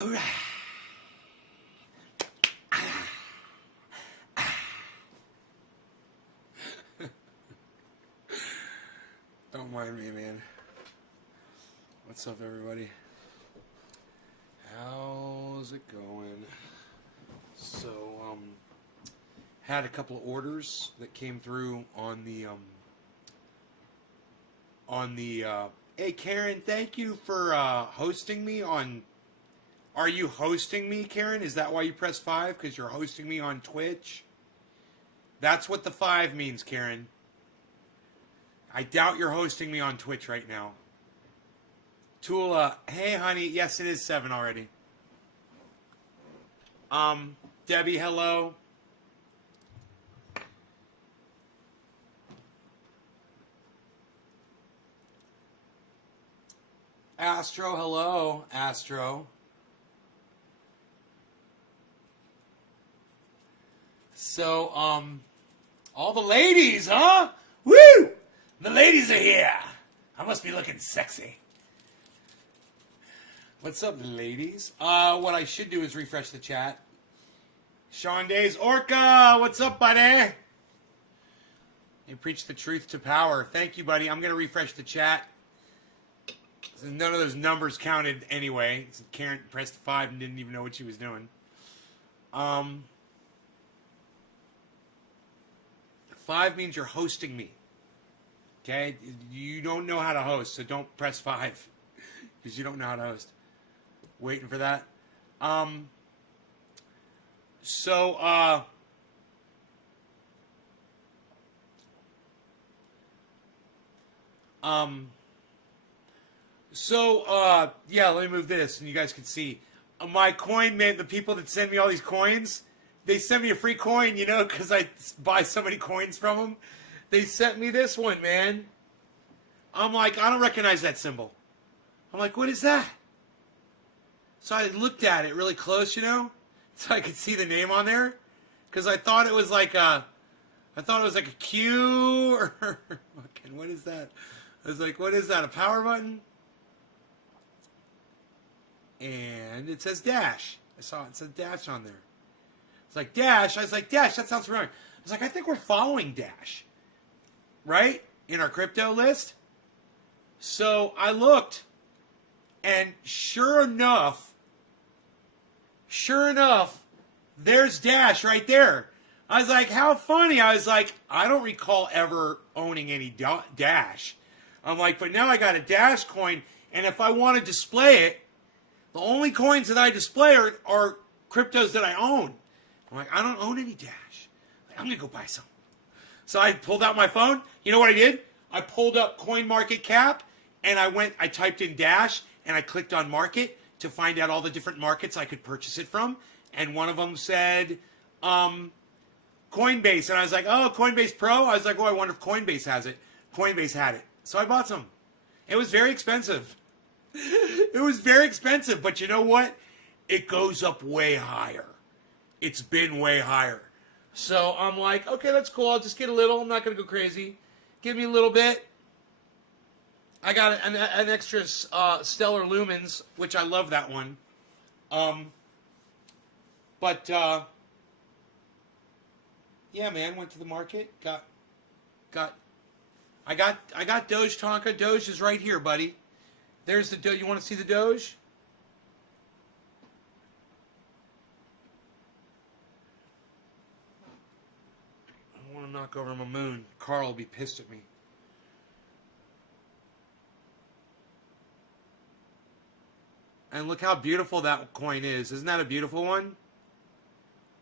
Don't mind me, man. What's up, everybody? How's it going? So, had a couple of orders that came through on the, hey, Karen, thank you for, hosting me on, are you hosting me, Karen? Is that why you press 5? Because you're hosting me on Twitch? That's what the 5 means, Karen. I doubt you're hosting me on Twitch right now. Tula, hey, honey. Yes, it is 7 already. Debbie, hello. Astro, hello. Astro. So, all the ladies, huh? Woo! The ladies are here. I must be looking sexy. What's up, ladies? What I should do is refresh the chat. Sean Days, Orca, what's up, buddy? You preach the truth to power. Thank you, buddy. I'm going to refresh the chat. None of those numbers counted anyway. Karen pressed 5 and didn't even know what she was doing. 5 means you're hosting me. Okay? You don't know how to host, so don't press 5. Because you don't know how to host. Waiting for that. Yeah, let me move this and you guys can see. My coin, man, the people that send me all these coins, they send me a free coin, you know, because I buy so many coins from them. They sent me this one, man. I'm like, I don't recognize that symbol. I'm like, what is that? So I looked at it really close, you know, so I could see the name on there, because I thought it was like a Q or fucking, what is that? I was like, what is that? A power button? And it says dash. I saw it said dash on there. It's like dash. I was like, dash. That sounds familiar. I was like, I think we're following Dash, right, in our crypto list. So I looked, and sure enough, there's Dash right there. I was like, how funny. I was like, I don't recall ever owning any Dash. I'm like, but now I got a Dash coin, and if I want to display it, the only coins that I display are cryptos that I own. I'm like, I don't own any Dash. I'm going to go buy some. So I pulled out my phone. You know what I did? I pulled up CoinMarketCap, and I typed in Dash, and I clicked on market to find out all the different markets I could purchase it from. And one of them said Coinbase. And I was like, oh, Coinbase Pro? I was like, oh, I wonder if Coinbase has it. Coinbase had it. So I bought some. It was very expensive. It was very expensive, but you know what? It goes up way higher. It's been way higher. So I'm like, okay, that's cool. I'll just get a little. I'm not going to go crazy. Give me a little bit. I got an extra Stellar Lumens, which I love that one. Yeah, man, went to the market. I got Doge Tonka. Doge is right here, buddy. There's the Doge. You want to see the Doge? I don't want to knock over my moon. Carl will be pissed at me. And look how beautiful that coin is. Isn't that a beautiful one?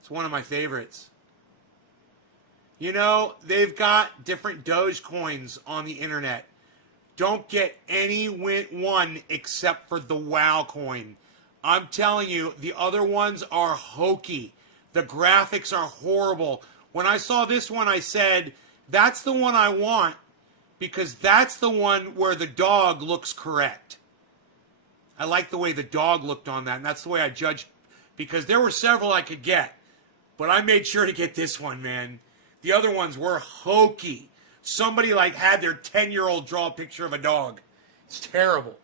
It's one of my favorites. You know, they've got different Doge coins on the internet. Don't get any one except for the WoW coin. I'm telling you, the other ones are hokey. The graphics are horrible. When I saw this one, I said, that's the one I want, because that's the one where the dog looks correct. I like the way the dog looked on that, and that's the way I judged, because there were several I could get, but I made sure to get this one, man. The other ones were hokey. Somebody like had their 10-year-old draw a picture of a dog. It's terrible.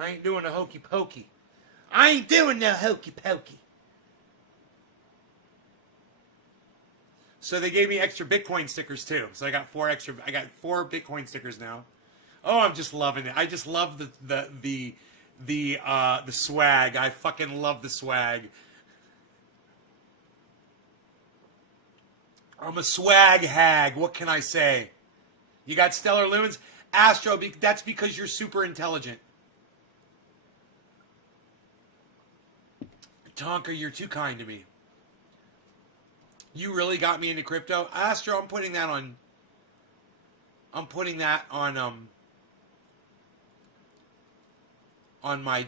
I ain't doing the hokey pokey. I ain't doing no hokey pokey. So they gave me extra Bitcoin stickers too. So I got four Bitcoin stickers now. Oh, I'm just loving it. I just love the swag. I fucking love the swag. I'm a swag hag. What can I say? You got stellar lumens? Astro, that's because you're super intelligent. Tonka, you're too kind to me. You really got me into crypto. Astro, I'm putting that on my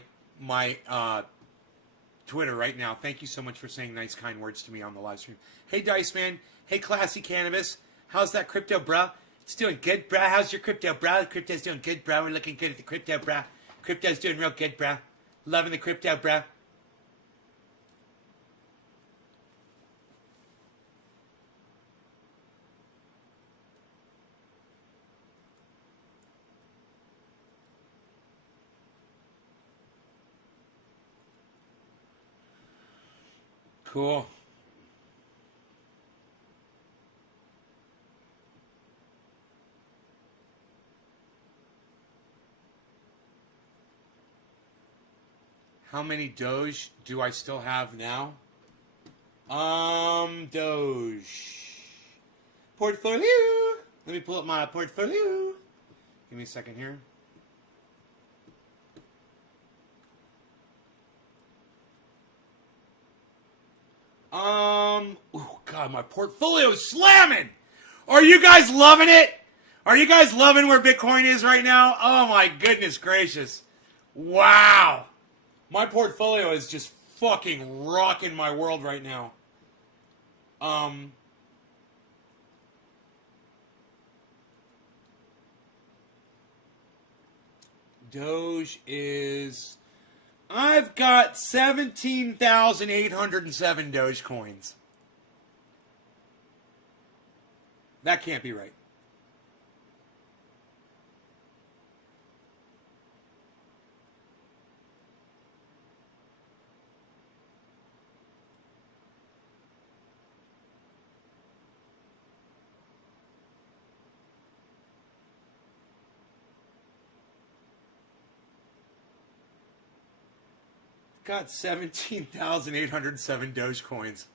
Twitter right now. Thank you so much for saying nice, kind words to me on the live stream. Hey, Dice Man. Hey, Classy Cannabis. How's that crypto, bruh? It's doing good, bruh. How's your crypto, bruh? Crypto's doing good, bruh. We're looking good at the crypto, bruh. Crypto's doing real good, bruh. Loving the crypto, bruh. Cool. How many Doge do I still have now? Doge. Portfolio. Let me pull up my portfolio. Give me a second here. Oh God, my portfolio is slamming. Are you guys loving it? Are you guys loving where Bitcoin is right now? Oh my goodness gracious. Wow. My portfolio is just fucking rocking my world right now. Doge is... I've got 17,807 Dogecoins. That can't be right. Got 17,807 Dogecoins.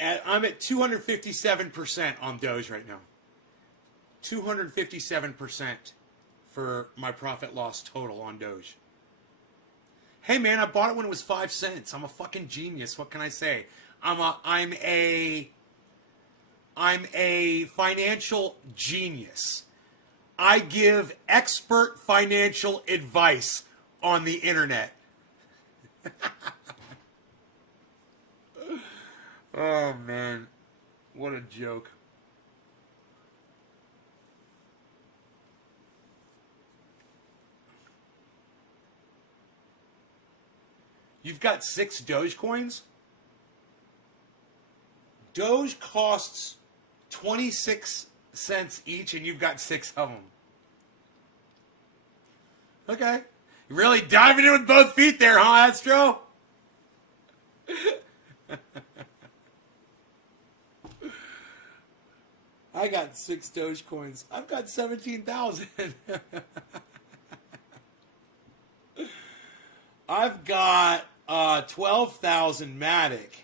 I'm at 257% on Doge right now. 257% for my profit loss total on Doge. Hey man, I bought it when it was 5 cents. I'm a fucking genius. What can I say? I'm a financial genius. I give expert financial advice on the internet. Oh man, what a joke. You've got 6 Dogecoins? Doge costs 26 cents each and you've got 6 of them. Okay. You're really diving in with both feet there, huh, Astro? I got 6 Dogecoins. I've got 17,000. I've got 12,000 Matic.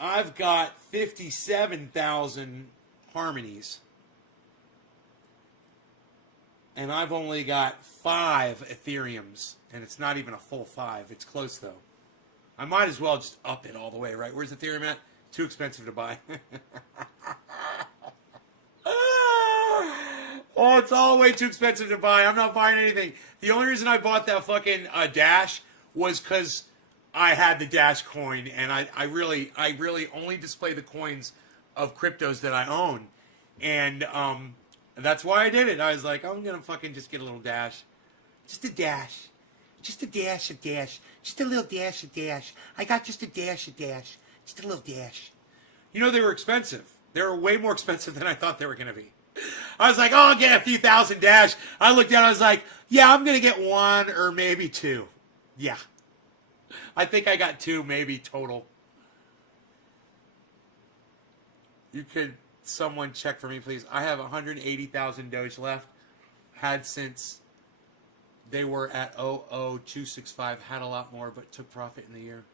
I've got 57,000 Harmonies. And I've only got 5 Ethereums. And it's not even a full 5. It's close, though. I might as well just up it all the way, right? Where's Ethereum at? Too expensive to buy. Oh, it's all way too expensive to buy. I'm not buying anything. The only reason I bought that fucking Dash was because I had the Dash coin. And I really only display the coins of cryptos that I own. And that's why I did it. I was like, I'm going to fucking just get a little Dash. Just a Dash. Just a dash of Dash. Just a little dash of Dash. I got just a dash of Dash. Just a little Dash. You know, they were expensive. They were way more expensive than I thought they were going to be. I was like, oh, I'll get a few thousand Dash. I looked down, I was like, yeah, I'm going to get one or maybe two. Yeah. I think I got two maybe total. You could, someone check for me, please. I have 180,000 Doge left. Had since they were at 00265. Had a lot more, but took profit in the year.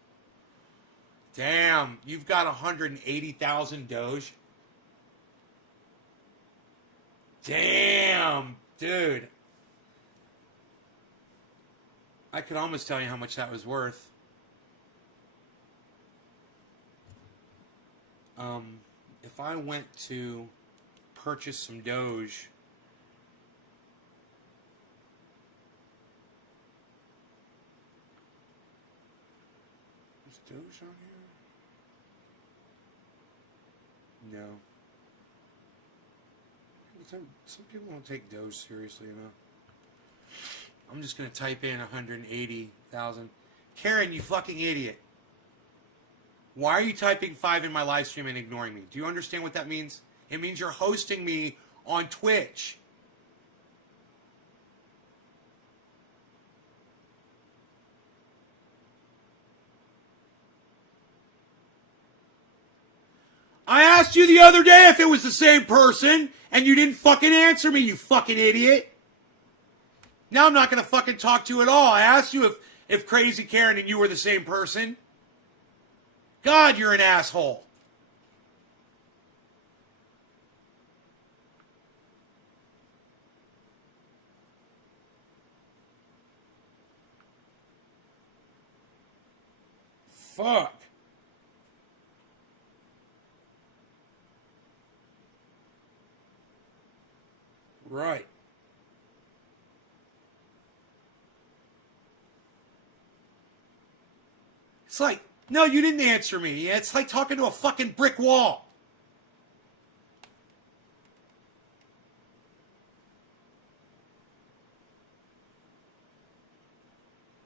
Damn, you've got 180,000 Doge. Damn, dude. I could almost tell you how much that was worth. If I went to purchase some Doge, is Doge on here? No. Some people don't take Doge seriously enough. I'm just going to type in 180,000. Karen, you fucking idiot. Why are you typing 5 in my live stream and ignoring me? Do you understand what that means? It means you're hosting me on Twitch. I asked you the other day if it was the same person, and you didn't fucking answer me, you fucking idiot. Now I'm not going to fucking talk to you at all. I asked you if Crazy Karen and you were the same person. God, you're an asshole. Fuck. Right. It's like, no, you didn't answer me. It's like talking to a fucking brick wall.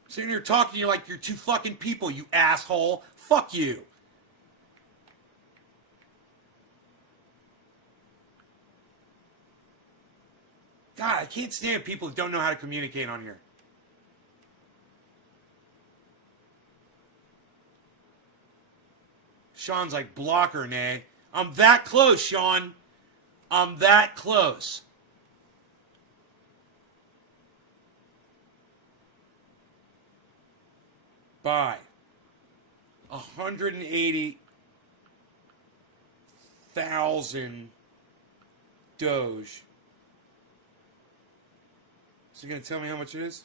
Sitting here talking to you like you're two fucking people, you asshole. Fuck you. God, I can't stand people who don't know how to communicate on here. Sean's like, blocker, nay. I'm that close, Sean. I'm that close. Buy 180,000 Doge. So you're going to tell me how much it is?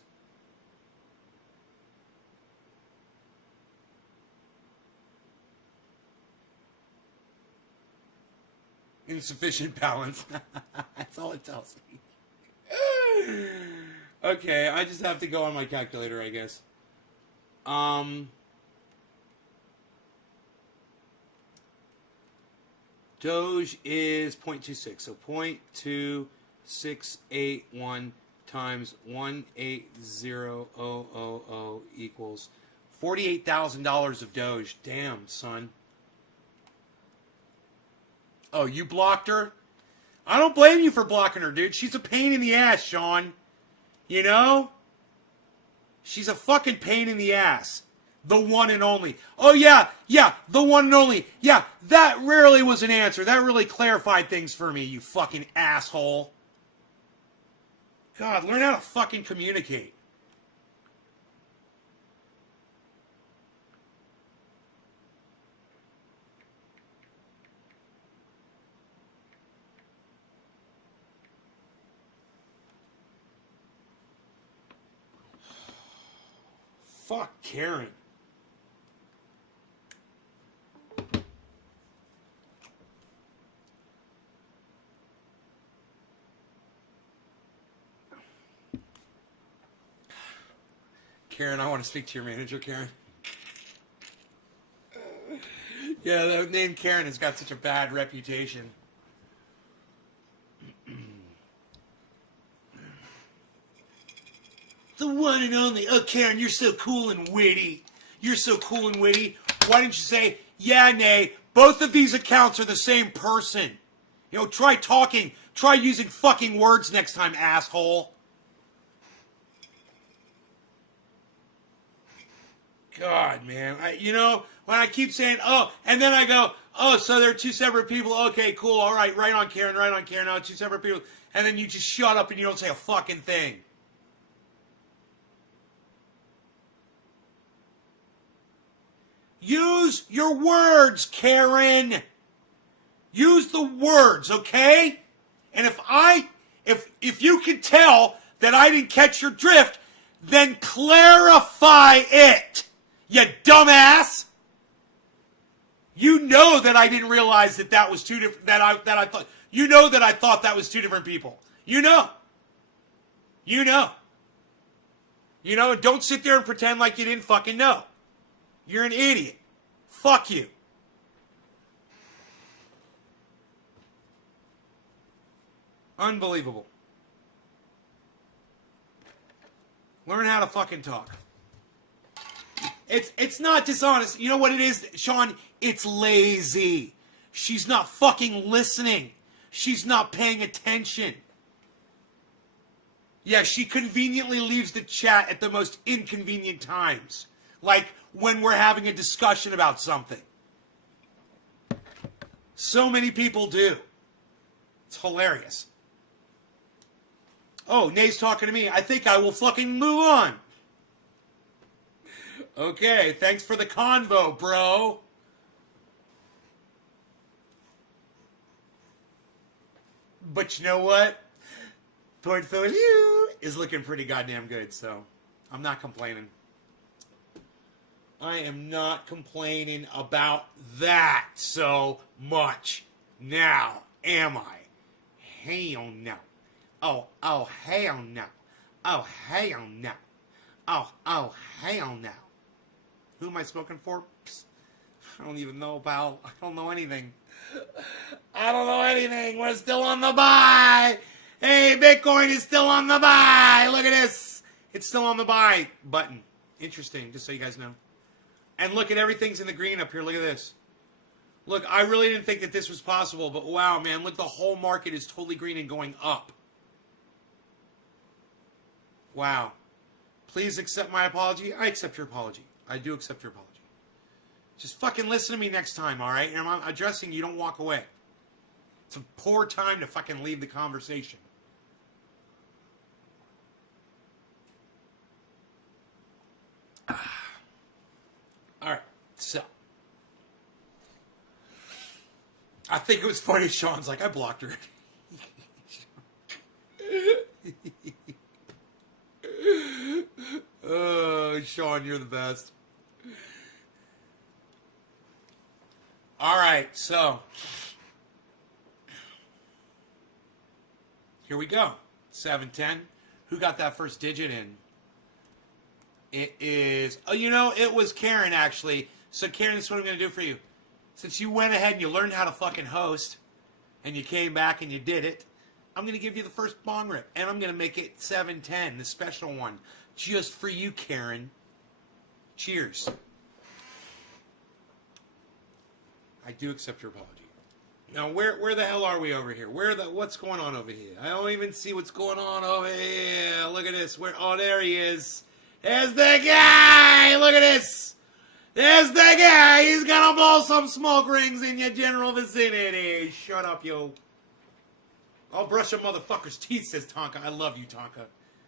Insufficient balance. That's all it tells me. Okay, I just have to go on my calculator, I guess. Doge is 0.26, so 0.2681 times 180,000 equals $48,000 of Doge. Damn, son. Oh, you blocked her? I don't blame you for blocking her, dude. She's a pain in the ass, Sean. You know? She's a fucking pain in the ass. The one and only. Oh, yeah, the one and only. Yeah, that really was an answer. That really clarified things for me, you fucking asshole. God, learn how to fucking communicate. Fuck Karen. Karen, I want to speak to your manager, Karen. Yeah, the name Karen has got such a bad reputation. The one and only. Oh, Karen, you're so cool and witty. You're so cool and witty. Why didn't you say, yeah, nay, both of these accounts are the same person? You know, try talking Try using fucking words next time, asshole. God, man. When I keep saying, oh, and then I go, oh, so they're two separate people. Okay, cool. All right, right on, Karen, right on, Karen. No, two separate people. And then you just shut up and you don't say a fucking thing. Use your words, Karen. Use the words, okay? And if you can tell that I didn't catch your drift, then clarify it, you dumbass. You know that I didn't realize that was two different. That I thought. You know that I thought that was two different people. You know. Don't sit there and pretend like you didn't fucking know. You're an idiot. Fuck you. Unbelievable. Learn how to fucking talk. It's not dishonest. You know what it is, Sean? It's lazy. She's not fucking listening. She's not paying attention. Yeah, she conveniently leaves the chat at the most inconvenient times. Like when we're having a discussion about something. So many people do. It's hilarious. Oh, Nay's talking to me. I think I will fucking move on. Okay, thanks for the convo, bro. But you know what? Portfolio is looking pretty goddamn good, so I'm not complaining. I am not complaining about that so much now, am I? Hell no. Oh, hell no. Oh, hell no. Oh, hell no. Who am I smoking for? Psst. I don't even know, pal. I don't know anything. I don't know anything. We're still on the buy. Hey, Bitcoin is still on the buy. Look at this. It's still on the buy button. Interesting, just so you guys know. And look at everything's in the green up here. Look at this. Look, I really didn't think that this was possible, but wow, man. Look, the whole market is totally green and going up. Wow. Please accept my apology. I accept your apology. I do accept your apology. Just fucking listen to me next time, all right? And I'm addressing you. Don't walk away. It's a poor time to fucking leave the conversation. All right. So. I think it was funny. Sean's like, I blocked her. Oh, Sean, you're the best. All right, so here we go. 710. Who got that first digit in? It is, it was Karen, actually. So, Karen, this is what I'm going to do for you. Since you went ahead and you learned how to fucking host, and you came back and you did it, I'm going to give you the first bong rip, and I'm going to make it 710, the special one, just for you, Karen. Cheers. I do accept your apology. Now, where the hell are we over here? What's going on over here? I don't even see what's going on over here. Look at this. Oh, there he is. There's the guy. Look at this. There's the guy. He's gonna blow some smoke rings in your general vicinity. Shut up, yo. I'll brush a motherfucker's teeth, says Tonka. I love you, Tonka.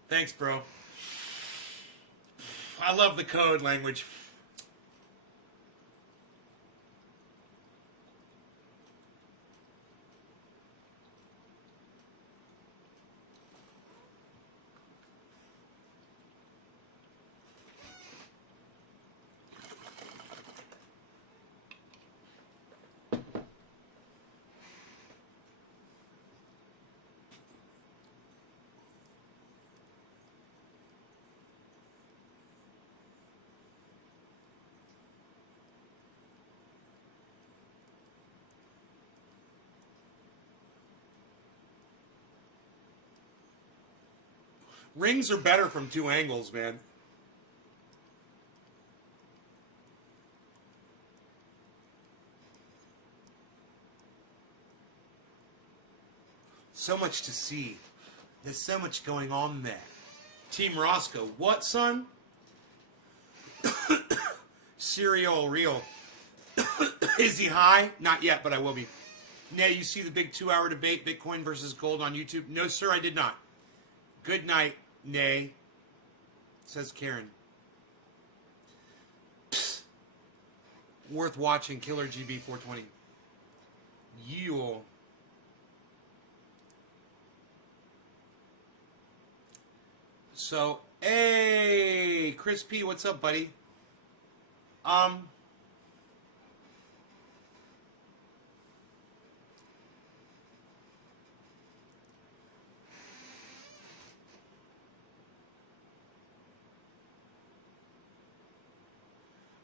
Thanks, bro. I love the code language. Rings are better from two angles, man. So much to see. There's so much going on there. Team Roscoe. What, son? Serial real. Is he high? Not yet, but I will be. Nay, you see the big 2-hour debate, Bitcoin versus gold on YouTube? No, sir, I did not. Good night, Nay, says Karen. Psst. Worth watching, Killer GB 420. Yule. So, hey, Chris P, what's up, buddy?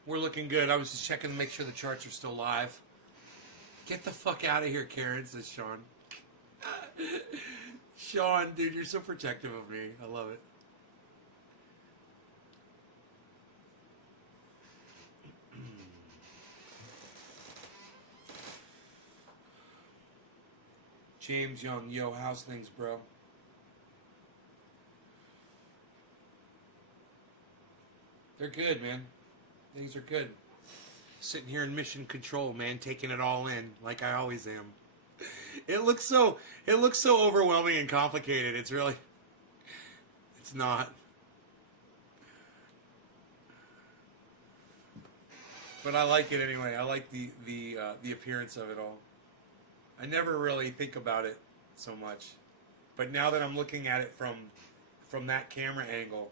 We're looking good. I was just checking to make sure the charts are still live. Get the fuck out of here, Karen, says Sean. Sean, dude, you're so protective of me. I love it. James Young, yo, how's things, bro? They're good, man. Things are good. Sitting here in mission control, man, taking it all in like I always am. It looks so overwhelming and complicated. It's really, it's not. But I like it anyway. I like the appearance of it all. I never really think about it so much, but now that I'm looking at it from that camera angle,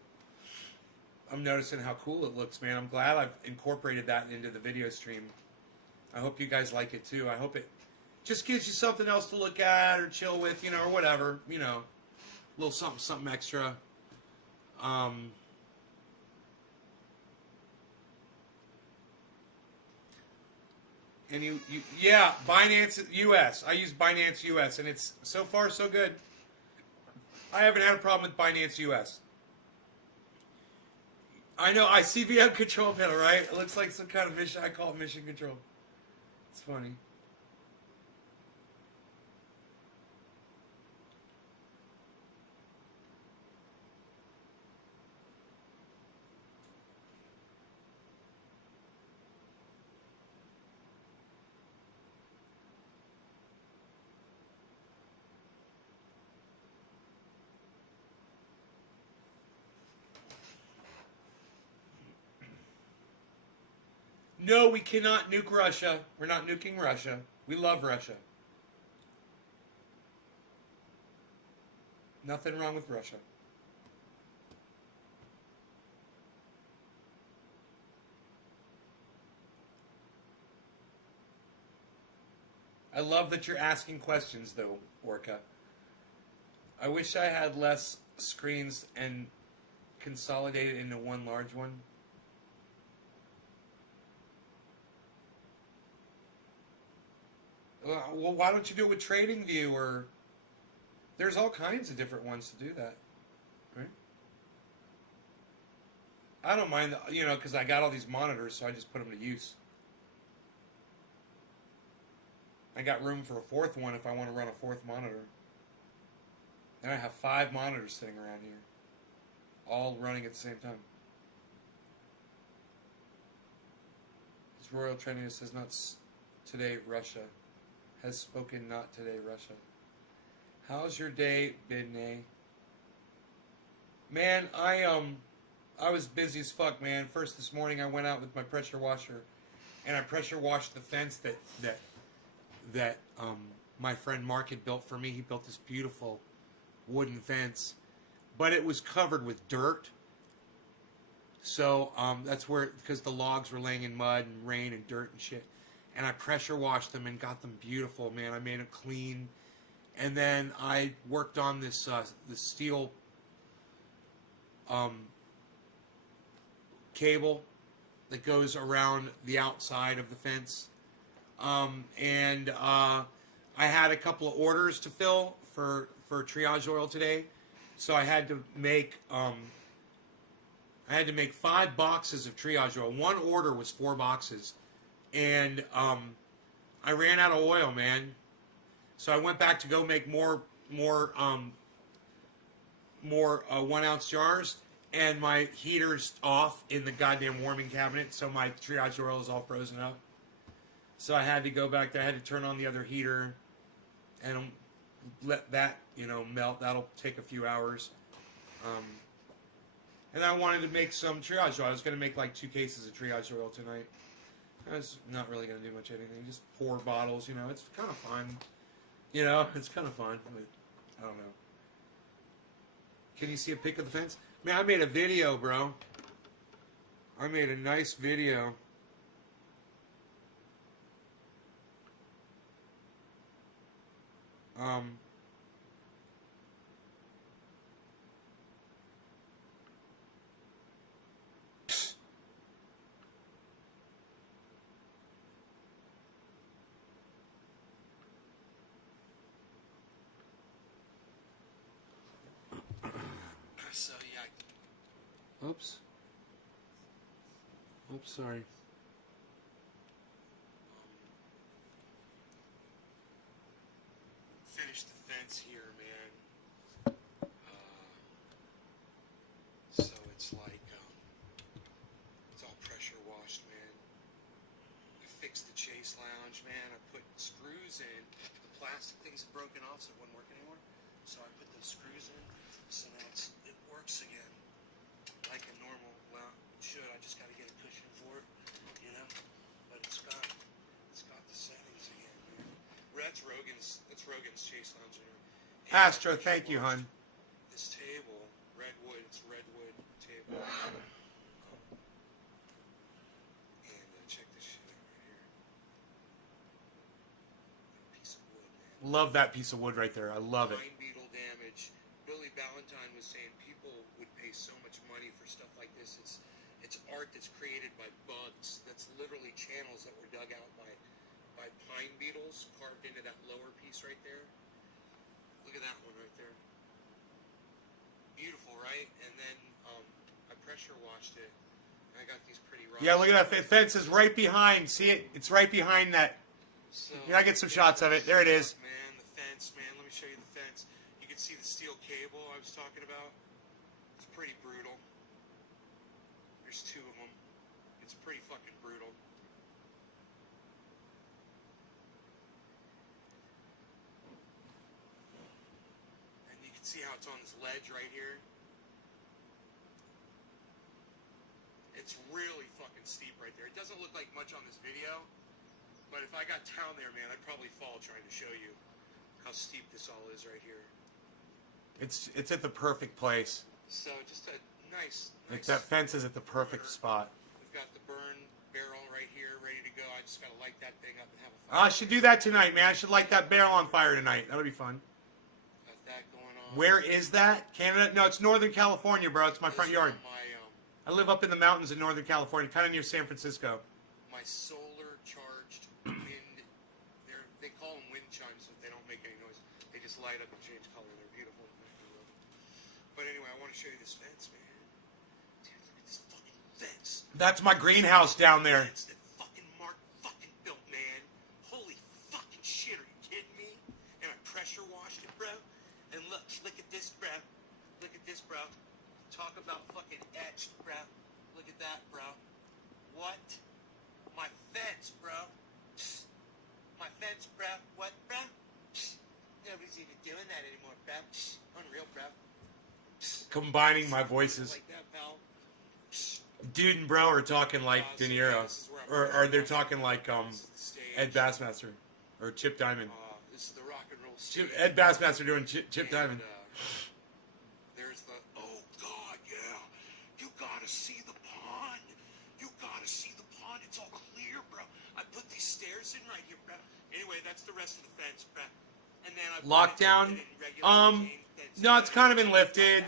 I'm noticing how cool it looks, man. I'm glad I've incorporated that into the video stream. I hope you guys like it too. I hope it just gives you something else to look at or chill with, or whatever, a little something extra. And yeah, Binance US. I use Binance US, and it's so far so good. I haven't had a problem with Binance US. I know, I see VM control panel, right? It looks like some kind of mission. I call it mission control. It's funny. No, we cannot nuke Russia. We're not nuking Russia. We love Russia. Nothing wrong with Russia. I love that you're asking questions, though, Orca. I wish I had less screens and consolidated into one large one. Well, why don't you do it with TradingView, or there's all kinds of different ones to do that, right? I don't mind, because I got all these monitors, so I just put them to use. I got room for a fourth one if I want to run a fourth monitor. And I have 5 monitors sitting around here, all running at the same time. This Royal Training says not today, Russia. Has spoken not today, Russia. How's your day been, Nay? Man, I was busy as fuck, man. First this morning I went out with my pressure washer, and I pressure washed the fence that my friend Mark had built for me. He built this beautiful wooden fence, but it was covered with dirt. So that's where, because the logs were laying in mud and rain and dirt and shit. And I pressure washed them and got them beautiful, man. I made them clean. And then I worked on this steel cable that goes around the outside of the fence. And I had a couple of orders to fill for triage oil today. So I had to make 5 boxes of triage oil. One order was 4 boxes. And I ran out of oil, man. So I went back to go make more more 1 ounce jars, and my heater's off in the goddamn warming cabinet, so my triage oil is all frozen up. So I had to go back there. I had to turn on the other heater and let that, melt. That'll take a few hours. And I wanted to make some triage oil. I was going to make like 2 cases of triage oil tonight. I was not really going to do much anything. Just pour bottles, It's kind of fun. It's kind of fun. But I don't know. Can you see a pic of the fence? Man, I made a video, bro. I made a nice video. So yeah. Oops. Sorry. Finish the fence here, man. So it's like it's all pressure washed, man. I fixed the Chase Lounge, man. I put screws in. The plastic things had broken off, so it wouldn't work anymore. So I put those screws in. So now it works again, like a normal. Well, it should. I just got to get a cushion for it, But it's got the settings again, man. That's Rogan's Chase Lounge. Astro, thank you, hon. This table, redwood. It's redwood table. And check this shit out right here. Piece of wood, man. Love that piece of wood right there. I love it. Pine beetle damage. Billy Ballantyne was saying people would pay so much money for stuff like this. It's art that's created by bugs. That's literally channels that were dug out by pine beetles carved into that lower piece right there. Look at that one right there. Beautiful, right? And then I pressure washed it. I got these pretty rocks. Yeah, look at that. The fence is right behind. See it? It's right behind that. So, I get some shots of it. There it is. Man, the fence, man. Let me show you the fence. You can see the steel cable I was talking about. It's pretty brutal. There's 2 of them. It's pretty fucking brutal. And you can see how it's on this ledge right here. It's really fucking steep right there. It doesn't look like much on this video, but if I got down there, man, I'd probably fall trying to show you how steep this all is right here. It's at the perfect place. So just a nice. That fence is at the perfect spot. We've got the burn barrel right here, ready to go. I just gotta light that thing up and have a fire. I should do that tonight, man. I should light that barrel on fire tonight. That'll be fun. Got that going on. Where is that? Canada? No, it's Northern California, bro. It's my front yard. I live up in the mountains in Northern California, kind of near San Francisco. My solar charged wind. They call them wind chimes, but they don't make any noise. They just light up and change color. They're beautiful. But anyway, I want to show you this fence, man. Dude, look at this fucking fence. That's my greenhouse down there. That's that fucking Mark fucking built, man. Holy fucking shit, are you kidding me? And I pressure washed it, bro. And look at this, bro. Look at this, bro. Talk about fucking etched, bro. Look at that, bro. What? My fence, bro. My fence, bro. What, bro? Nobody's even doing that anymore, bro. Unreal, bro. Combining my voices. Like that, pal. Dude and bro are talking like De Niro. Or they're talking like Ed Bassmaster. Or Chip Diamond. This is the rock and roll stage. Ed Bassmaster doing Chip Diamond. There's the... Oh, God, yeah. You gotta see the pond. You gotta see the pond. It's all clear, bro. I put these stairs in right here, bro. Anyway, that's the rest of the fence, bro. And then I lockdown? No, it's kind of been lifted.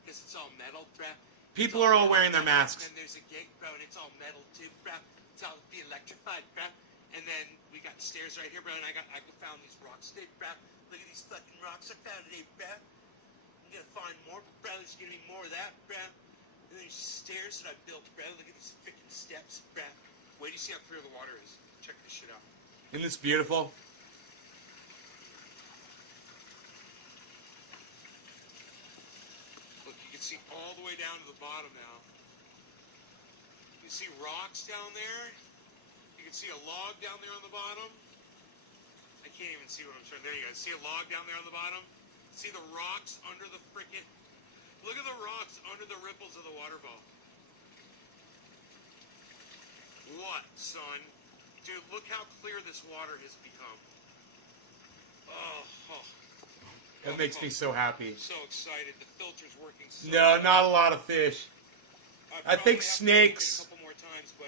Because it's all metal, bro. People are all wearing their masks. And there's a gate, bro, and it's all metal too, bro. It's all be electrified, bro. And then we got stairs right here, bro. And I found these rocks today, bro. Look at these fucking rocks I found today, bro. I'm gonna find more, bro. There's gonna be more of that, bro. And there's stairs that I built, bro. Look at these freaking steps, bro. Wait till you see how clear the water is. Check this shit out. Isn't this beautiful? see all the way down to the bottom now. You see rocks down there. You can see a log down there on the bottom. I can't even see what I'm showing. There you go. See a log down there on the bottom? See the rocks under the frickin'... Look at the rocks under the ripples of the waterfall. What, son? Dude, look how clear this water has become. That makes me so happy. I'm so excited. The filter's working so well. Not a lot of fish. I think snakes...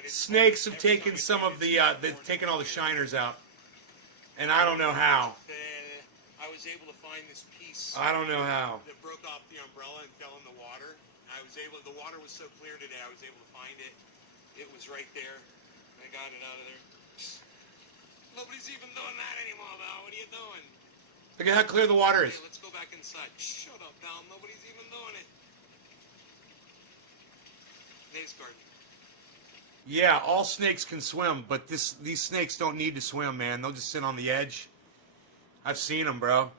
Snakes have taken some of the... they've taken all the shiners out. And I don't know how. I was able to find this piece. I don't know how. That broke off the umbrella and fell in the water. The water was so clear today, I was able to find it. It was right there. I got it out of there. Nobody's even doing that anymore, Val. What are you doing? Look at how clear the water is. Hey, let's go back inside. Shut up, Val. Nobody's even doing it. Nate's garden. Yeah, all snakes can swim, but these snakes don't need to swim, man. They'll just sit on the edge. I've seen them, bro.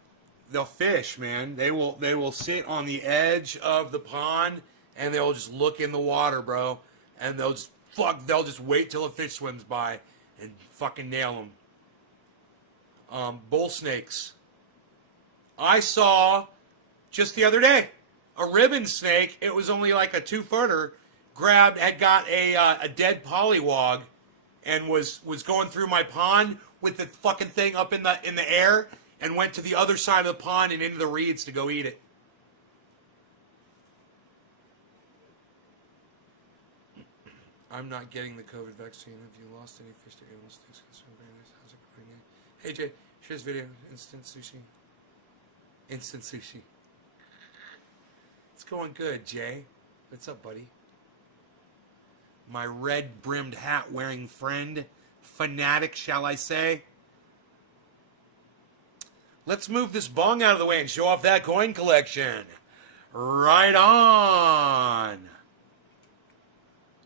They'll fish, man. They will sit on the edge of the pond and they'll just look in the water, bro. And they'll just wait till a fish swims by and fucking nail them. Bull snakes. I saw just the other day a ribbon snake. It was only like a 2-footer. Had got a dead pollywog and was going through my pond with the fucking thing up in the air and went to the other side of the pond and into the reeds to go eat it. I'm not getting the COVID vaccine. Have you lost any fish to animal sticks? How's it going? Hey Jay, share this video. Instant sushi. Instant sushi. It's going good, Jay. What's up, buddy? My red-brimmed hat-wearing friend, fanatic, shall I say? Let's move this bong out of the way and show off that coin collection. Right on.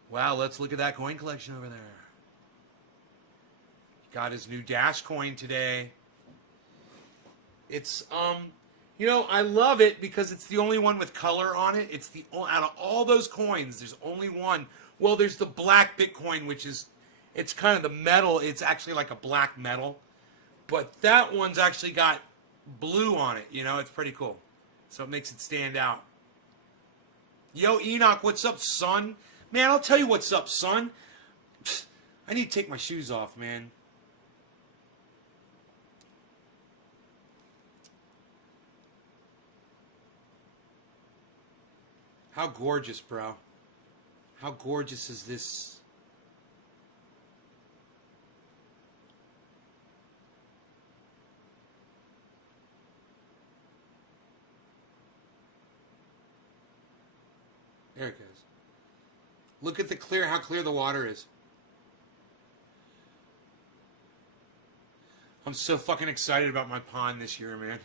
Wow, let's look at that coin collection over there. Got his new Dash coin today. It's, I love it because it's the only one with color on it. It's out of all those coins, there's only one. Well, there's the black Bitcoin, it's kind of the metal. It's actually like a black metal. But that one's actually got blue on it, It's pretty cool. So it makes it stand out. Yo, Enoch, what's up, son? Man, I'll tell you what's up, son. I need to take my shoes off, man. How gorgeous, bro. How gorgeous is this? There it goes. Look at how clear the water is. I'm so fucking excited about my pond this year, man.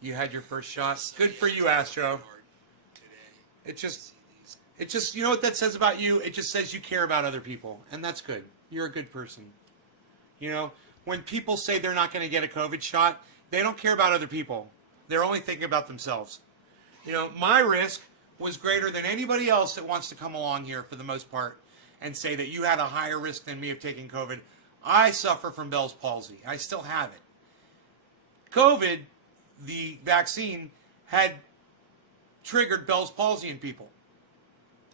You had your first shot. Good for you, Astro. It just, you know what that says about you? It just says you care about other people. And that's good. You're a good person. When people say they're not going to get a COVID shot, they don't care about other people. They're only thinking about themselves. My risk was greater than anybody else that wants to come along here for the most part and say that you had a higher risk than me of taking COVID. I suffer from Bell's palsy. I still have it. COVID, the vaccine, had triggered Bell's palsy in people.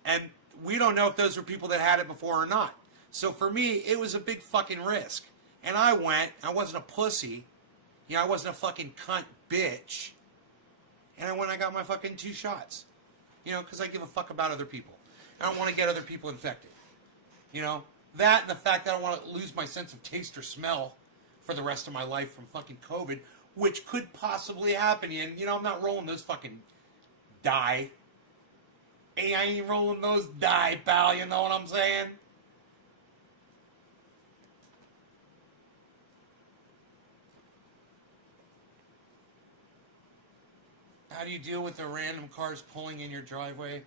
And we don't know if those were people that had it before or not. So for me, it was a big fucking risk. And I went. I wasn't a pussy. I wasn't a fucking cunt bitch. And I went and I got my fucking 2 shots. Because I give a fuck about other people. I don't want to get other people infected. That and the fact that I don't want to lose my sense of taste or smell for the rest of my life from fucking COVID, which could possibly happen. And, I'm not rolling those fucking die. Hey, I ain't rolling those die, pal. You know what I'm saying? How do you deal with the random cars pulling in your driveway?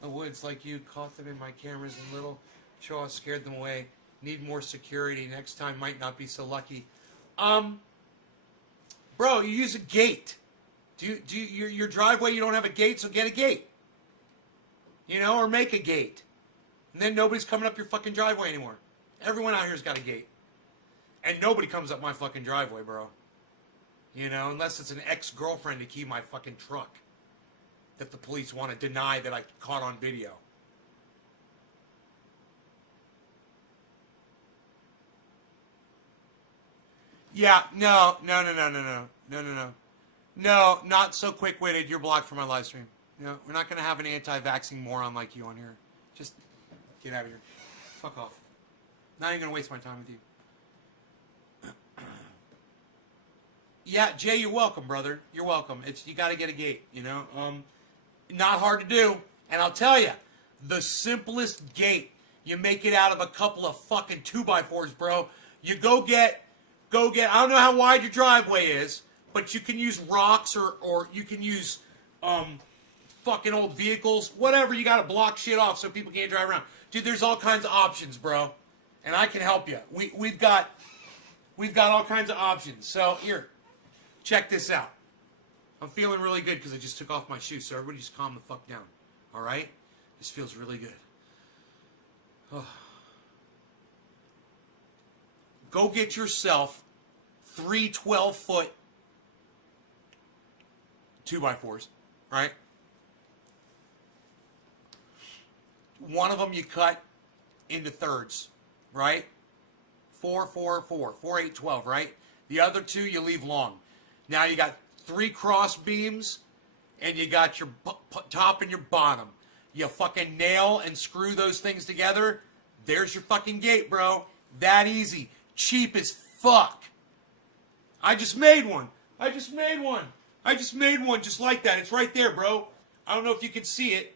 The woods like you caught them in my cameras and little Shaw scared them away. Need more security. Next time might not be so lucky. Bro, you use a gate. Your driveway, you don't have a gate, so get a gate. You know, or make a gate. And then nobody's coming up your fucking driveway anymore. Everyone out here's got a gate. And nobody comes up my fucking driveway, bro. You know, unless it's an ex-girlfriend to key my fucking truck that the police want to deny that I caught on video. Yeah, no. No, not so quick-witted. You're blocked from my live stream. No, we're not going to have an anti-vaxxing moron like you on here. Just get out of here. Fuck off. Not even going to waste my time with you. Yeah, Jay, you're welcome, brother. You're welcome. You got to get a gate, you know. Not hard to do. And I'll tell you, the simplest gate, you make it out of a couple of fucking 2x4s, bro. You go get, I don't know how wide your driveway is, but you can use rocks or you can use fucking old vehicles, whatever. You got to block shit off so people can't drive around. Dude, there's all kinds of options, bro. And I can help you. We've got all kinds of options. So, here. Check this out. I'm feeling really good because I just took off my shoes, so everybody just calm the fuck down. All right? This feels really good. Oh. Go get yourself 3 12-foot 2x4s, right? One of them you cut into thirds, right? 4, 4, 4, 4, 8, 12, right? The other two you leave long. Now you got 3 cross beams, and you got your top and your bottom. You fucking nail and screw those things together. There's your fucking gate, bro. That easy. Cheap as fuck. I just made one. I just made one just like that. It's right there, bro. I don't know if you can see it.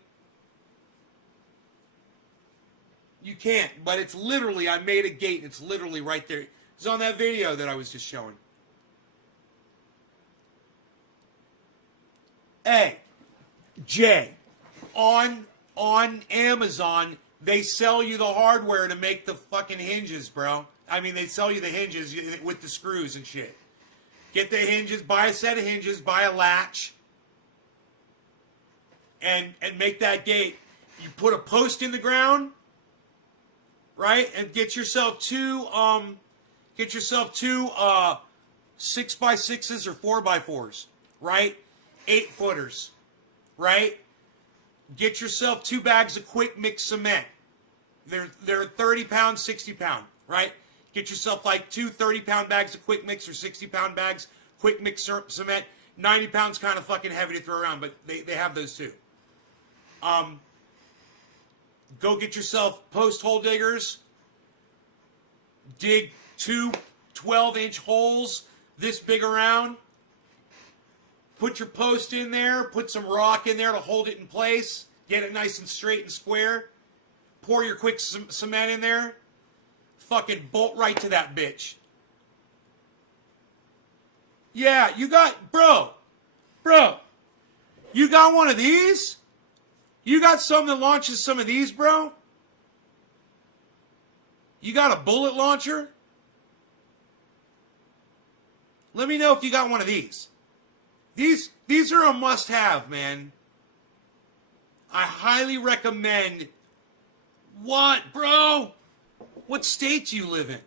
You can't, but it's literally, I made a gate. It's literally right there. It's on that video that I was just showing. Hey, Jay, on Amazon, they sell you the hardware to make the fucking hinges, bro. I mean, they sell you the hinges with the screws and shit. Get the hinges, buy a set of hinges, buy a latch, and make that gate. You put a post in the ground, right? And get yourself two 6x6s or 4x4s, right? 8-footers, right? Get yourself 2 bags of quick mix cement. They're 30 pound, 60 pound, right? Get yourself like 2 30-pound bags of quick mix or 60-pound bags, quick mix cement. 90 pounds kind of fucking heavy to throw around, but they have those too. Go get yourself post hole diggers. Dig 2 12-inch holes this big around. Put your post in there. Put some rock in there to hold it in place. Get it nice and straight and square. Pour your quick cement in there. Fucking bolt right to that bitch. Yeah, you got, bro, you got one of these? You got something that launches some of these, bro? You got a bullet launcher? Let me know if you got one of these. These are a must-have, man. I highly recommend. What, bro? What state do you live in?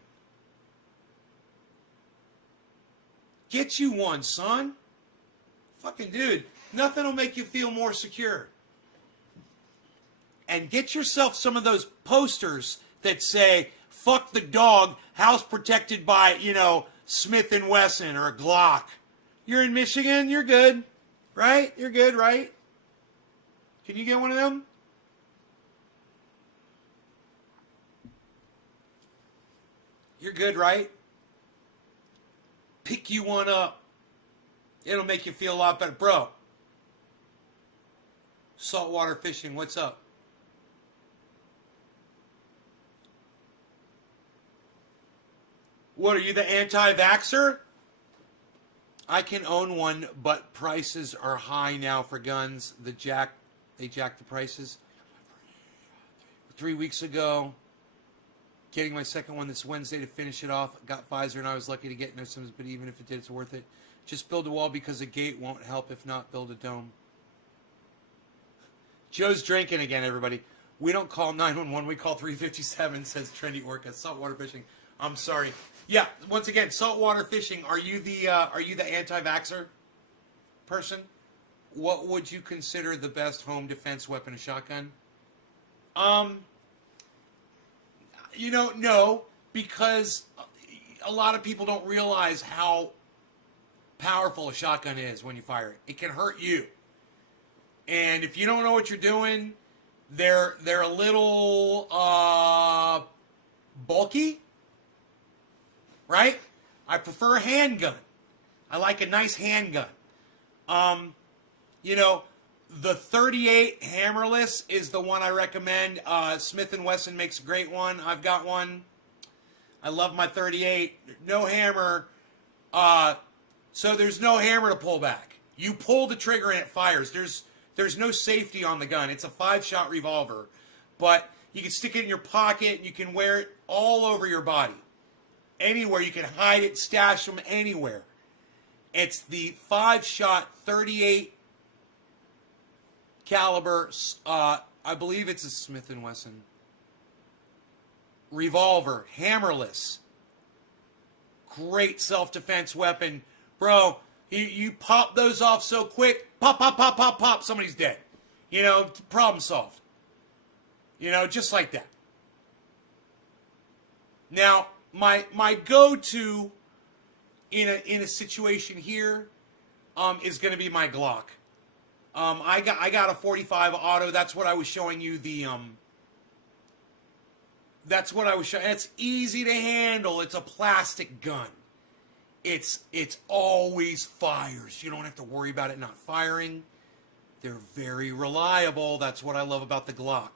Get you one, son. Fucking dude, nothing will make you feel more secure. And get yourself some of those posters that say, fuck the dog, house protected by, Smith & Wesson or a Glock. You're in Michigan, you're good, right? You're good, right? Can you get one of them? You're good, right? Pick you one up. It'll make you feel a lot better. Bro, saltwater fishing, what's up? What, are you the anti-vaxxer? I can own one, but prices are high now for guns. They jacked the prices. 3 weeks ago, getting my second one this Wednesday to finish it off. Got Pfizer, and I was lucky to get no symptoms, but even if it did, it's worth it. Just build a wall because a gate won't help. If not, build a dome. Joe's drinking again, everybody. We don't call 911, we call 357, says Trendy Orca. Saltwater fishing. I'm sorry. Yeah, once again, saltwater fishing. Are you the anti-vaxxer person? What would you consider the best home defense weapon? A shotgun? No, because a lot of people don't realize how powerful a shotgun is when you fire it. It can hurt you. And if you don't know what you're doing, they're a little bulky, right? I prefer a handgun. I like a nice handgun. The 38 hammerless is the one I recommend. Smith & Wesson makes a great one. I've got one. I love my 38. No hammer. So there's no hammer to pull back. You pull the trigger and it fires. There's no safety on the gun. It's a 5-shot revolver. But you can stick it in your pocket and you can wear it all over your body. Anywhere. You can hide it, stash them anywhere. It's the 5-shot 38 caliber, I believe it's a Smith & Wesson revolver, hammerless. Great self-defense weapon. Bro, you pop those off so quick, pop, pop, pop, pop, pop, somebody's dead. Problem solved. Just like that. Now, my go-to in a situation here is going to be my Glock. I got a 45 auto. That's what I was showing you. That's what I was showing. It's easy to handle. It's a plastic gun. It's always fires. You don't have to worry about it not firing. They're very reliable. That's what I love about the Glock.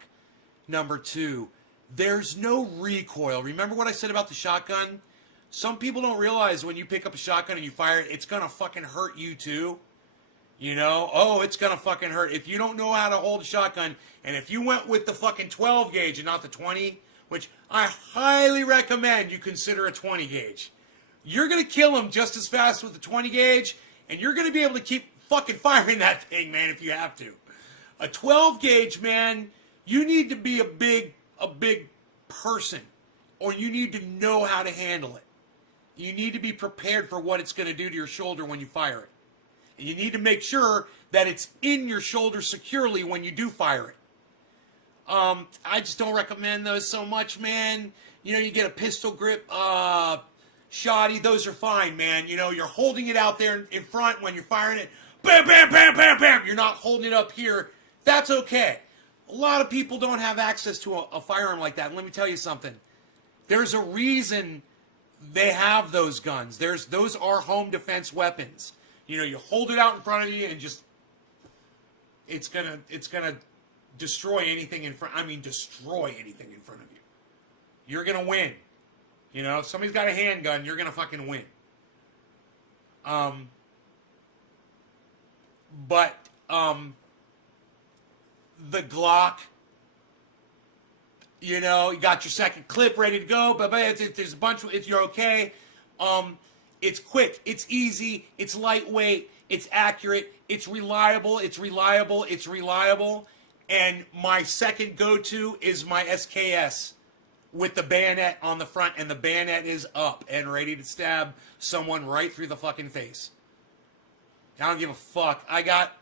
Number 2, there's no recoil. Remember what I said about the shotgun? Some people don't realize when you pick up a shotgun and you fire it, it's gonna fucking hurt you too. It's gonna fucking hurt. If you don't know how to hold a shotgun, and if you went with the fucking 12 gauge and not the 20, which I highly recommend you consider a 20 gauge, you're gonna kill them just as fast with the 20 gauge, and you're gonna be able to keep fucking firing that thing, man, if you have to. A 12 gauge, man, you need to be a big person, or you need to know how to handle it. You need to be prepared for what it's gonna do to your shoulder when you fire it. And you need to make sure that it's in your shoulder securely when you do fire it. I just don't recommend those so much, man. You get a pistol grip, shoddy, those are fine, man. You're holding it out there in front when you're firing it. Bam, bam, bam, bam, bam. You're not holding it up here. That's okay. A lot of people don't have access to a firearm like that. And let me tell you something. There's a reason they have those guns. Those are home defense weapons. You hold it out in front of you and just it's gonna destroy anything in front. Destroy anything in front of you. You're gonna win. If somebody's got a handgun, you're gonna fucking win. But the Glock, you got your second clip ready to go, but there's a bunch. You're okay. It's quick, it's easy, it's lightweight, it's accurate, it's reliable. And my second go-to is my SKS with the bayonet on the front, and the bayonet is up and ready to stab someone right through the fucking face. I don't give a fuck. I got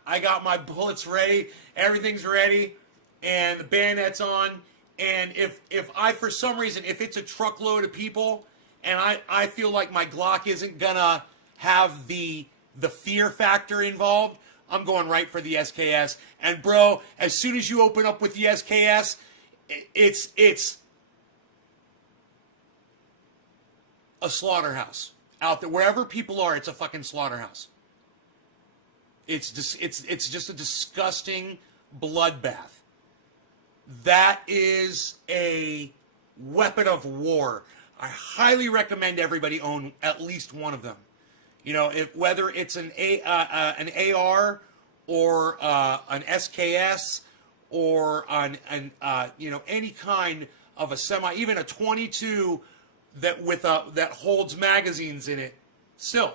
my bullets ready, everything's ready, and the bayonet's on. And if I, for some reason, if it's a truckload of people, and I feel like my Glock isn't gonna have the fear factor involved, I'm going right for the SKS. And bro, as soon as you open up with the SKS, it's a slaughterhouse out there. Wherever people are, it's a fucking slaughterhouse. It's just a disgusting bloodbath. That is a weapon of war. I highly recommend everybody own at least one of them. Whether it's an AR or an SKS or any kind of a semi, even a 22 that holds magazines in it. Still,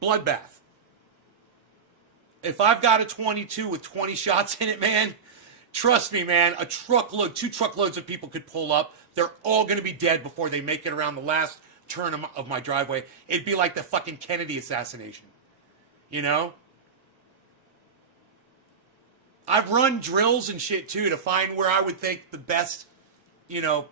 bloodbath. If I've got a 22 with 20 shots in it, man, trust me, man, a truckload, 2 truckloads of people could pull up. They're all going to be dead before they make it around the last turn of my driveway. It'd be like the fucking Kennedy assassination. You know? I've run drills and shit, too, to find where I would think the best, you know,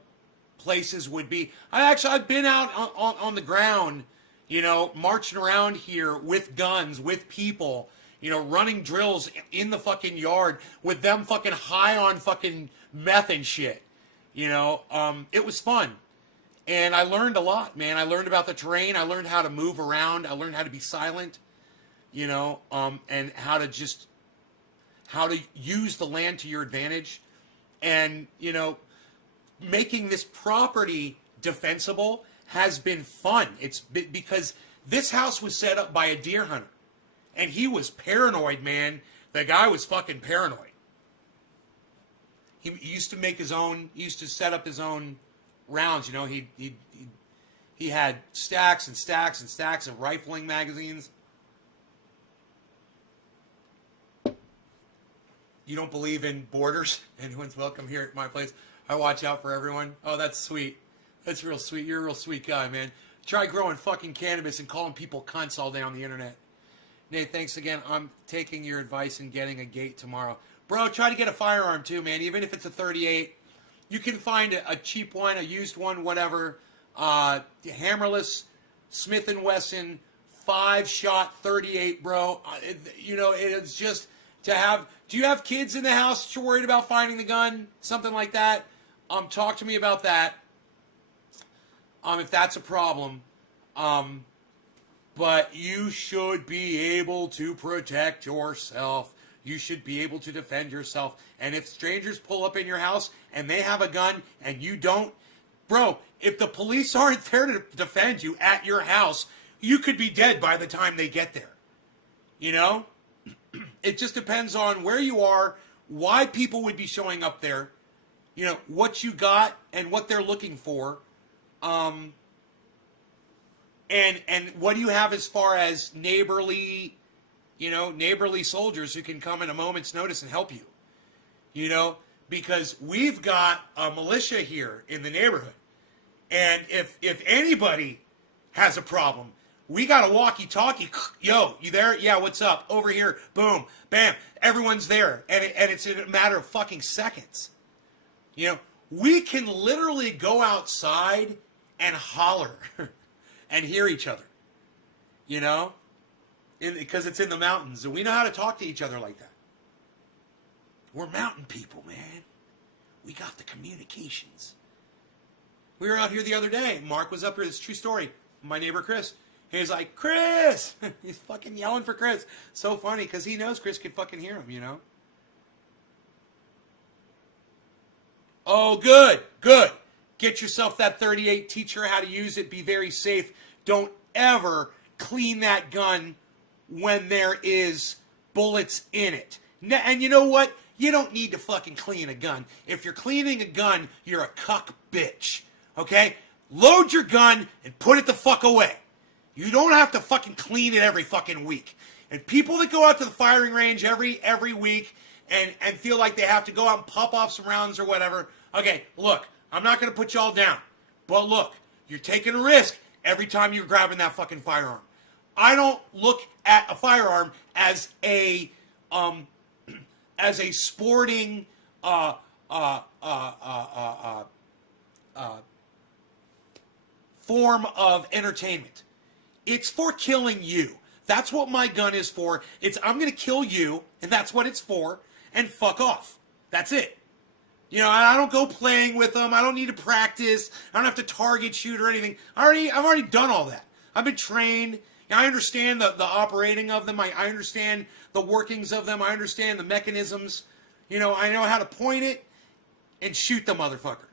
places would be. I've been out on the ground, you know, marching around here with guns, with people, you know, running drills in the fucking yard with them fucking high on fucking meth and shit. You know, it was fun. And I learned a lot, man. I learned about the terrain. I learned how to move around. I learned how to be silent, you know, and how to use the land to your advantage. And, you know, making this property defensible has been fun. It's because this house was set up by a deer hunter. And he was paranoid, man. The guy was fucking paranoid. He used to make his own, he used to set up his own rounds, you know. He had stacks and stacks and stacks of rifling magazines. You don't believe in borders? Anyone's welcome here at my place. I watch out for everyone. Oh, that's sweet. That's real sweet. You're a real sweet guy, man. Try growing fucking cannabis and calling people cunts all day on the internet. Nate, thanks again. I'm taking your advice and getting a gate tomorrow. Bro, try to get a firearm too, man. Even if it's a 38. You can find a cheap one, a used one, whatever. Hammerless, Smith & Wesson, 5-shot 38, bro. You know, it's just to have... Do you have kids in the house that you're worried about finding the gun? Something like that? Talk to me about that. If that's a problem. But you should be able to protect yourself. You should be able to defend yourself. And if strangers pull up in your house and they have a gun and you don't, bro, if the police aren't there to defend you at your house, you could be dead by the time they get there. You know? It just depends on where you are, why people would be showing up there, you know, what you got and what they're looking for. And what do you have as far as neighborly soldiers who can come in a moment's notice and help you? You know, because we've got a militia here in the neighborhood. And if anybody has a problem, we got a walkie-talkie. Yo, you there? Yeah, what's up? Over here. Boom. Bam. Everyone's there. And it's in a matter of fucking seconds. You know, we can literally go outside and holler and hear each other. You know? Because it's in the mountains. And we know how to talk to each other like that. We're mountain people, man. We got the communications. We were out here the other day. Mark was up here. It's a true story. My neighbor, Chris. He's like, Chris! He's fucking yelling for Chris. So funny, because he knows Chris can fucking hear him, you know? Oh, good. Good. Get yourself that 38. Teach her how to use it. Be very safe. Don't ever clean that gun when there is bullets in it. And you know what? You don't need to fucking clean a gun. If you're cleaning a gun, you're a cuck bitch. Okay? Load your gun and put it the fuck away. You don't have to fucking clean it every fucking week. And people that go out to the firing range every week and feel like they have to go out and pop off some rounds or whatever. Okay, look, I'm not going to put y'all down. But look, you're taking a risk every time you're grabbing that fucking firearm. I don't look at a firearm as a sporting form of entertainment. It's for killing you. That's what my gun is for. I'm going to kill you, and that's what it's for, and fuck off. That's it. You know, I don't go playing with them. I don't need to practice. I don't have to target shoot or anything. I've already done all that. I've been trained. I understand the operating of them. I understand the workings of them. I understand the mechanisms. You know, I know how to point it and shoot the motherfucker.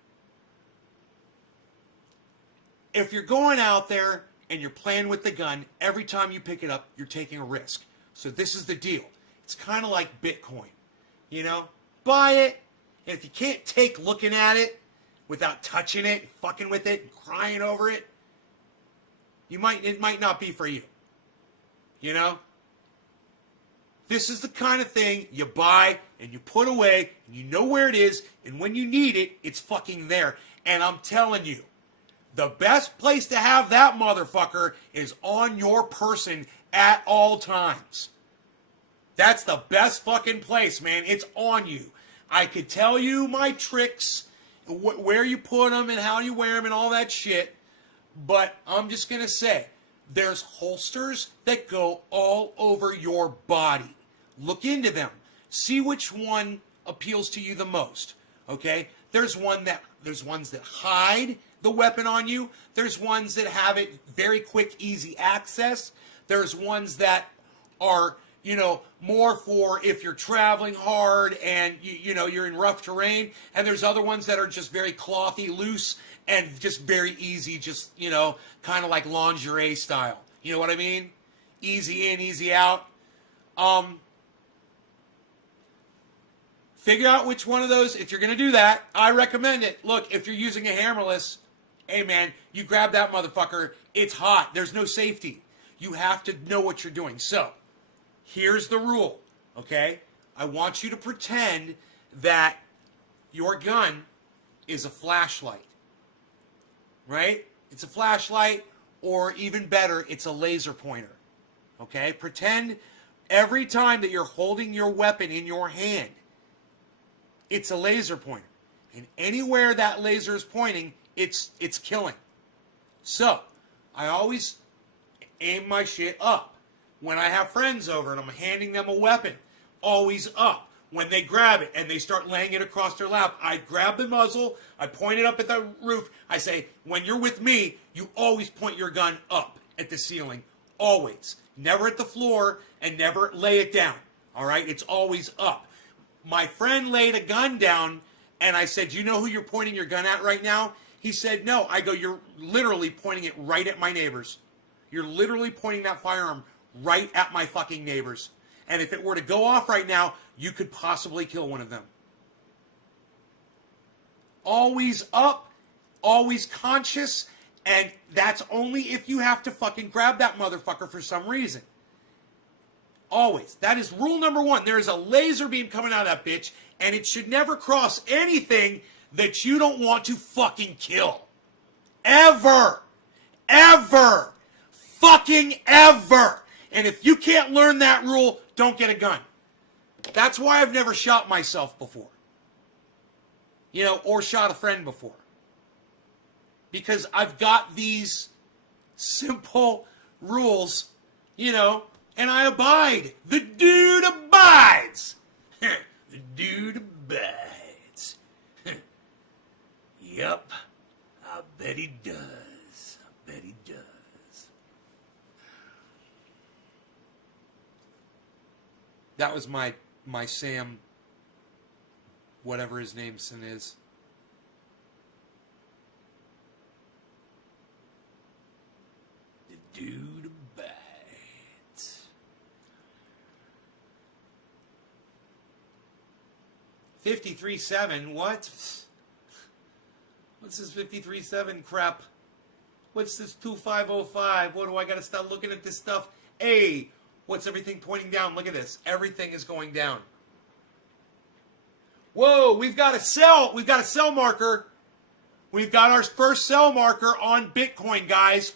If you're going out there and you're playing with the gun, every time you pick it up, you're taking a risk. So this is the deal. It's kind of like Bitcoin. You know, buy it, and if you can't take looking at it without touching it, fucking with it, and crying over it, it might not be for you. You know? This is the kind of thing you buy and you put away and you know where it is, and when you need it, it's fucking there. And I'm telling you, the best place to have that motherfucker is on your person at all times. That's the best fucking place, man. It's on you. I could tell you my tricks, where you put them and how you wear them and all that shit, but I'm just going to say, there's holsters that go all over your body. Look into them. See which one appeals to you the most. Okay? There's ones that hide the weapon on you. There's ones that have it very quick, easy access. There's ones that are, more for if you're traveling hard and you're in rough terrain. And there's other ones that are just very clothy, loose, and just very easy, just, kind of like lingerie style. You know what I mean? Easy in, easy out. Figure out which one of those, if you're going to do that, I recommend it. Look, if you're using a hammerless, hey man, you grab that motherfucker, it's hot, there's no safety. You have to know what you're doing. So, here's the rule, okay? I want you to pretend that your gun is a flashlight, right? It's a flashlight, or even better, it's a laser pointer, okay? Pretend every time that you're holding your weapon in your hand, it's a laser pointer. And anywhere that laser is pointing, it's killing. So, I always aim my shit up. When I have friends over and I'm handing them a weapon, always up. When they grab it and they start laying it across their lap, I grab the muzzle, I point it up at the roof. I say, when you're with me, you always point your gun up at the ceiling. Always. Never at the floor, and never lay it down. All right? It's always up. My friend laid a gun down, and I said, you know who you're pointing your gun at right now? He said, no. I go, you're literally pointing it right at my neighbors. You're literally pointing that firearm right at my fucking neighbors. And if it were to go off right now, you could possibly kill one of them. Always up, always conscious, and that's only if you have to fucking grab that motherfucker for some reason. Always. That is rule number one. There is a laser beam coming out of that bitch, and it should never cross anything that you don't want to fucking kill. Ever. Ever. Fucking ever. And if you can't learn that rule, don't get a gun. That's why I've never shot myself before. Or shot a friend before. Because I've got these simple rules, and I abide. The dude abides. The dude abides. Yup. I bet he does. I bet he does. That was my Sam, whatever his name is. The dude abides. 53.7, what? What's this 53.7 crap? What's this 2505? What do I gotta start looking at this stuff? Hey, what's everything pointing down? Look at this. Everything is going down. Whoa, we've got a sell marker. We've got our first sell marker on Bitcoin, guys.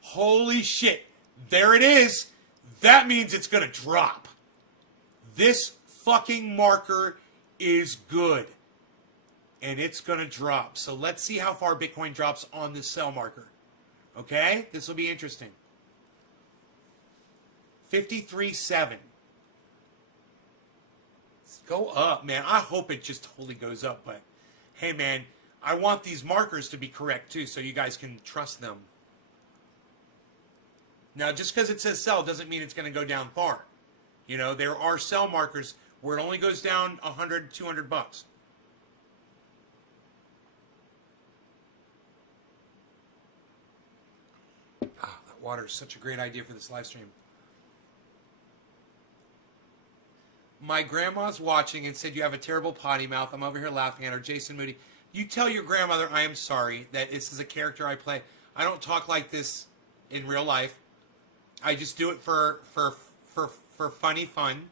Holy shit. There it is. That means it's going to drop. This fucking marker is good. And it's going to drop. So let's see how far Bitcoin drops on this sell marker. Okay? This will be interesting. 53.7. Go up, man. I hope it just totally goes up. But, hey, man, I want these markers to be correct, too, so you guys can trust them. Now, just because it says sell doesn't mean it's going to go down far. There are sell markers where it only goes down $100, $200. Ah, that water is such a great idea for this live stream. My grandma's watching and said you have a terrible potty mouth. I'm over here laughing at her. Jason Moody. You tell your grandmother I am sorry that this is a character I play. I don't talk like this in real life. I just do it for funny fun.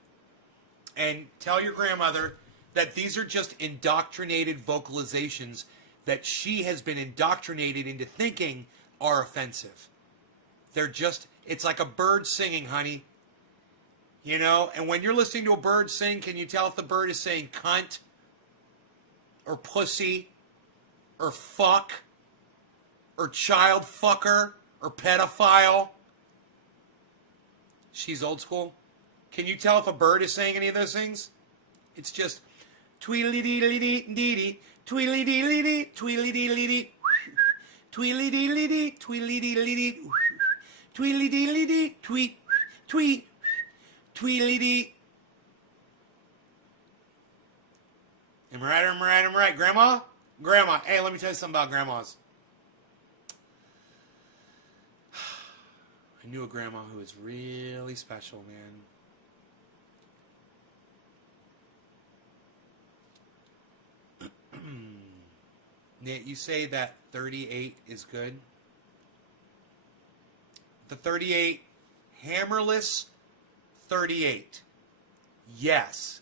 And tell your grandmother that these are just indoctrinated vocalizations that she has been indoctrinated into thinking are offensive. They're just, it's like a bird singing, honey. You know, and when you're listening to a bird sing, can you tell if the bird is saying cunt or pussy or fuck or child fucker or pedophile? She's old school. Can you tell if a bird is saying any of those things? It's just tweedly-dee-dee-dee-dee, tweedly-dee-dee-dee, tweedly-dee-dee-dee, tweedly-dee-dee-dee, tweedly-dee-dee-dee, tweedly-dee-dee-dee, tweet, tweet, tweedly-dee. Am I right, am I right, am I right? Grandma? Grandma. Hey, let me tell you something about grandmas. I knew a grandma who was really special, man. Nate, you say that 38 is good? The 38, hammerless 38. Yes.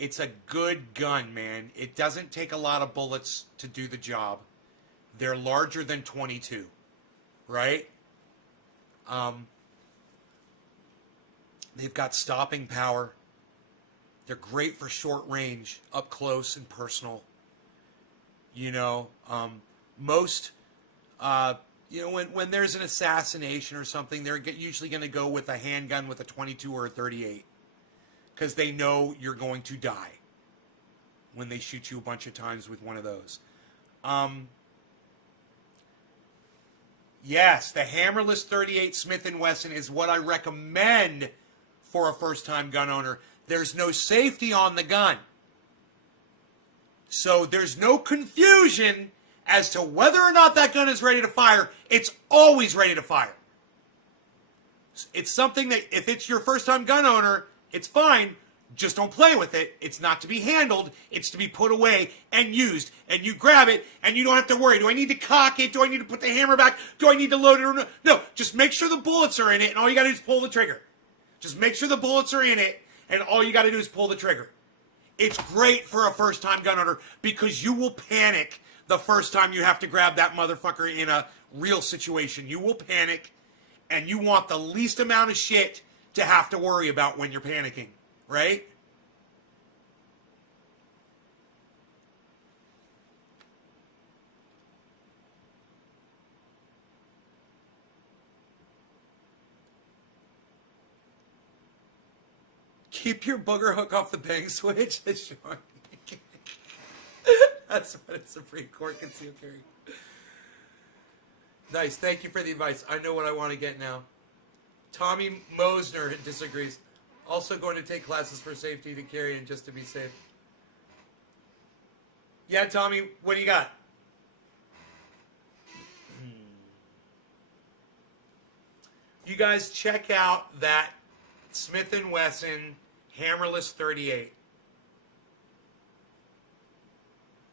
It's a good gun, man. It doesn't take a lot of bullets to do the job. They're larger than 22, right? They've got stopping power. They're great for short range, up close and personal. You know, most, when there's an assassination or something, they're usually going to go with a handgun with a 22 or a 38 because they know you're going to die when they shoot you a bunch of times with one of those. Yes, the hammerless 38 Smith & Wesson is what I recommend for a first-time gun owner. There's no safety on the gun. So there's no confusion as to whether or not that gun is ready to fire. It's always ready to fire. It's something that if it's your first-time gun owner, it's fine. Just don't play with it. It's not to be handled. It's to be put away and used. And you grab it, and you don't have to worry. Do I need to cock it? Do I need to put the hammer back? Do I need to load it or no? No, just make sure the bullets are in it, and all you got to do is pull the trigger. Just make sure the bullets are in it, and all you got to do is pull the trigger. It's great for a first-time gun owner because you will panic the first time you have to grab that motherfucker in a real situation. You will panic, and you want the least amount of shit to have to worry about when you're panicking, right? Keep your booger hook off the bang switch. That's what a Supreme Court concealed carry. Nice. Thank you for the advice. I know what I want to get now. Tommy Mosner disagrees. Also going to take classes for safety to carry and just to be safe. Yeah, Tommy, what do you got? You guys check out that Smith & Wesson hammerless 38.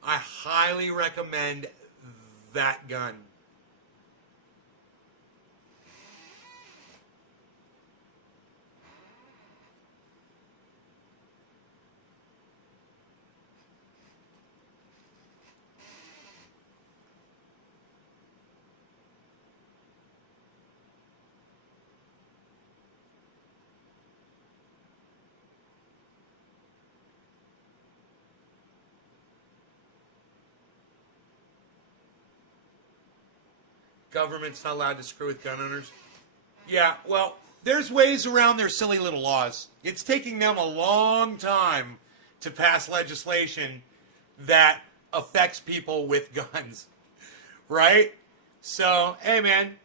I highly recommend that gun. Government's not allowed to screw with gun owners. Yeah, well, there's ways around their silly little laws. It's taking them a long time to pass legislation that affects people with guns, right? So, hey, man.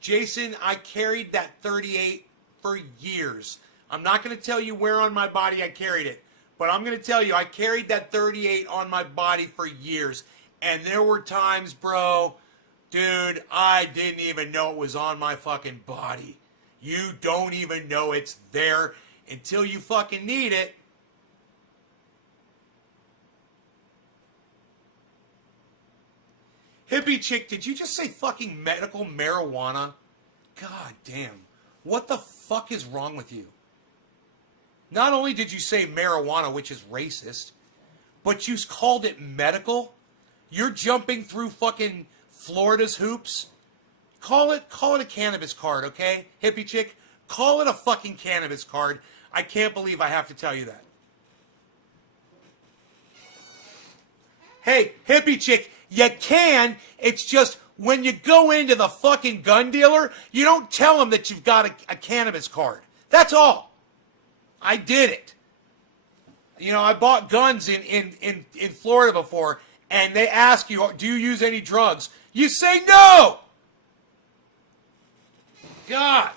Jason, I carried that 38 for years. I'm not going to tell you where on my body I carried it. But I'm going to tell you, I carried that 38 on my body for years. And there were times, bro, dude, I didn't even know it was on my fucking body. You don't even know it's there until you fucking need it. Hippie chick, did you just say fucking medical marijuana? God damn. What the fuck is wrong with you? Not only did you say marijuana, which is racist, but you called it medical? You're jumping through fucking Florida's hoops? Call it a cannabis card, okay? Hippie chick, call it a fucking cannabis card. I can't believe I have to tell you that. Hey, hippie chick, you can. It's just when you go into the fucking gun dealer, you don't tell them that you've got a cannabis card. That's all. I did it. You know, I bought guns in Florida before, and they ask you, do you use any drugs? You say no. God.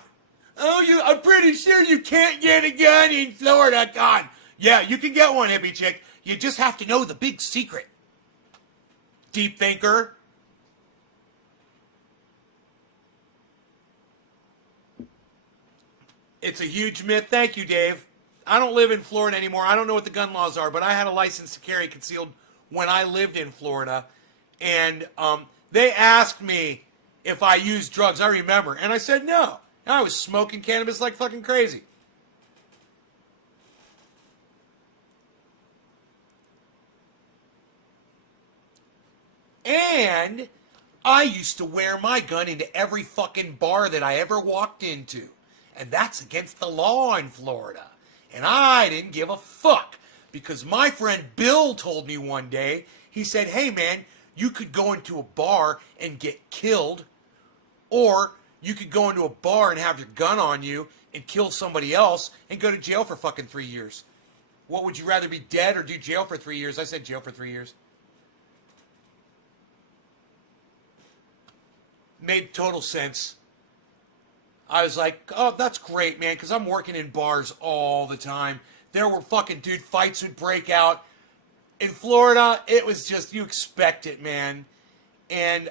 Oh, I'm pretty sure you can't get a gun in Florida. God. Yeah, you can get one, hippie chick. You just have to know the big secret. Deep thinker. It's a huge myth. Thank you, Dave. I don't live in Florida anymore. I don't know what the gun laws are, but I had a license to carry concealed when I lived in Florida. And they asked me if I used drugs. I remember. And I said no. And I was smoking cannabis like fucking crazy. And I used to wear my gun into every fucking bar that I ever walked into. And that's against the law in Florida. And I didn't give a fuck. Because my friend Bill told me one day, he said, hey man, you could go into a bar and get killed. Or you could go into a bar and have your gun on you and kill somebody else and go to jail for fucking 3 years. What would you rather be, dead or do jail for 3 years? I said jail for 3 years. Made total sense. I was like, oh, that's great, man, because I'm working in bars all the time. There were fucking, dude, fights would break out. In Florida, it was just, you expect it, man. And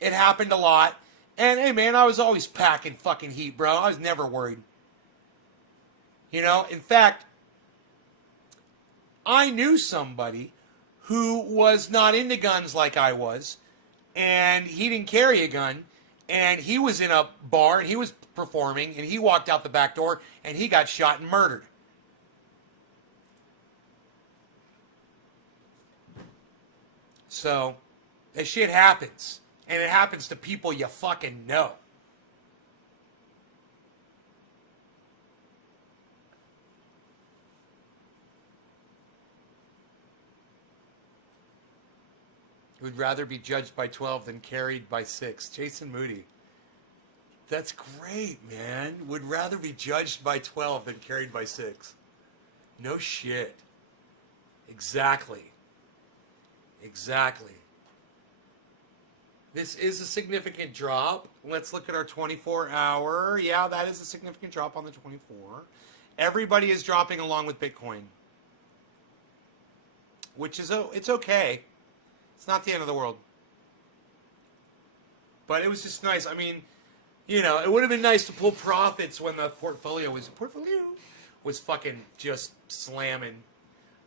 it happened a lot. And, hey, man, I was always packing fucking heat, bro. I was never worried. You know, in fact, I knew somebody who was not into guns like I was. And he didn't carry a gun, and he was in a bar, and he was performing, and he walked out the back door, and he got shot and murdered. So, that shit happens, and it happens to people you fucking know. Would rather be judged by 12 than carried by 6. Jason Moody. That's great, man. Would rather be judged by 12 than carried by 6. No shit. Exactly. Exactly. This is a significant drop. Let's look at our 24-hour. Yeah, that is a significant drop on the 24. Everybody is dropping along with Bitcoin. Which is, it's okay. It's not the end of the world. But it was just nice. I mean, you know, it would have been nice to pull profits when the portfolio was fucking just slamming.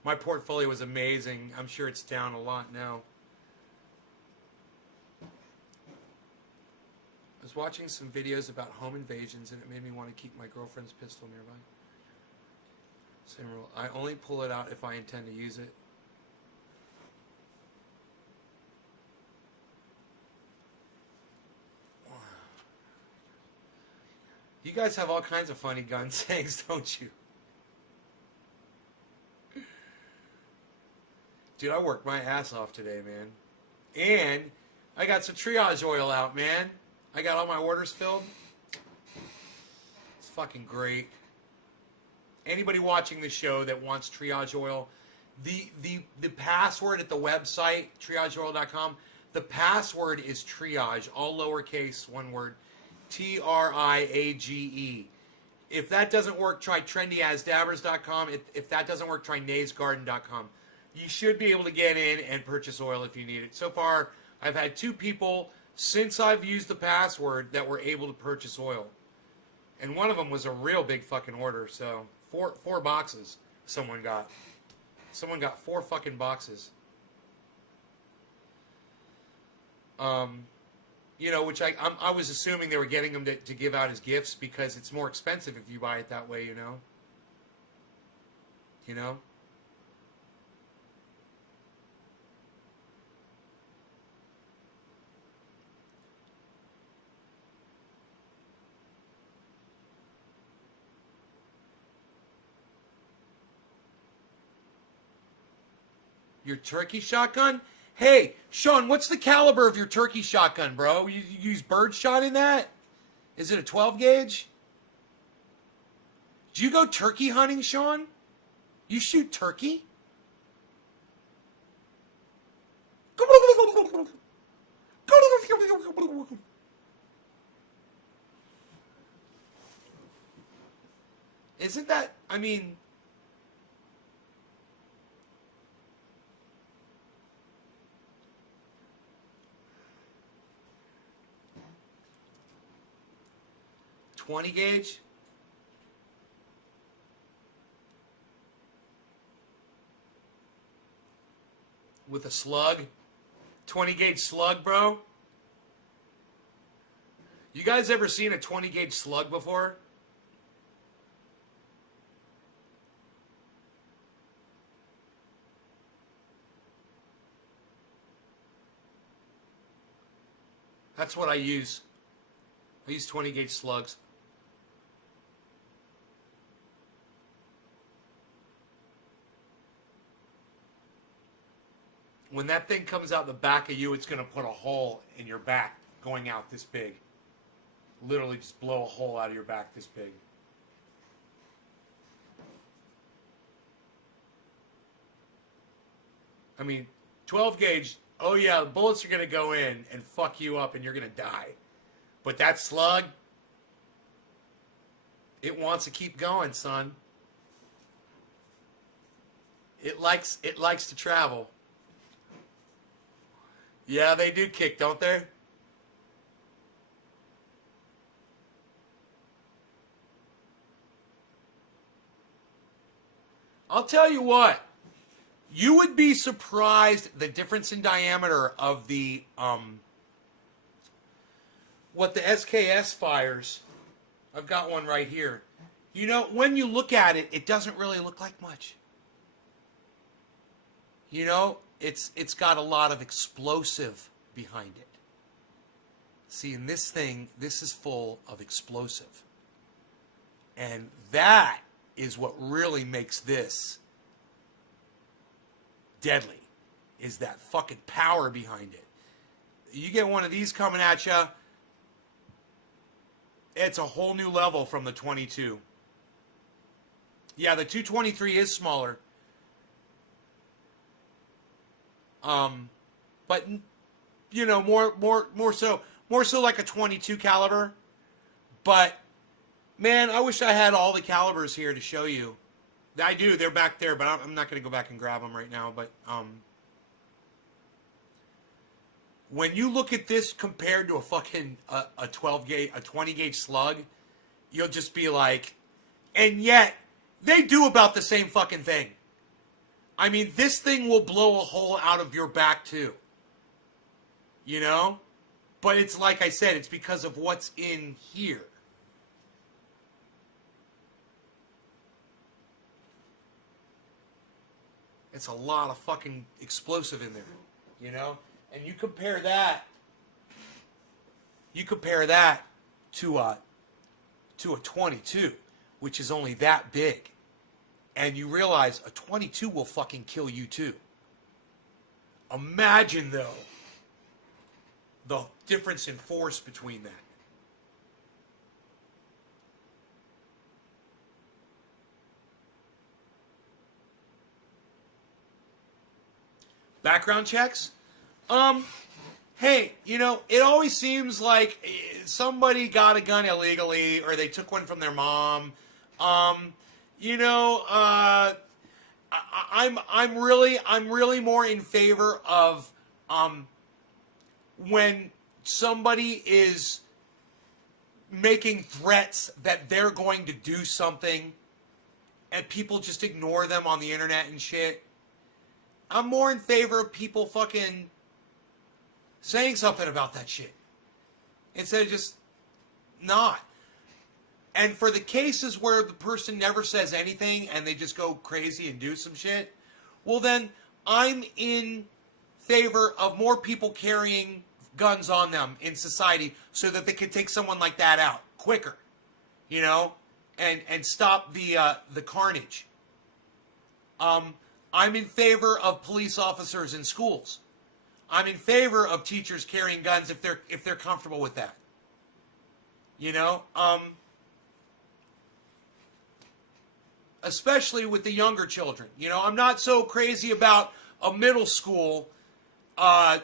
My portfolio was amazing. I'm sure it's down a lot now. I was watching some videos about home invasions and it made me want to keep my girlfriend's pistol nearby. Same rule. I only pull it out if I intend to use it. You guys have all kinds of funny gun sayings, don't you? Dude, I worked my ass off today, man. And I got some triage oil out, man. I got all my orders filled. It's fucking great. Anybody watching the show that wants triage oil, the password at the website, triageoil.com, the password is triage, all lowercase, one word. TRIAGE. If that doesn't work, try trendyasdabbers.com. If that doesn't work, try naysgarden.com. You should be able to get in and purchase oil if you need it. So far, I've had 2 people since I've used the password that were able to purchase oil. And one of them was a real big fucking order. So, four boxes someone got. Someone got 4 fucking boxes. Which I was assuming they were getting him to give out as gifts because it's more expensive if you buy it that way, You know? Your turkey shotgun? Hey, Sean, what's the caliber of your turkey shotgun, bro? You use bird shot in that? Is it a 12 gauge? Do you go turkey hunting, Sean? You shoot turkey? Isn't that, 20 gauge? With a slug? 20 gauge slug, bro? You guys ever seen a 20 gauge slug before? That's what I use. I use 20 gauge slugs. When that thing comes out the back of you, it's going to put a hole in your back going out this big. Literally just blow a hole out of your back this big. I mean, 12 gauge, oh yeah, the bullets are going to go in and fuck you up and you're going to die. But that slug, it wants to keep going, son. It likes to travel. Yeah, they do kick, don't they? I'll tell you what. You would be surprised the difference in diameter of the what the SKS fires. I've got one right here. When you look at it, it doesn't really look like much. It's got a lot of explosive behind it. See, in this thing, this is full of explosive. And that is what really makes this deadly, is that fucking power behind it. You get one of these coming at you, it's a whole new level from the 22. Yeah, the 223 is smaller. But more so like a 22 caliber. But man, I wish I had all the calibers here to show you. I do. They're back there, but I'm not going to go back and grab them right now. But when you look at this compared to a fucking a 12 gauge, a 20 gauge slug, you'll just be like, and yet they do about the same fucking thing. I mean, this thing will blow a hole out of your back too. But it's like I said, it's because of what's in here. It's a lot of fucking explosive in there, And you compare that to a 22, which is only that big. And you realize a 22 will fucking kill you too. Imagine, though, the difference in force between that. Background checks? Hey, it always seems like somebody got a gun illegally or they took one from their mom. I'm really more in favor of when somebody is making threats that they're going to do something and people just ignore them on the internet and shit. I'm more in favor of people fucking saying something about that shit instead of just not. And for the cases where the person never says anything and they just go crazy and do some shit, well then I'm in favor of more people carrying guns on them in society so that they can take someone like that out quicker, you know, and stop the carnage. I'm in favor of police officers in schools. I'm in favor of teachers carrying guns if they're comfortable with that. You know, especially with the younger children. You know, I'm not so crazy about a middle school. A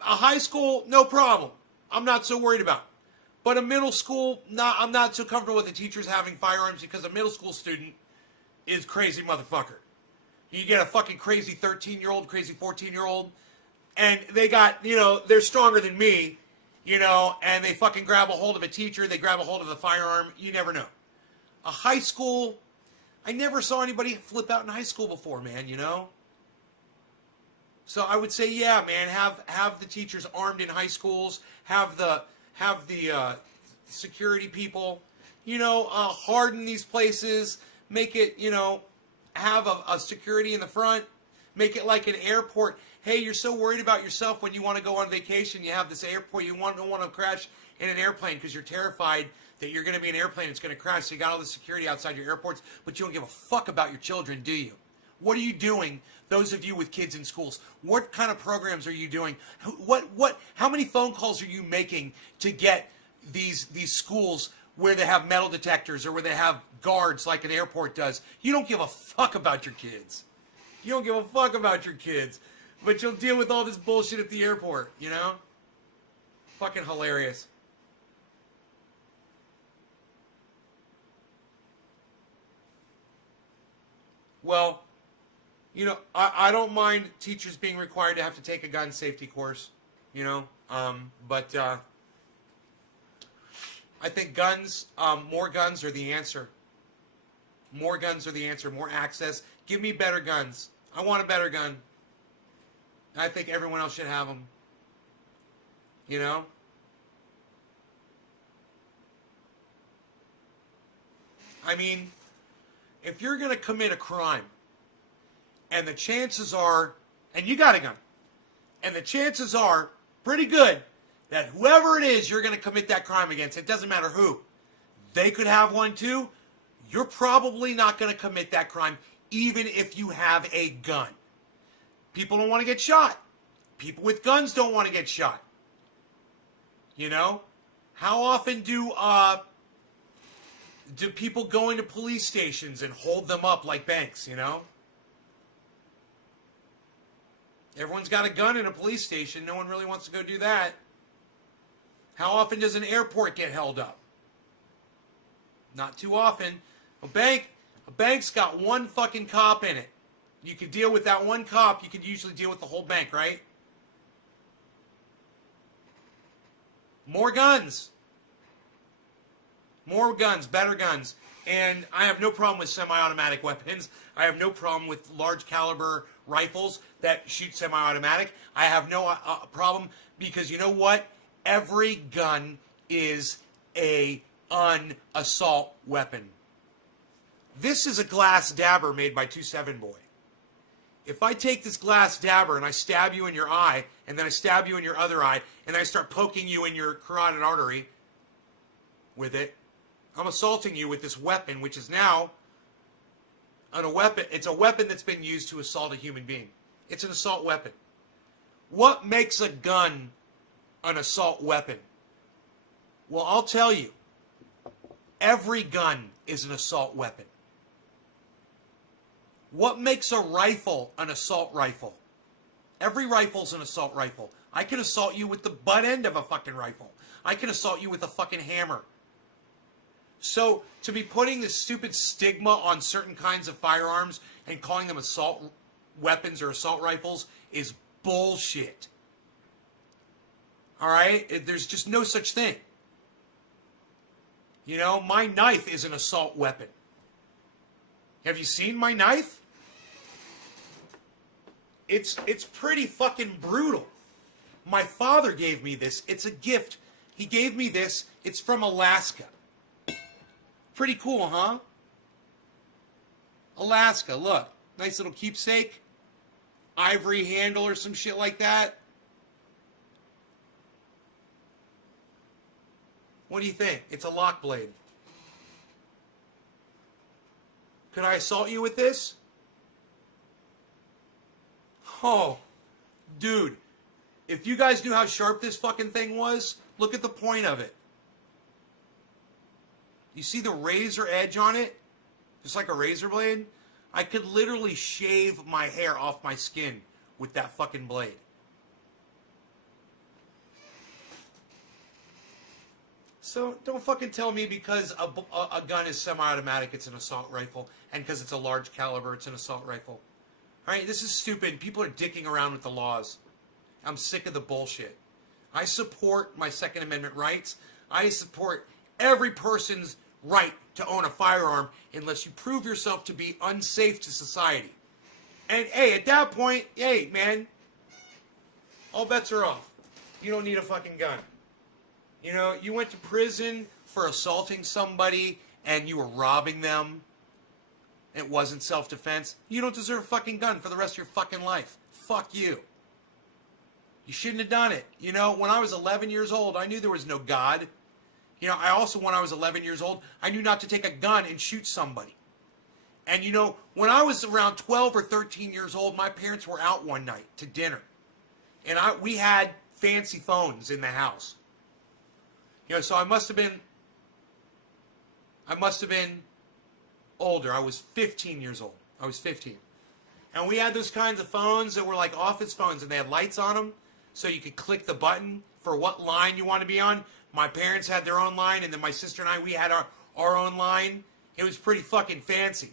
high school, no problem. I'm not so worried about. But a middle school, I'm not so comfortable with the teachers having firearms because a middle school student is crazy motherfucker. You get a fucking crazy 13-year-old, crazy 14-year-old, and they got, you know, they're stronger than me, you know, and they fucking grab a hold of a teacher, they grab a hold of the firearm, you never know. A high school, I never saw anybody flip out in high school before, man, you know? So I would say, yeah, man, have the teachers armed in high schools, have the security people, you know, harden these places, make it, you know, have a security in the front, make it like an airport. Hey, you're so worried about yourself when you want to go on vacation, you have this airport, you don't want to crash in an airplane because you're terrified that you're going to be in an airplane, it's going to crash, so you got all the security outside your airports, but you don't give a fuck about your children, do you? What are you doing, those of you with kids in schools? What kind of programs are you doing? How many phone calls are you making to get these schools where they have metal detectors or where they have guards like an airport does? You don't give a fuck about your kids. You don't give a fuck about your kids. But you'll deal with all this bullshit at the airport, you know? Fucking hilarious. Well, you know, I don't mind teachers being required to have to take a gun safety course, you know, but I think guns, more guns are the answer. More guns are the answer, more access. Give me better guns. I want a better gun. I think everyone else should have them, you know? I mean, if you're going to commit a crime, and the chances are, and you got a gun, and the chances are pretty good that whoever it is you're going to commit that crime against, it doesn't matter who, they could have one too, you're probably not going to commit that crime even if you have a gun. People don't want to get shot. People with guns don't want to get shot. You know? How often do people go into police stations and hold them up like banks, you know? Everyone's got a gun in a police station. No one really wants to go do that. How often does an airport get held up? Not too often. A bank's got one fucking cop in it. You could deal with that one cop, you could usually deal with the whole bank, right? More guns. More guns, better guns. And I have no problem with semi-automatic weapons. I have no problem with large caliber rifles that shoot semi-automatic. I have no problem because you know what? Every gun is an assault weapon. This is a glass dabber made by 27 Boy. If I take this glass dabber and I stab you in your eye, and then I stab you in your other eye, and then I start poking you in your carotid artery with it, I'm assaulting you with this weapon, which is now a weapon. It's a weapon that's been used to assault a human being. It's an assault weapon. What makes a gun an assault weapon? Well, I'll tell you. Every gun is an assault weapon. What makes a rifle an assault rifle? Every rifle's an assault rifle. I can assault you with the butt end of a fucking rifle. I can assault you with a fucking hammer. So, to be putting this stupid stigma on certain kinds of firearms and calling them assault weapons or assault rifles is bullshit. Alright? There's just no such thing. You know, my knife is an assault weapon. Have you seen my knife? It's pretty fucking brutal. My father gave me this. It's a gift. He gave me this. It's from Alaska. Pretty cool, huh? Alaska, look. Nice little keepsake. Ivory handle or some shit like that. What do you think? It's a lock blade. Could I assault you with this? Oh, dude. If you guys knew how sharp this fucking thing was, look at the point of it. You see the razor edge on it? Just like a razor blade? I could literally shave my hair off my skin with that fucking blade. So don't fucking tell me because a gun is semi-automatic, it's an assault rifle, and because it's a large caliber, it's an assault rifle. All right, this is stupid. People are dicking around with the laws. I'm sick of the bullshit. I support my Second Amendment rights. I support every person's right to own a firearm unless you prove yourself to be unsafe to society. And hey, at that point, hey, man, all bets are off. You don't need a fucking gun. You know, you went to prison for assaulting somebody and you were robbing them. It wasn't self-defense. You don't deserve a fucking gun for the rest of your fucking life. Fuck you. You shouldn't have done it. You know, when I was 11 years old, I knew there was no God. You know, I also, when I was 11 years old, I knew not to take a gun and shoot somebody. And, you know, when I was around 12 or 13 years old, my parents were out one night to dinner. And we had fancy phones in the house. You know, so I must have been older. I was 15 years old. I was 15. And we had those kinds of phones that were like office phones, and they had lights on them, so you could click the button for what line you want to be on. My parents had their own line, and then my sister and I, we had our own line. It was pretty fucking fancy.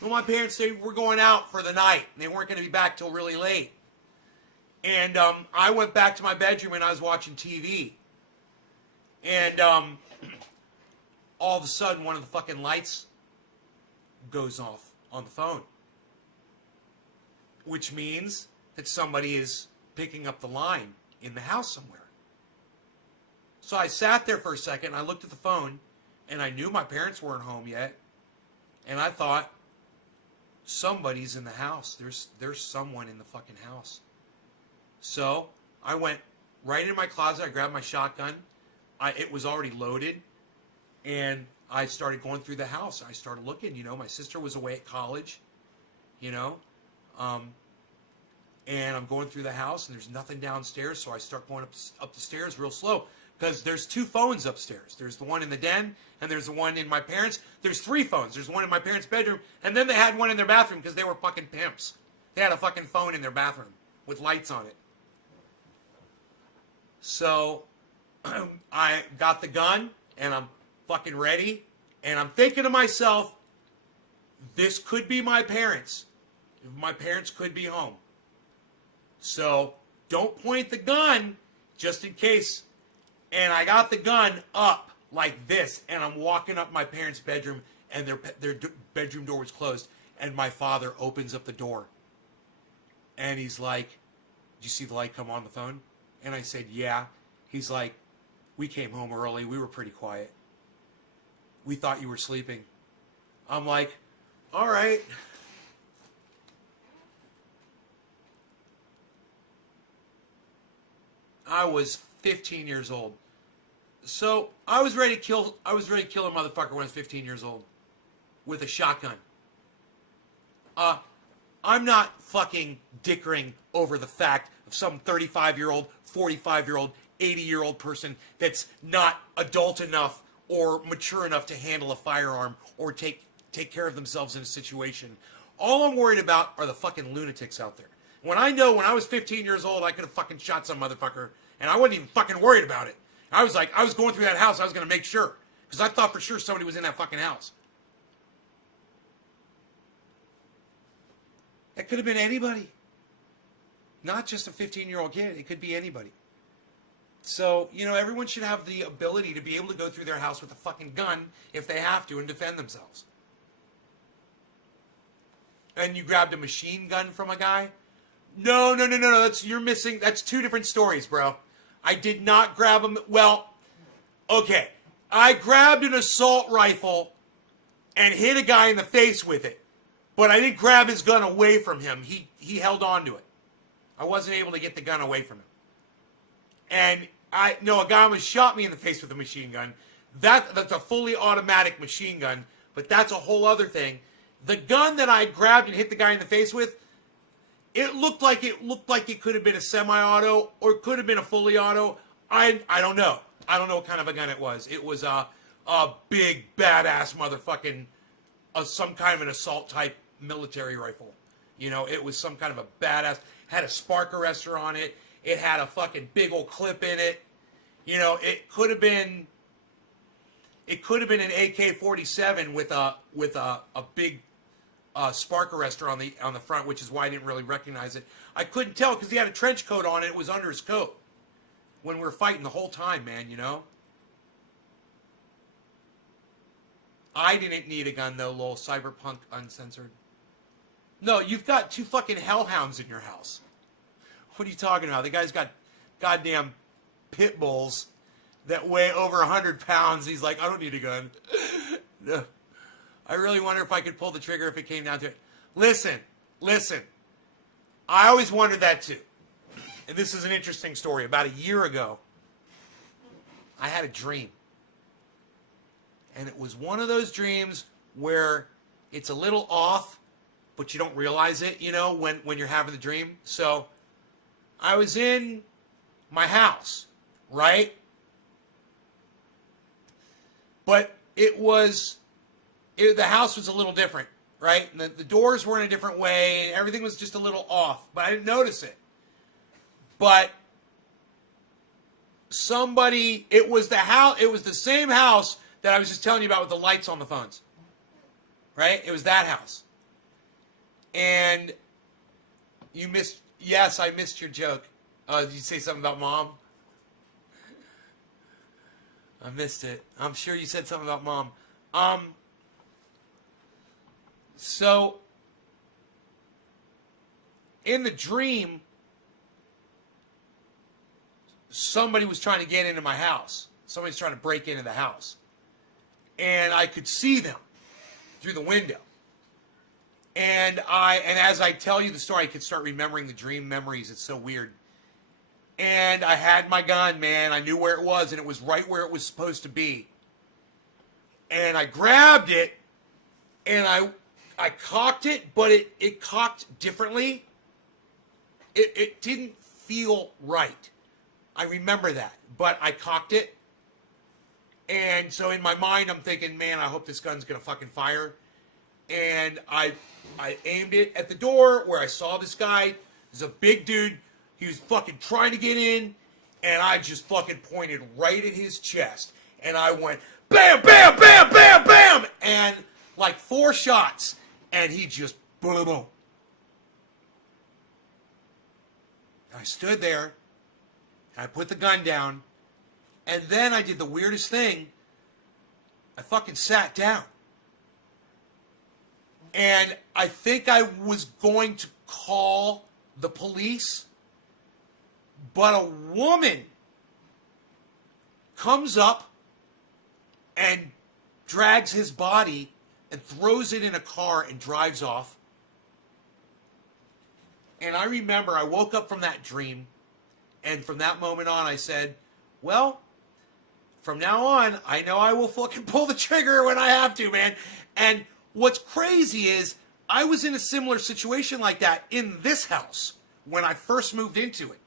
Well, my parents, they were going out for the night. They weren't going to be back till really late. And I went back to my bedroom, and I was watching TV. And all of a sudden, one of the fucking lights goes off on the phone. Which means that somebody is picking up the line in the house somewhere. So I sat there for a second, I looked at the phone, and I knew my parents weren't home yet. And I thought, somebody's in the house. There's someone in the fucking house. So I went right in my closet, I grabbed my shotgun. It was already loaded. And I started going through the house. I started looking, you know, my sister was away at college, you know. And I'm going through the house, and there's nothing downstairs, so I start going up the stairs real slow, because there's two phones upstairs. There's the one in the den, and there's the one in my parents'. There's three phones. There's one in my parents' bedroom, and then they had one in their bathroom, because they were fucking pimps. They had a fucking phone in their bathroom with lights on it. So I got the gun, and I'm fucking ready, and I'm thinking to myself, this could be my parents. My parents could be home. So don't point the gun, just in case. And I got the gun up like this, and I'm walking up my parents' bedroom, and their bedroom door was closed, and my father opens up the door. And he's like, "Did you see the light come on the phone?" And I said, "Yeah." He's like, "We came home early. We were pretty quiet. We thought you were sleeping." I'm like, "All right." I was 15 years old. So I was ready to kill a motherfucker when I was 15 years old with a shotgun. I'm not fucking dickering over the fact of some 35-year-old, 45-year-old, 80-year-old person that's not adult enough or mature enough to handle a firearm or take care of themselves in a situation. All I'm worried about are the fucking lunatics out there. When I was 15 years old, I could have fucking shot some motherfucker, and I wasn't even fucking worried about it. I was going through that house, I was going to make sure. Because I thought for sure somebody was in that fucking house. That could have been anybody. Not just a 15-year-old kid. It could be anybody. So, you know, everyone should have the ability to be able to go through their house with a fucking gun if they have to and defend themselves. And you grabbed a machine gun from a guy, No, no, no, no, no. You're missing. That's two different stories, bro. I did not grab him. Well, okay. I grabbed an assault rifle and hit a guy in the face with it, but I didn't grab his gun away from him. He held on to it. I wasn't able to get the gun away from him. And a guy almost shot me in the face with a machine gun. That's a fully automatic machine gun, but that's a whole other thing. The gun that I grabbed and hit the guy in the face with, it looked like it could have been a semi-auto or it could have been a fully auto. I don't know. I don't know what kind of a gun it was. It was a big badass motherfucking some kind of an assault type military rifle. You know, it was some kind of a badass. Had a spark arrestor on it. It had a fucking big old clip in it. You know, it could have been an AK-47 with a big spark arrestor on the front, which is why I didn't really recognize it. I couldn't tell because he had a trench coat on it. It was under his coat when we were fighting the whole time, man. You know. I didn't need a gun though, lol. Cyberpunk uncensored. No, you've got two fucking hellhounds in your house. What are you talking about? The guy's got goddamn pit bulls that weigh over 100 pounds. He's like, I don't need a gun. No. I really wonder if I could pull the trigger if it came down to it. Listen. I always wondered that too. And this is an interesting story. About a year ago, I had a dream. And it was one of those dreams where it's a little off, but you don't realize it, you know, when you're having the dream. So I was in my house, right? But the house was a little different, right? And the doors were in a different way. Everything was just a little off, but I didn't notice it. But it was the same house that I was just telling you about with the lights on the phones. Right? It was that house. And yes, I missed your joke. Did you say something about mom? I missed it. I'm sure you said something about mom. So, in the dream, somebody was trying to get into my house. Somebody's trying to break into the house. And I could see them through the window. And as I tell you the story, I could start remembering the dream memories. It's so weird. And I had my gun, man. I knew where it was, and it was right where it was supposed to be. And I grabbed it, and I cocked it, but it cocked differently. It didn't feel right. I remember that. But I cocked it. And so in my mind, I'm thinking, man, I hope this gun's going to fucking fire. And I aimed it at the door where I saw this guy. He's a big dude. He was fucking trying to get in. And I just fucking pointed right at his chest. And I went, bam, bam, bam, bam, bam. And like 4 shots. And he just, boom, boom. I stood there. I put the gun down. And then I did the weirdest thing. I fucking sat down. And I think I was going to call the police. But a woman comes up and drags his body and throws it in a car and drives off. And I remember I woke up from that dream. And from that moment on, I said, well, from now on, I know I will fucking pull the trigger when I have to, man. And what's crazy is I was in a similar situation like that in this house when I first moved into it.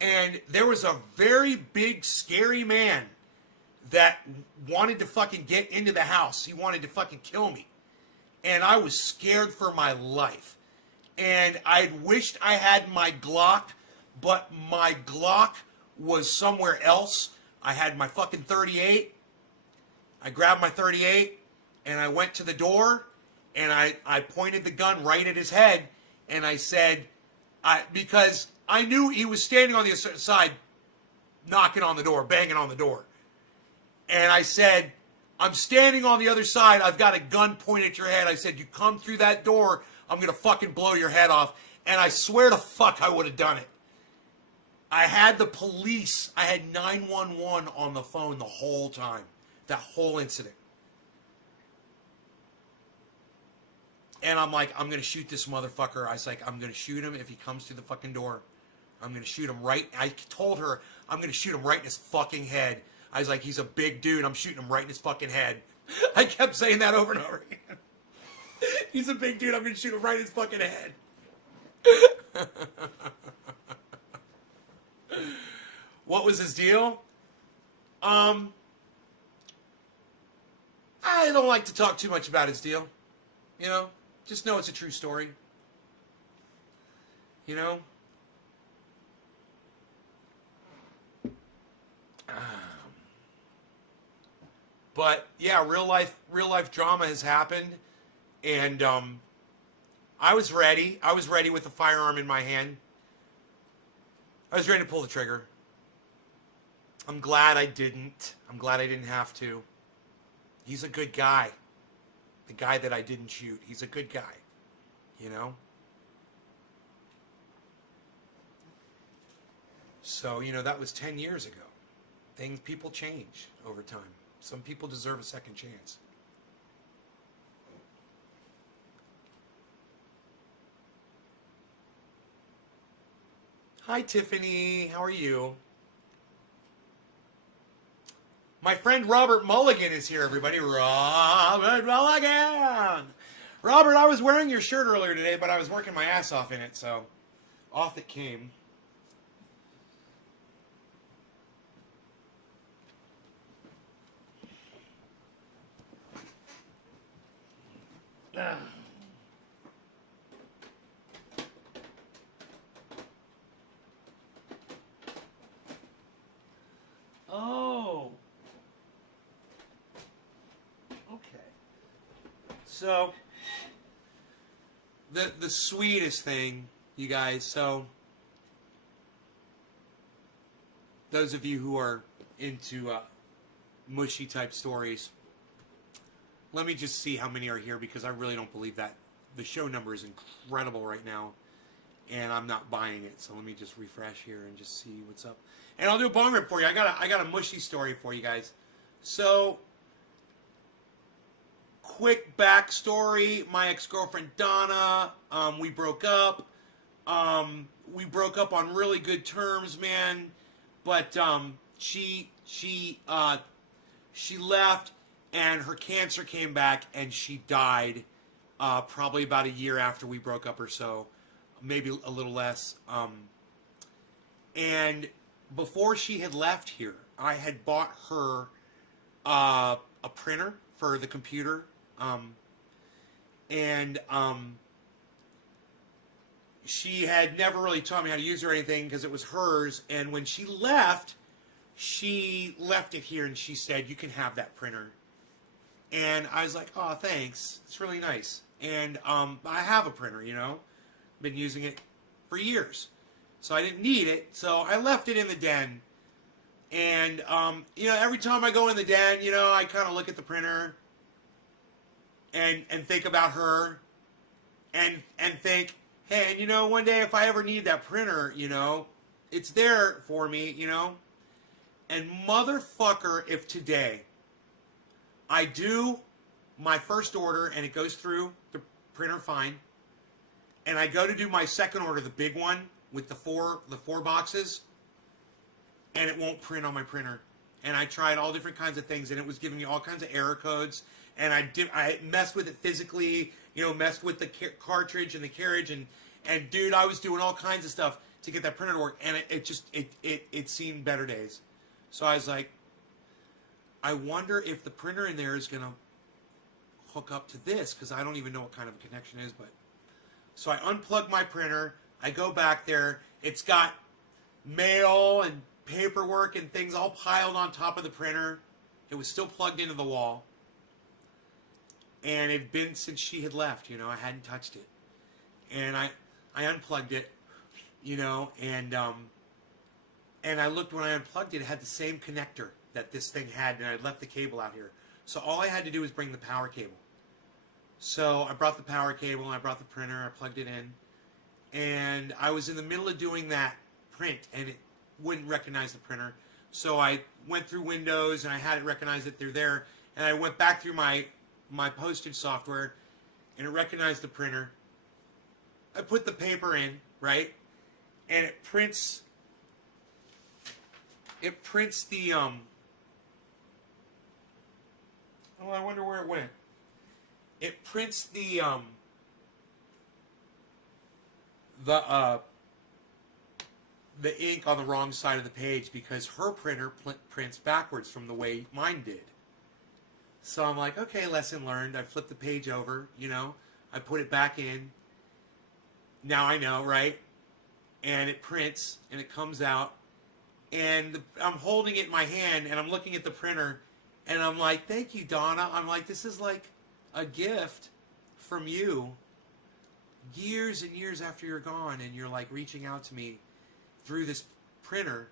And there was a very big, scary man that wanted to fucking get into the house. He wanted to fucking kill me. And I was scared for my life. And I wished I had my Glock, but my Glock was somewhere else. I had my fucking 38. I grabbed my 38 and I went to the door and I pointed the gun right at his head and I said, because I knew he was standing on the other side, knocking on the door, banging on the door. And I said, I'm standing on the other side. I've got a gun pointed at your head. I said, you come through that door, I'm going to fucking blow your head off. And I swear to fuck I would have done it. I had the police, I had 911 on the phone the whole time. That whole incident. And I'm like, I'm going to shoot this motherfucker. I was like, I'm going to shoot him if he comes through the fucking door. I'm going to shoot him right. I told her, I'm going to shoot him right in his fucking head. I was like, he's a big dude. I'm shooting him right in his fucking head. I kept saying that over and over again. He's a big dude. I'm going to shoot him right in his fucking head. What was his deal? I don't like to talk too much about his deal. You know? Just know it's a true story. You know? But yeah, real life drama has happened, and I was ready. I was ready with a firearm in my hand. I was ready to pull the trigger. I'm glad I didn't. I'm glad I didn't have to. He's a good guy. The guy that I didn't shoot. He's a good guy. You know? So, you know, that was 10 years ago. People change over time. Some people deserve a second chance. Hi, Tiffany. How are you? My friend Robert Mulligan is here, everybody. Robert Mulligan! Robert, I was wearing your shirt earlier today, but I was working my ass off in it, so off it came. Oh. Okay. So, the sweetest thing, you guys, so those of you who are into mushy type stories, let me just see how many are here, because I really don't believe that. The show number is incredible right now, and I'm not buying it. So let me just refresh here and just see what's up. And I'll do a bong rip for you. I got a mushy story for you guys. So, quick backstory. My ex-girlfriend Donna, we broke up. We broke up on really good terms, man. But she left, and her cancer came back, and she died probably about a year after we broke up or so, maybe a little less. And before she had left here, I had bought her a printer for the computer, and she had never really taught me how to use it or anything because it was hers. And when she left it here, and she said, "You can have that printer." And I was like, "Oh, thanks. It's really nice." And I have a printer, you know. Been using it for years. So I didn't need it. So I left it in the den. And, you know, every time I go in the den, you know, I kind of look at the printer and think about her and think, hey, and, you know, one day if I ever need that printer, you know, it's there for me, you know. And motherfucker, if today I do my first order and it goes through the printer fine, and I go to do my second order, the big one with the four boxes, and it won't print on my printer. And I tried all different kinds of things, and it was giving me all kinds of error codes. And I messed with it physically, you know, messed with the cartridge and the carriage, and dude, I was doing all kinds of stuff to get that printer to work, and it seemed better days. So I was like, I wonder if the printer in there is gonna hook up to this, because I don't even know what kind of a connection it is. But so I unplug my printer, I go back there, it's got mail and paperwork and things all piled on top of the printer. It was still plugged into the wall, and it had been since she had left, you know. I hadn't touched it, and I unplugged it, you know, and I looked when I unplugged it, it had the same connector that this thing had, and I left the cable out here. So all I had to do was bring the power cable. So I brought the power cable, and I brought the printer, I plugged it in, and I was in the middle of doing that print, and it wouldn't recognize the printer. So I went through Windows, and I had it recognize that they're there, and I went back through my postage software, and it recognized the printer. I put the paper in, right, and it prints the oh, I wonder where it went. It prints the ink on the wrong side of the page because her printer prints backwards from the way mine did. So I'm like, okay, lesson learned. I flipped the page over, you know. I put it back in. Now I know, right? And it prints, and it comes out. And I'm holding it in my hand, and I'm looking at the printer, and I'm like, thank you, Donna. I'm like, this is like a gift from you years and years after you're gone, and you're like reaching out to me through this printer.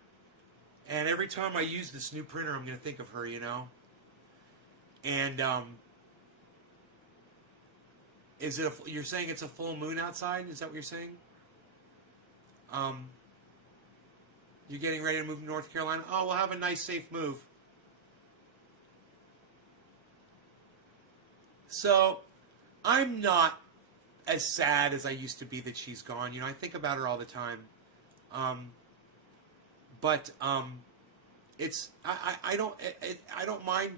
And every time I use this new printer, I'm going to think of her, you know? And you're saying it's a full moon outside? Is that what you're saying? You're getting ready to move to North Carolina? Oh, we'll have a nice, safe move. So, I'm not as sad as I used to be that she's gone. You know, I think about her all the time. But it's I don't mind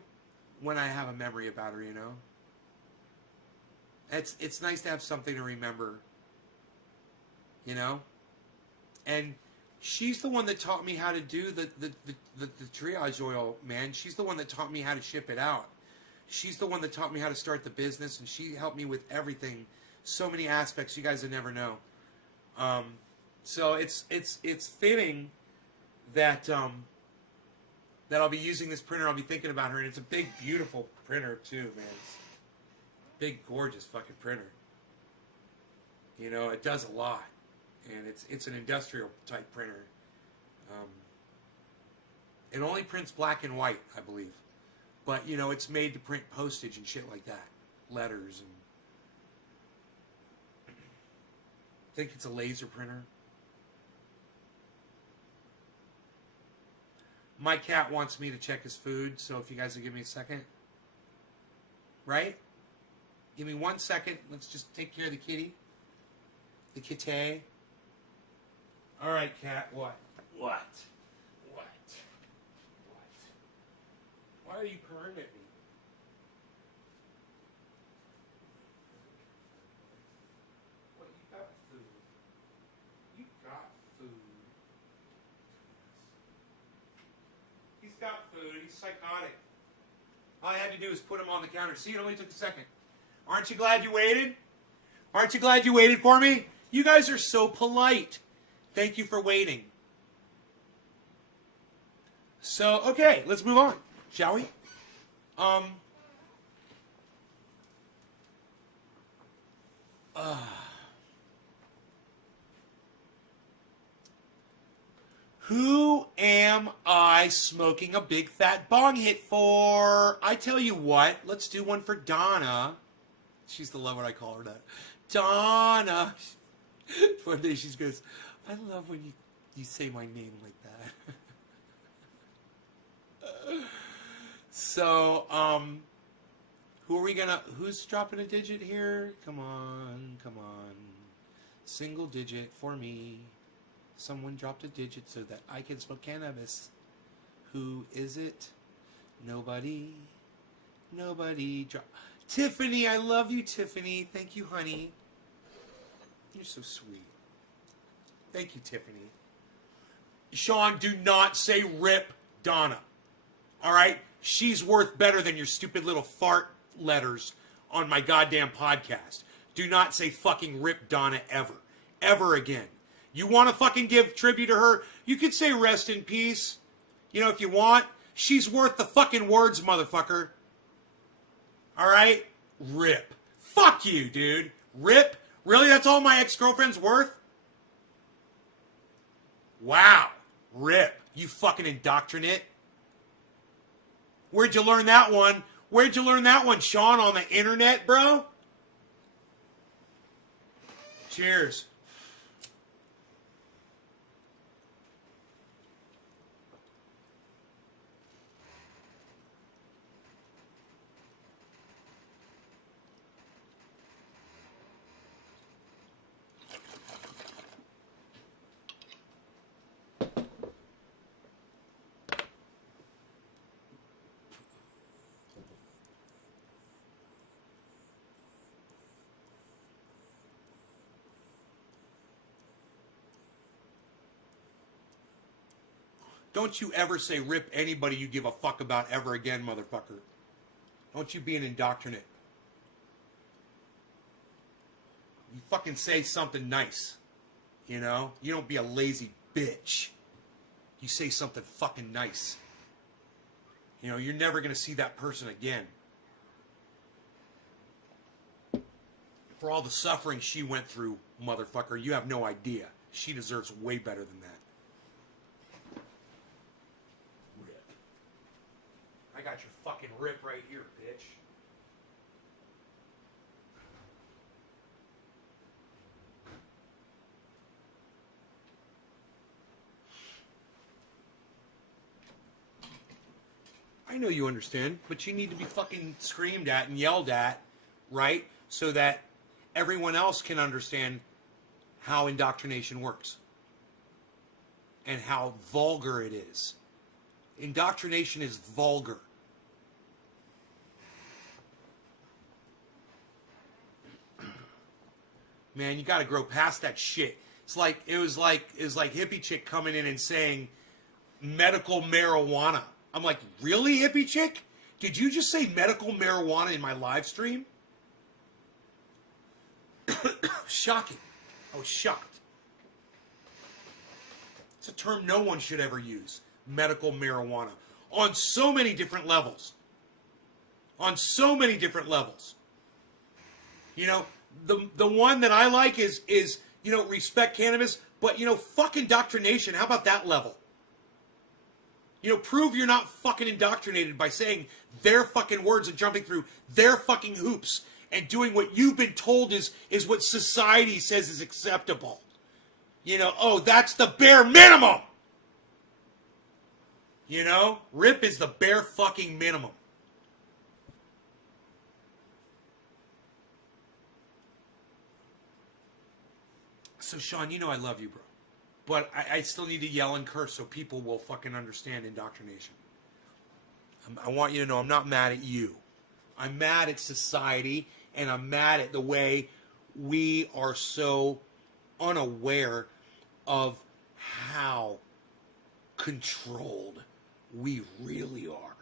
when I have a memory about her. You know, it's nice to have something to remember. You know, and she's the one that taught me how to do the triage oil, man. She's the one that taught me how to ship it out. She's the one that taught me how to start the business, and she helped me with everything. So many aspects you guys would never know. So it's fitting that that I'll be using this printer. I'll be thinking about her, and it's a big, beautiful printer too, man. It's a big, gorgeous fucking printer. You know, it does a lot, and it's an industrial type printer. It only prints black and white, I believe, but you know, it's made to print postage and shit like that, letters and. I think it's a laser printer. My cat wants me to check his food, so if you guys will give me a second. Right? Give me 1 second. Let's just take care of the kitty. The kitty. Alright, cat. What? What? What? What? Why are you purring at me? Got food. He's psychotic. All I had to do was put him on the counter. See, it only took a second. Aren't you glad you waited? Aren't you glad you waited for me? You guys are so polite. Thank you for waiting. So, okay, let's move on, shall we? Who am I smoking a big fat bong hit for? I tell you what, let's do one for Donna. She's the love when I call her that. Donna. One day she goes, I love when you say my name like that. So, who's dropping a digit here? Come on. Single digit for me. Someone dropped a digit so that I can smoke cannabis. Who is it? Nobody. Tiffany, I love you, Tiffany. Thank you, honey. You're so sweet. Thank you, Tiffany. Sean, do not say rip Donna. All right? She's worth better than your stupid little fart letters on my goddamn podcast. Do not say fucking rip Donna ever. Ever again. You want to fucking give tribute to her? You could say rest in peace. You know, if you want. She's worth the fucking words, motherfucker. Alright? Rip. Fuck you, dude. Rip? Really? That's all my ex-girlfriend's worth? Wow. Rip. You fucking indoctrinate. Where'd you learn that one? Where'd you learn that one, Sean? On the internet, bro? Cheers. Don't you ever say rip anybody you give a fuck about ever again, motherfucker. Don't you be an indoctrinate. You fucking say something nice. You know? You don't be a lazy bitch. You say something fucking nice. You know, you're never going to see that person again. For all the suffering she went through, motherfucker, you have no idea. She deserves way better than that. Rip. I got your fucking rip right here, bitch. I know you understand, but you need to be fucking screamed at and yelled at, right? So that everyone else can understand how indoctrination works and how vulgar it is. Indoctrination is vulgar. Man, you got to grow past that shit. It was like hippie chick coming in and saying medical marijuana. I'm like, really, hippie chick? Did you just say medical marijuana in my live stream? Shocking. I was shocked. It's a term no one should ever use. Medical marijuana. On so many different levels. On so many different levels. You know, the one that I like is respect cannabis, but fuck indoctrination. How about that level? Prove you're not fucking indoctrinated by saying their fucking words and jumping through their fucking hoops and doing what you've been told is what society says is acceptable. That's the bare minimum. RIP is the bare fucking minimum. So, Sean, I love you, bro. But I still need to yell and curse so people will fucking understand indoctrination. I want you to know I'm not mad at you. I'm mad at society, and I'm mad at the way we are so unaware of how controlled we really are.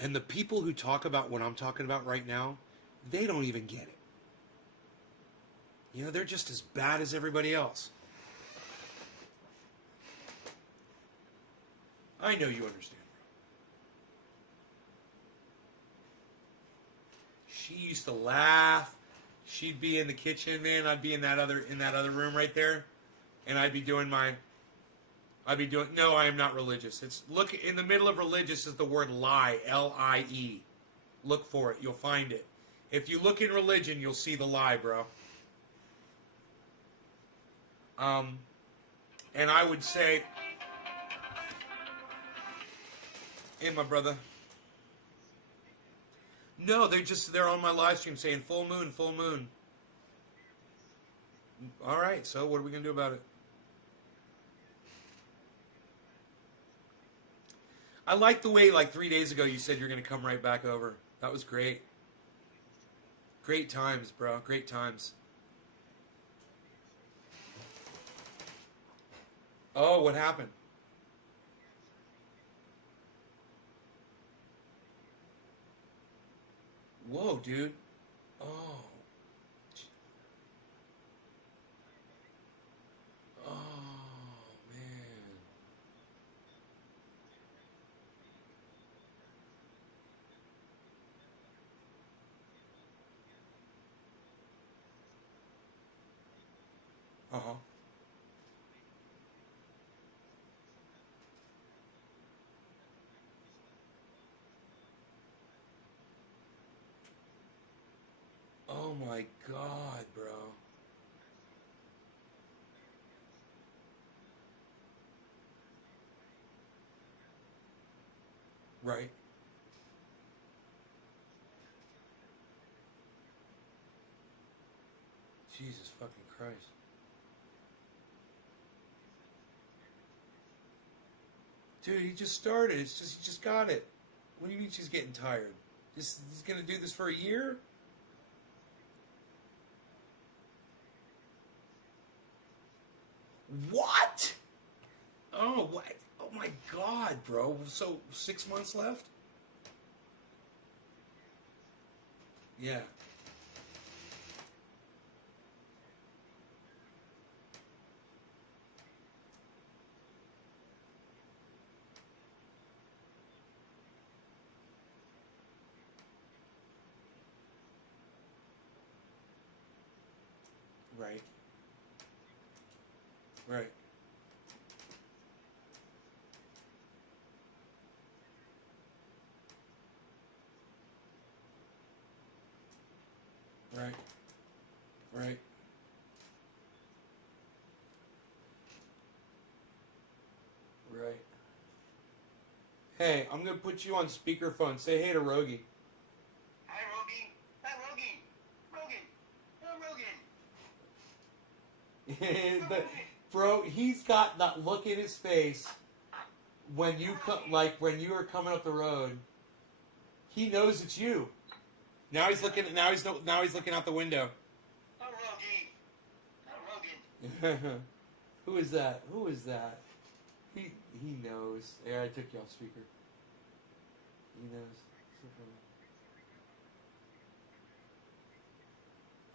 And the people who talk about what I'm talking about right now, they don't even get it. They're just as bad as everybody else. I know you understand, bro. She used to laugh. She'd be in the kitchen, man. I'd be in that other room right there, and I'd be doing. No, I am not religious. Look in the middle of religious is the word lie, L-I-E. Look for it. You'll find it. If you look in religion, you'll see the lie, bro. And I would say, hey, my brother. No, they're on my live stream saying full moon, full moon. All right, so what are we going to do about it? I like the way, 3 days ago, you said you're going to come right back over. That was great. Great times, bro. Great times. Oh, what happened? Whoa, dude. Oh. Oh, man. Uh-huh. Oh my God, bro. Right. Jesus fucking Christ. Dude, he just started. He just got it. What do you mean she's getting tired? He's gonna do this for a year? What? Oh, what? Oh my God, bro. So 6 months left? Yeah. Right. Right. Right. Right. Right. Hey, I'm gonna put you on speakerphone. Say hey to Rogie. Hi, Rogie. Hi, Rogie. Rogan. Oh, Rogan. But, bro, he's got that look in his face when you like when you are coming up the road. He knows it's you. Now he's looking. Now he's looking out the window. Oh, Rogie. Oh, Rogan. Who is that? Who is that? He knows. Yeah, I took you off speaker. He knows.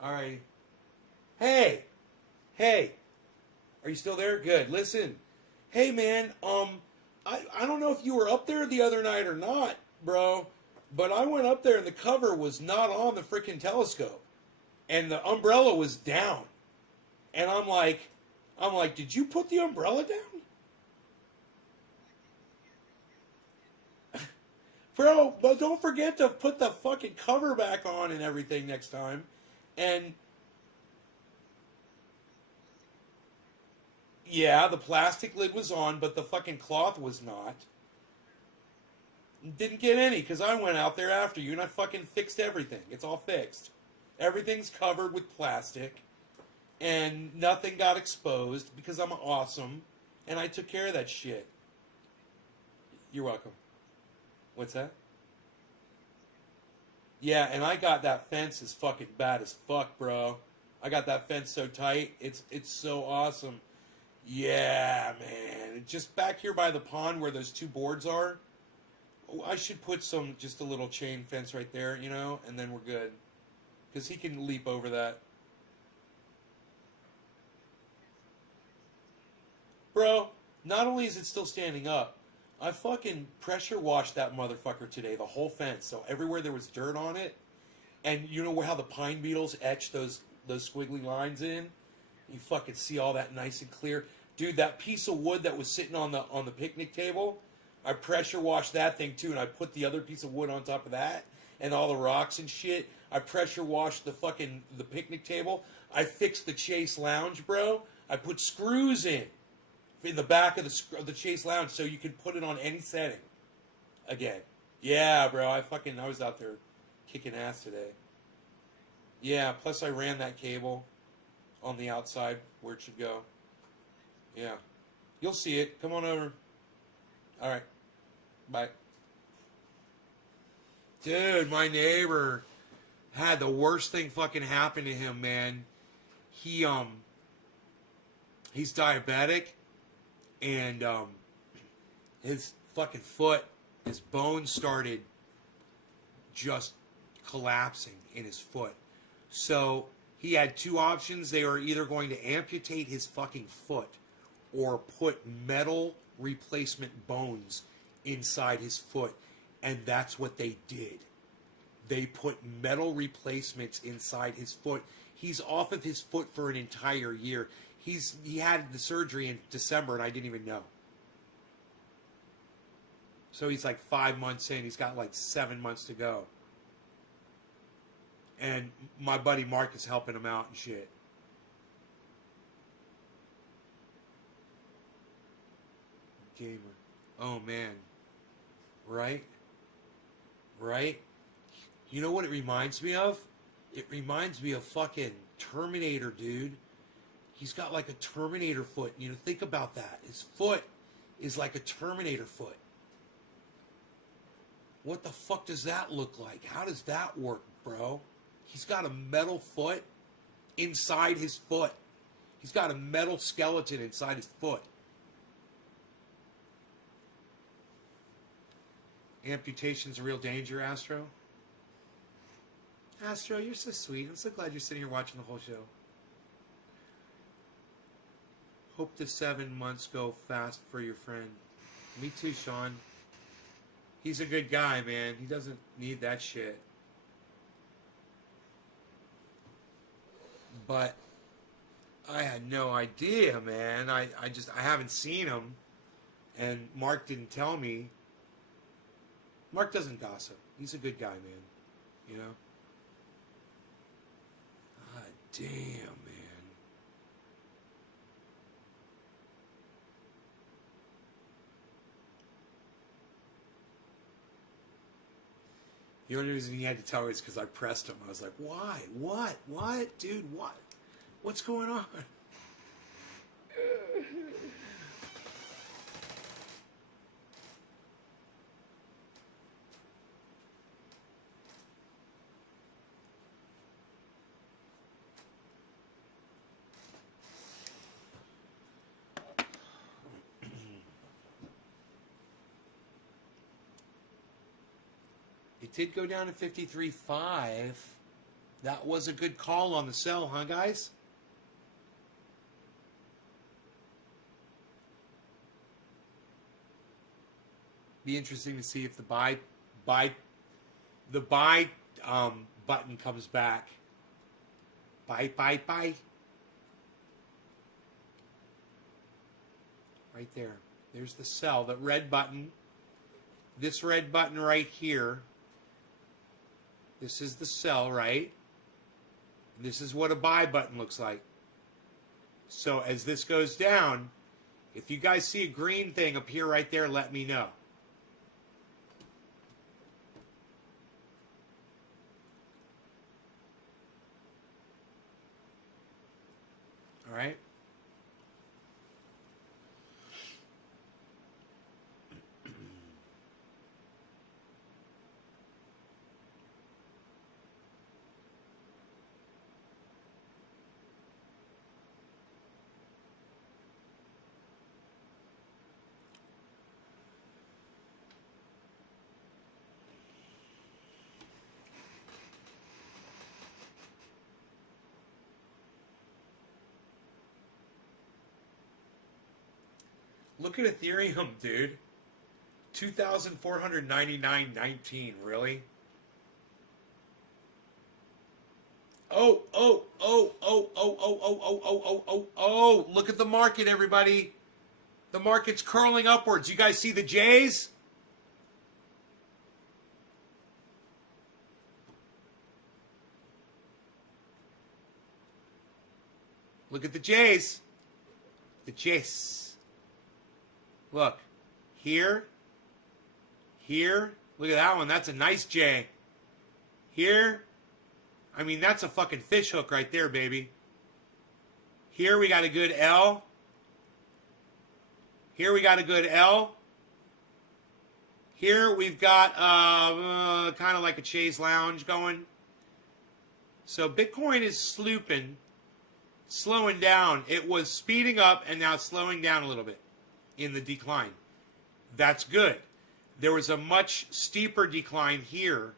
All right. Hey, hey. Are you still there? Good. Listen. Hey, man. I don't know if you were up there the other night or not, bro. But I went up there and the cover was not on the freaking telescope, and the umbrella was down. And I'm like, did you put the umbrella down? Bro, but don't forget to put the fucking cover back on and everything next time. And yeah, the plastic lid was on, but the fucking cloth was not. Didn't get any because I went out there after you and I fucking fixed everything. It's all fixed. Everything's covered with plastic and nothing got exposed because I'm awesome and I took care of that shit. You're welcome. What's that? Yeah, and I got that fence is fucking bad as fuck, bro. I got that fence so tight. It's so awesome. Yeah, man. Just back here by the pond where those two boards are. I should put just a little chain fence right there, you know, and then we're good. Because he can leap over that. Bro, not only is it still standing up, I fucking pressure washed that motherfucker today, the whole fence. So everywhere there was dirt on it, and you know how the pine beetles etch those squiggly lines in? You fucking see all that nice and clear. Dude, that piece of wood that was sitting on the picnic table, I pressure washed that thing too, and I put the other piece of wood on top of that, and all the rocks and shit. I pressure washed the picnic table. I fixed the Chase Lounge, bro. I put screws in the back of the Chase Lounge so you could put it on any setting again. Yeah, bro. I was out there kicking ass today. Yeah, plus I ran that cable on the outside where it should go. Yeah. You'll see it. Come on over. All right. Bye. Dude, my neighbor had the worst thing fucking happen to him, man. He's diabetic and his fucking foot, his bones started just collapsing in his foot. So he had two options. They were either going to amputate his fucking foot or put metal replacement bones inside his foot. And that's what they did. They put metal replacements inside his foot. He's off of his foot for an entire year. He had the surgery in December and I didn't even know. So he's like 5 months in. He's got like 7 months to go. And my buddy Mark is helping him out and shit. Gamer. Oh man. Right? Right? You know what it reminds me of? It reminds me of fucking Terminator, dude. He's got like a Terminator foot. You know, think about that. His foot is like a Terminator foot. What the fuck does that look like? How does that work, bro? He's got a metal foot inside his foot. He's got a metal skeleton inside his foot. Amputation's a real danger, Astro. Astro, you're so sweet. I'm so glad you're sitting here watching the whole show. Hope the 7 months go fast for your friend. Me too, Sean. He's a good guy, man. He doesn't need that shit. But I had no idea, man. I haven't seen him. And Mark didn't tell me. Mark doesn't gossip. He's a good guy, man. You know? God damn, man. The only reason he had to tell me is because I pressed him. I was like, why? What? What? Dude, what? What's going on? It did go down to 53.5. That was a good call on the sell, huh, guys? Be interesting to see if the buy button comes back. Buy. Right there. There's the sell. The red button. This red button right here. This is the sell, right? This is what a buy button looks like. So as this goes down, if you guys see a green thing appear right there, let me know. All right? Look at Ethereum, dude. 2,499.19, really? Oh, look at the market, everybody. The market's curling upwards. You guys see the J's? Look at the J's. The J's. Look, here, look at that one. That's a nice J. Here, I mean, that's a fucking fish hook right there, baby. Here we got a good L. Here we got a good L. Here we've got kind of like a Chase Lounge going. So Bitcoin is slowing down. It was speeding up and now it's slowing down a little bit in the decline. That's good. There was a much steeper decline here.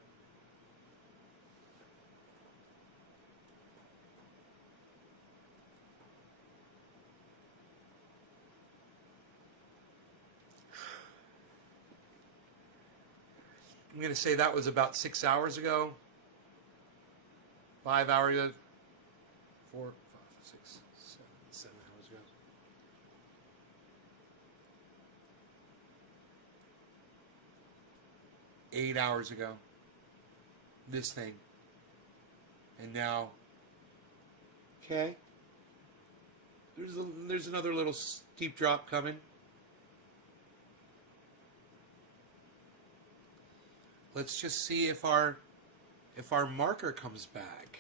I'm going to say that was about 6 hours ago. 5 hours ago. 4, 5, 6, 7 hours ago. 8 hours ago. This thing. And now. Okay. There's another little steep drop coming. Let's just see if our marker comes back.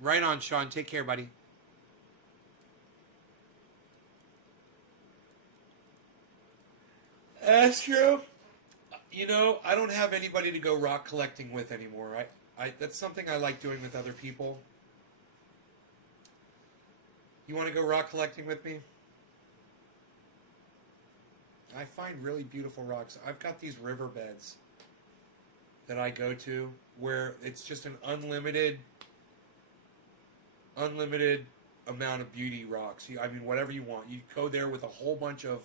Right on, Sean. Take care, buddy. Astro, you know, I don't have anybody to go rock collecting with anymore. That's something I like doing with other people. You want to go rock collecting with me? I find really beautiful rocks. I've got these riverbeds that I go to where it's just an unlimited amount of beauty rocks. I mean, whatever you want. You go there with a whole bunch of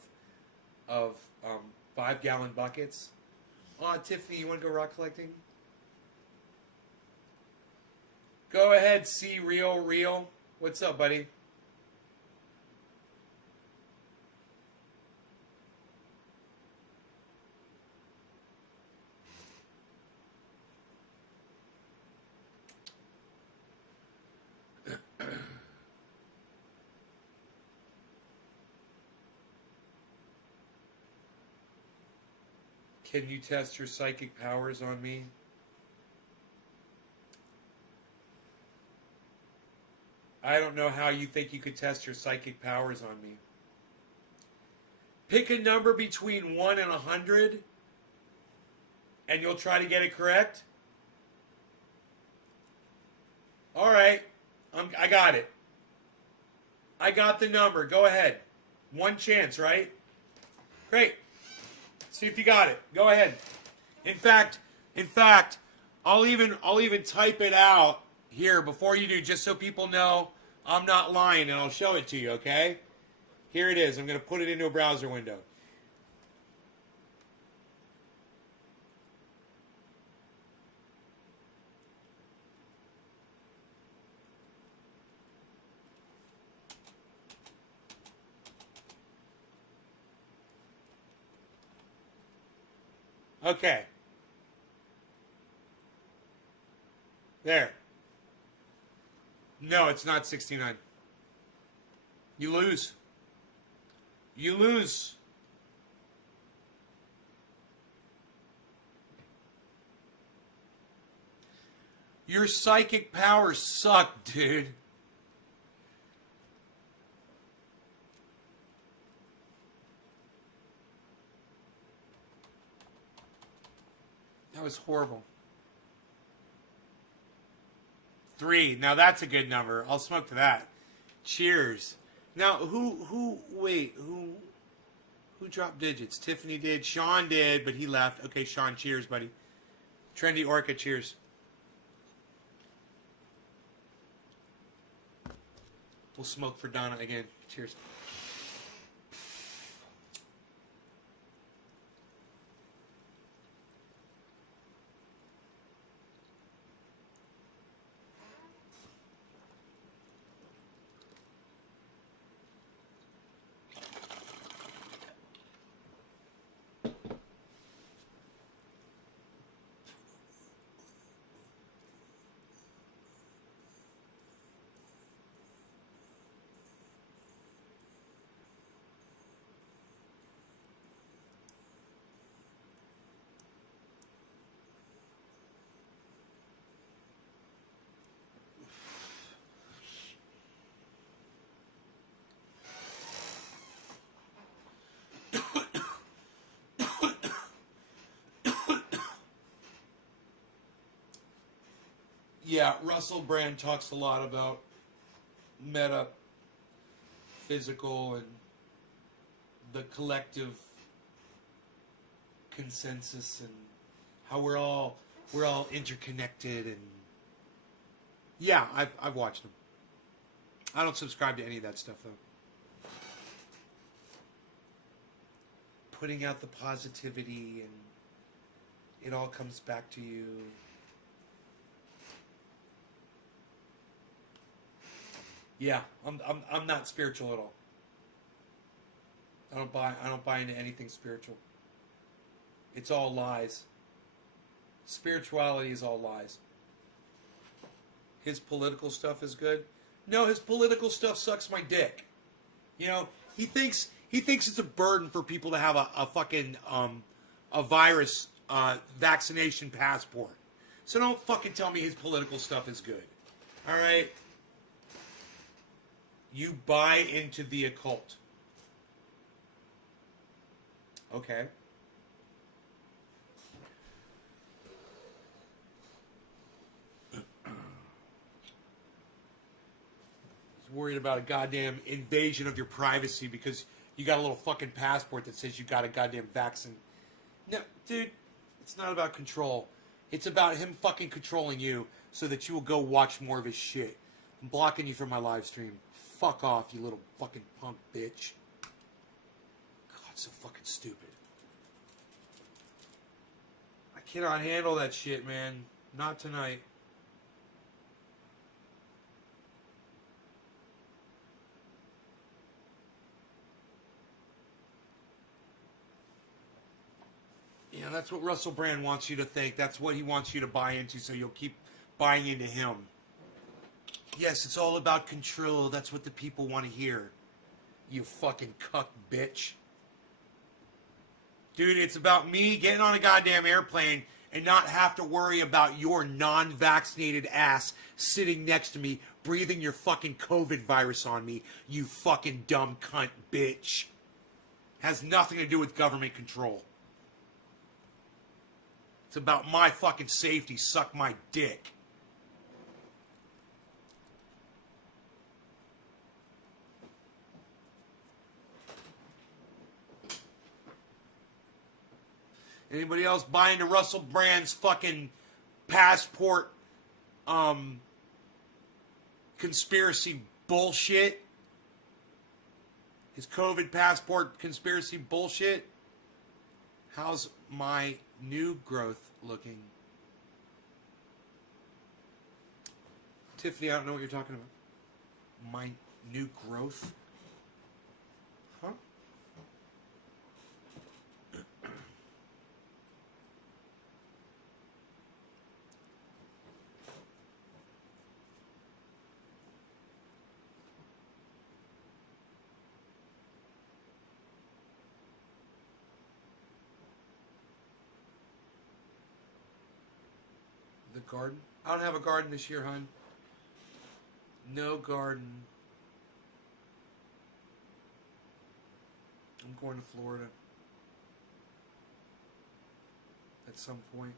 5-gallon buckets. Oh, Tiffany, you want to go rock collecting? Go ahead, see real. What's up, buddy? Can you test your psychic powers on me? I don't know how you think you could test your psychic powers on me. Pick a number between 1 and 100, and you'll try to get it correct? All right. I got it. I got the number. Go ahead. One chance, right? Great. See if you got it. Go ahead. In fact, I'll even type it out here before you do, just so people know I'm not lying, and I'll show it to you, okay? Here it is. I'm going to put it into a browser window. Okay. There. No, it's not 69. You lose. You lose. Your psychic powers suck, dude. That was horrible. 3. Now that's a good number. I'll smoke to that. Cheers. Now who dropped digits? Tiffany did. Sean did, but he left. Okay, Sean, cheers, buddy. Trendy Orca, cheers. We'll smoke for Donna again. Cheers. Yeah, Russell Brand talks a lot about metaphysical and the collective consensus and how we're all interconnected, and yeah, I've watched them. I don't subscribe to any of that stuff though. Putting out the positivity and it all comes back to you. Yeah, I'm not spiritual at all. I don't buy into anything spiritual. It's all lies. Spirituality is all lies. His political stuff is good. No, his political stuff sucks my dick. You know, he thinks it's a burden for people to have a fucking a virus vaccination passport. So don't fucking tell me his political stuff is good. All right? You buy into the occult. Okay. worried about a goddamn invasion of your privacy because you got a little fucking passport that says you got a goddamn vaccine. No, dude, it's not about control. It's about him fucking controlling you so that you will go watch more of his shit. I'm blocking you from my live stream. Fuck off, you little fucking punk bitch. God, so fucking stupid. I cannot handle that shit, man. Not tonight. Yeah, that's what Russell Brand wants you to think. That's what he wants you to buy into, so you'll keep buying into him. Yes, it's all about control. That's what the people want to hear. You fucking cuck bitch. Dude, it's about me getting on a goddamn airplane and not have to worry about your non-vaccinated ass sitting next to me, breathing your fucking COVID virus on me, you fucking dumb cunt bitch. Has nothing to do with government control. It's about my fucking safety. Suck my dick. Anybody else buy into Russell Brand's fucking passport conspiracy bullshit? His COVID passport conspiracy bullshit? How's my new growth looking? Tiffany, I don't know what you're talking about. My new growth? Huh? The garden? I don't have a garden this year, hon. No garden. I'm going to Florida at some point.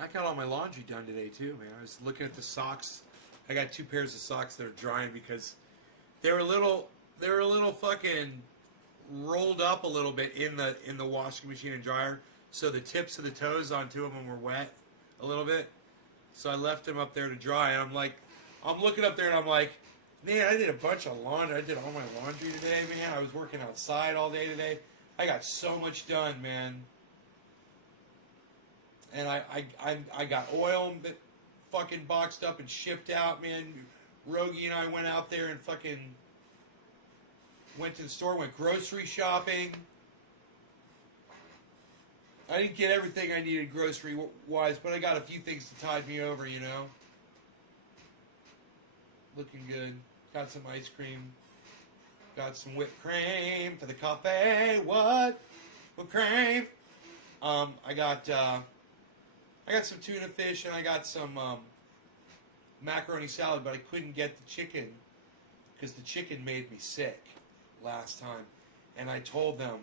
I got all my laundry done today too, man. I was looking at the socks. I got 2 pairs of socks that are drying because they were a little fucking rolled up a little bit in the washing machine and dryer. So the tips of the toes on 2 of them were wet a little bit. So I left them up there to dry, and I'm looking up there and I'm like, man, I did a bunch of laundry. I did all my laundry today, man. I was working outside all day today. I got so much done, man. And I got oil fucking boxed up and shipped out, man. Rogie and I went out there and fucking went to the store, went grocery shopping. I didn't get everything I needed grocery-wise, but I got a few things to tide me over, you know. Looking good. Got some ice cream. Got some whipped cream for the cafe. What? Whipped cream. I got some tuna fish and I got some macaroni salad, but I couldn't get the chicken because the chicken made me sick last time. And I told them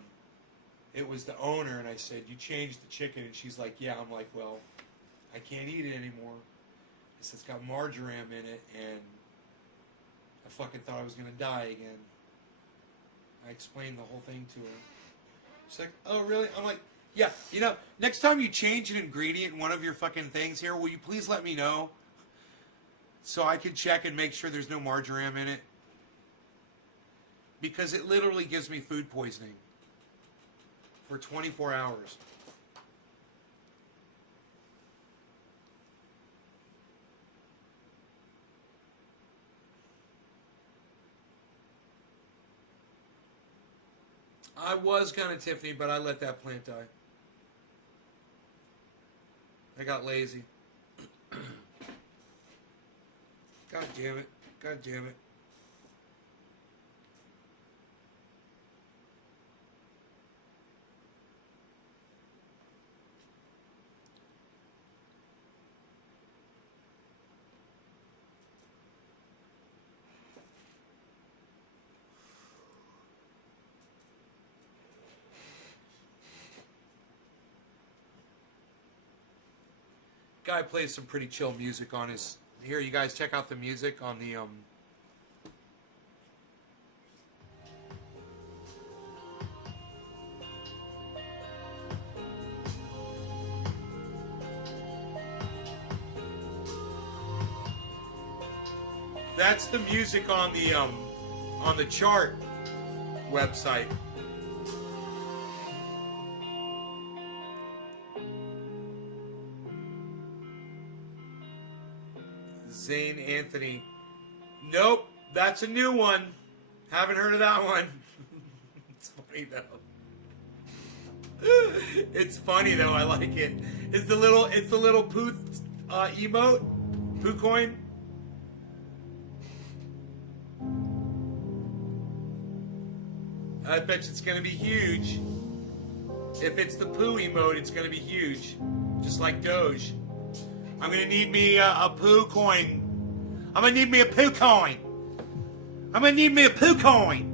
it was the owner, and I said, you changed the chicken? And she's like, yeah. I'm like, well, I can't eat it anymore. I said, it's got marjoram in it, and I fucking thought I was going to die again. I explained the whole thing to her. She's like, oh, really? I'm like, yeah, you know, next time you change an ingredient in one of your fucking things here, will you please let me know so I can check and make sure there's no marjoram in it? Because it literally gives me food poisoning for 24 hours. I was gonna, Tiffany, but I let that plant die. I got lazy. God damn it. God damn it. Guy plays some pretty chill music on his. Here, you guys check out the music on the That's the music on the chart website. Zane Anthony. Nope, that's a new one. Haven't heard of that one. It's funny though. It's funny though. I like it. It's the little poo emote, poo coin. I bet you it's gonna be huge. If it's the poo emote, it's gonna be huge, just like Doge. I'm gonna need me a poo coin. I'm gonna need me a poo coin. I'm gonna need me a poo coin.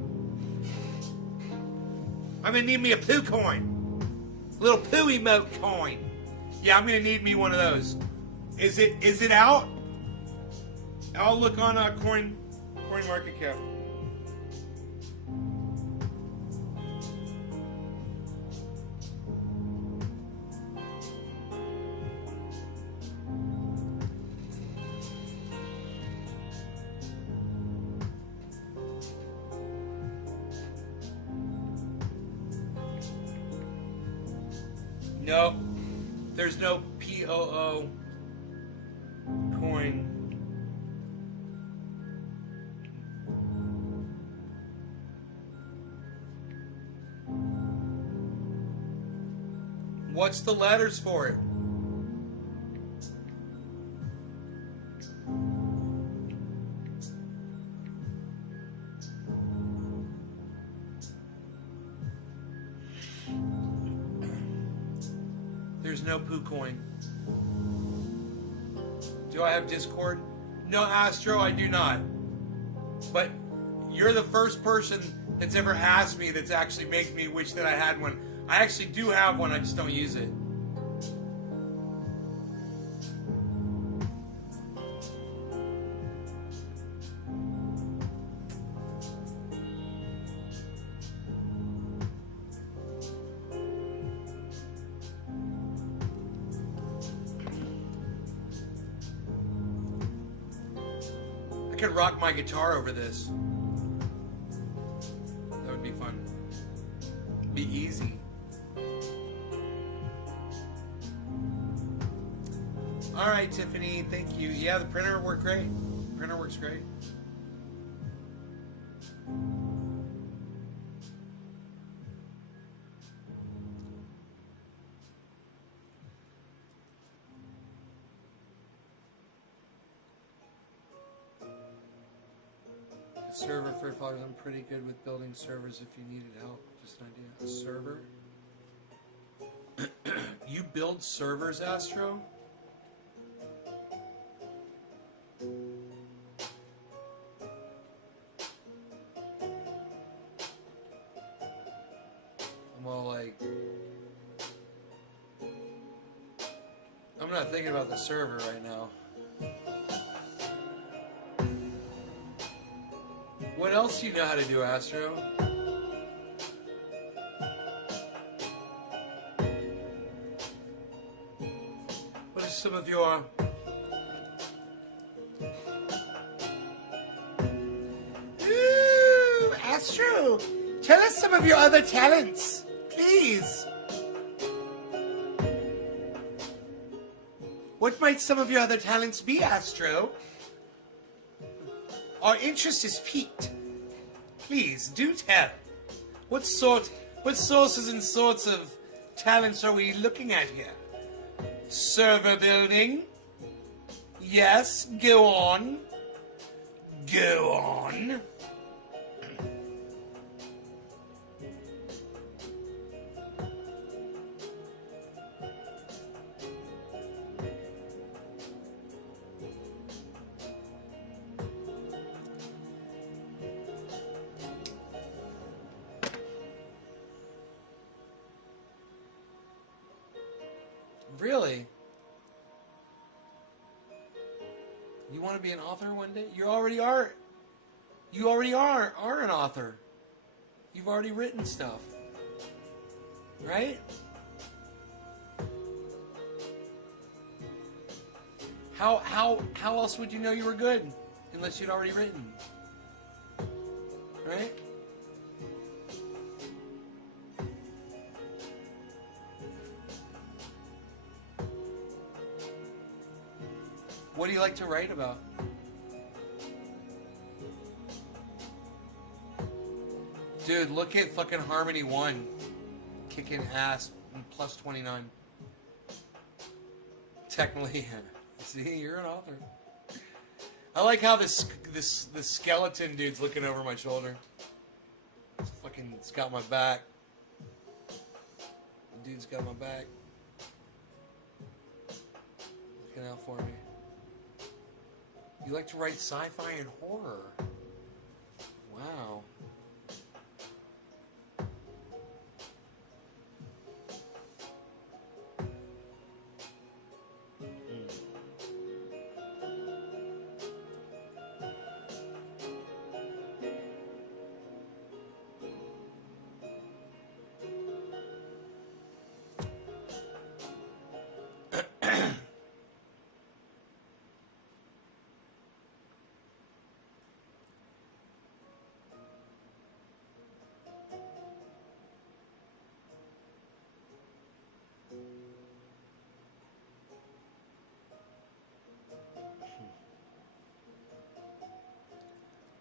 I'm gonna need me a poo coin. Little poo emote coin. Yeah, I'm gonna need me one of those. Is it out? I'll look on Coin Market Cap. Nope. There's no POO coin. What's the letters for it? There's no poo coin. Do I have Discord? No, Astro, I do not. But you're the first person that's ever asked me that's actually making me wish that I had one. I actually do have one, I just don't use it. I could rock my guitar over this. That would be fun. Be easy. All right, Tiffany, thank you. Yeah, the printer worked great. Printer works great. Server for $5. I'm pretty good with building servers if you needed help. Just an idea. A server? You build servers, Astro? Well, like, I'm not thinking about the server right now. What else do you know how to do, Astro? What is some of your... Ooh, Astro! Tell us some of your other talents, please. What might some of your other talents be, Astro? Our interest is piqued. Please, do tell. What sources and sorts of talents are we looking at here? Server building? Yes, go on. Go on. Really? You want to be an author one day? You already are. You already are an author. You've already written stuff. Right? How else would you know you were good unless you'd already written? Right? What do you like to write about? Dude, look at fucking Harmony 1. Kicking ass. Plus 29. Technically, see, you're an author. I like how this skeleton dude's looking over my shoulder. It's got my back. The dude's got my back. Looking out for me. You like to write sci-fi and horror. Wow.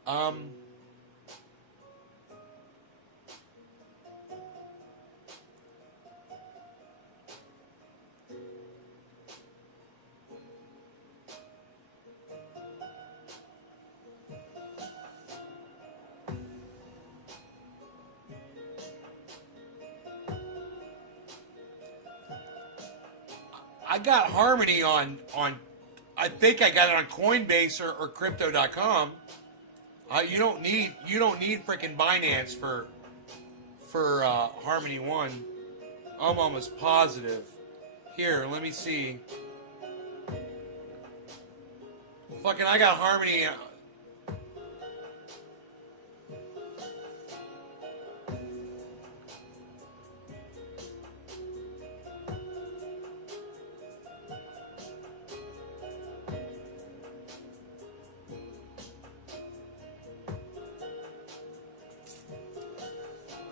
Um, I got Harmony on I think I got it on Coinbase or Crypto.com. You don't need freaking Binance for Harmony 1. I'm almost positive. Here, let me see. Fucking, I got Harmony.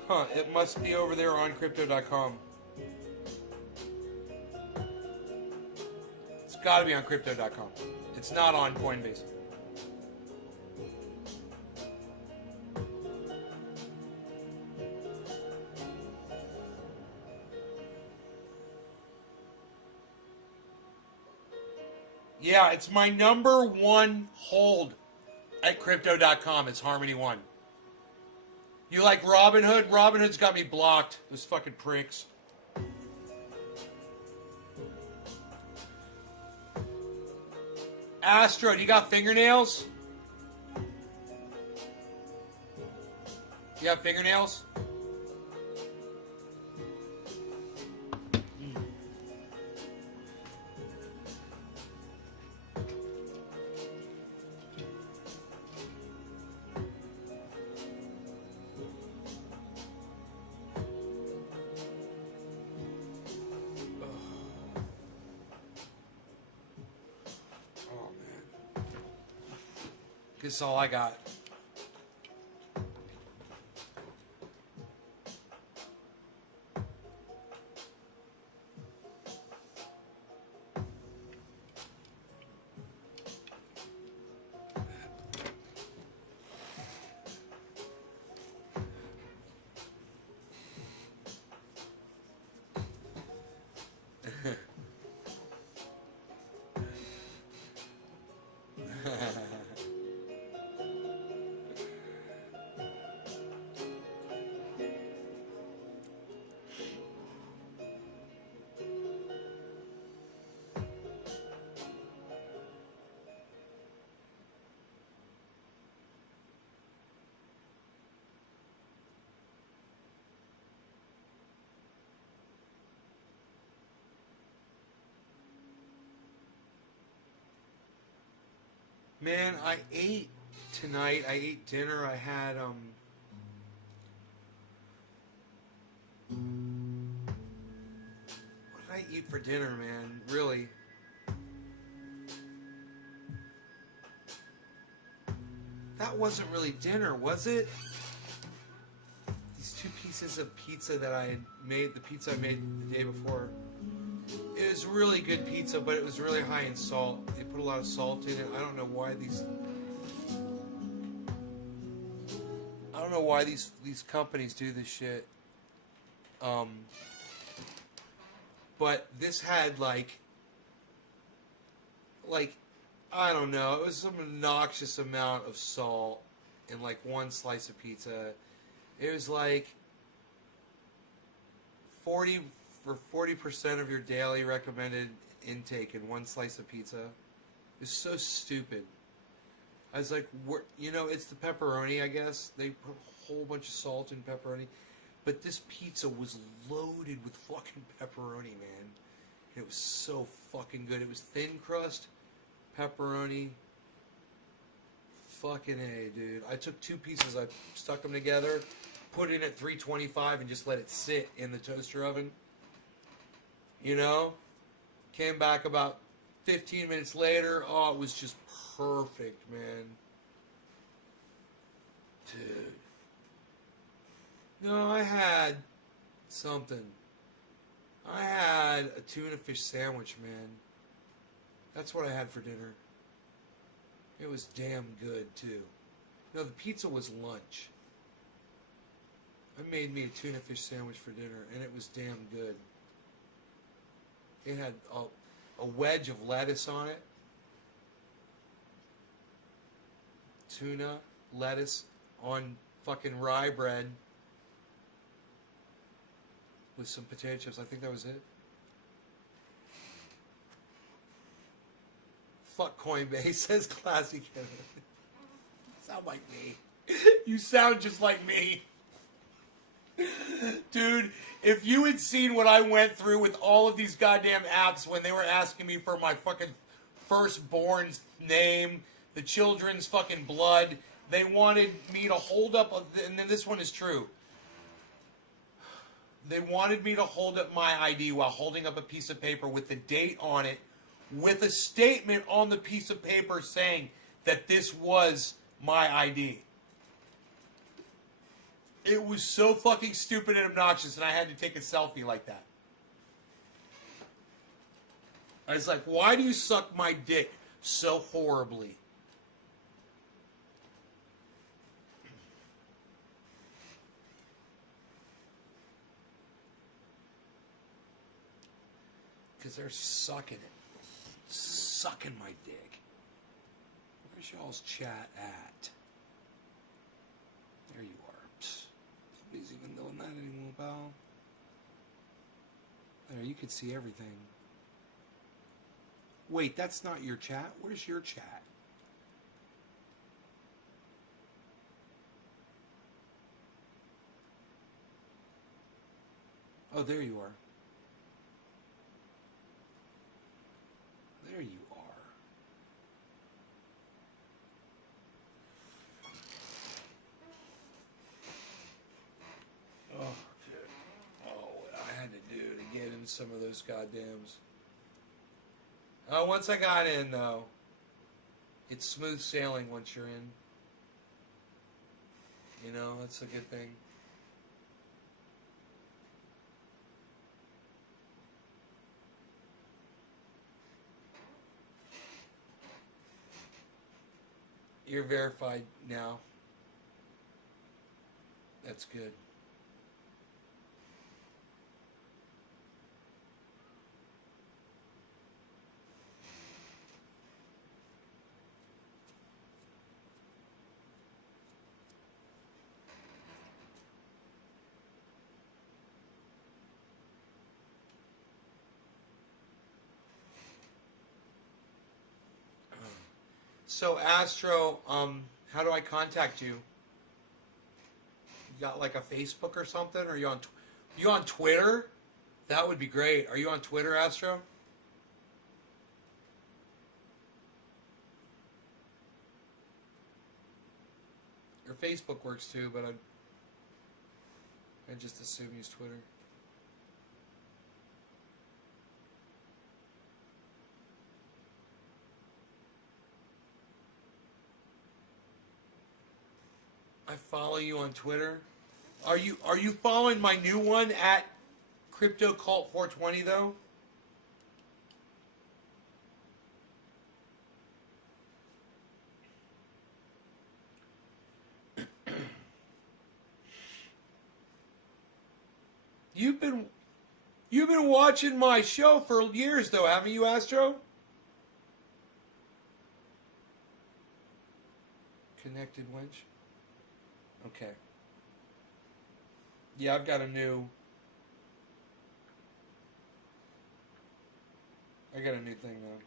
Huh, it must be over there on Crypto.com. It's gotta be on Crypto.com. It's not on Coinbase. Yeah, it's my number one hold at Crypto.com. It's Harmony 1. You like Robinhood? Robinhood's got me blocked. Those fucking pricks. Astro, do you got fingernails? You have fingernails? This is all I got. Man, I ate tonight. I ate dinner. I had what did I eat for dinner, man? Really? That wasn't really dinner, was it? These 2 pieces of pizza that I had made, the pizza I made the day before. It was really good pizza, but it was really high in salt. They put a lot of salt in it. I don't know why these companies do this shit. But this had like I don't know, it was some obnoxious amount of salt in like one slice of pizza. It was like 40% of your daily recommended intake in one slice of pizza. It's so stupid. I was like, it's the pepperoni, I guess. They put a whole bunch of salt in pepperoni. But this pizza was loaded with fucking pepperoni, man. It was so fucking good. It was thin crust, pepperoni. Fucking A, dude. I took 2 pieces, I stuck them together, put it at 325 and just let it sit in the toaster oven. Came back about 15 minutes later. Oh, it was just perfect, man. Dude. No, I had something. I had a tuna fish sandwich, man. That's what I had for dinner. It was damn good, too. No, the pizza was lunch. I made me a tuna fish sandwich for dinner, and it was damn good. It had a wedge of lettuce on it. Tuna, lettuce on fucking rye bread with some potato chips. I think that was it. Fuck Coinbase, says Classy Kevin. Sound like me. You sound just like me. Dude, if you had seen what I went through with all of these goddamn apps when they were asking me for my fucking firstborn's name, the children's fucking blood, they wanted me to hold up, and then this one is true. They wanted me to hold up my ID while holding up a piece of paper with the date on it, with a statement on the piece of paper saying that this was my ID. It was so fucking stupid and obnoxious, and I had to take a selfie like that. I was like, why do you suck my dick so horribly? Because they're sucking it. Sucking my dick. Where's y'all's chat at? There you are. Nobody's even doing that anymore, pal. There, you can see everything. Wait, that's not your chat? Where's your chat? Oh, there you are. There you are. Oh, dude. Oh, what I had to do to get in some of those goddams. Once I got in, though, it's smooth sailing once you're in. You know, that's a good thing. You're verified now. That's good. So Astro, how do I contact you? You got like a Facebook or something? Or you on Twitter? That would be great. Are you on Twitter, Astro? Facebook works too, but I just assume use Twitter. I follow you on Twitter. Are you following my new one at CryptoCult420 though? You've been watching my show for years though, haven't you, Astro? Connected winch. Okay. Yeah, I've got a new thing now.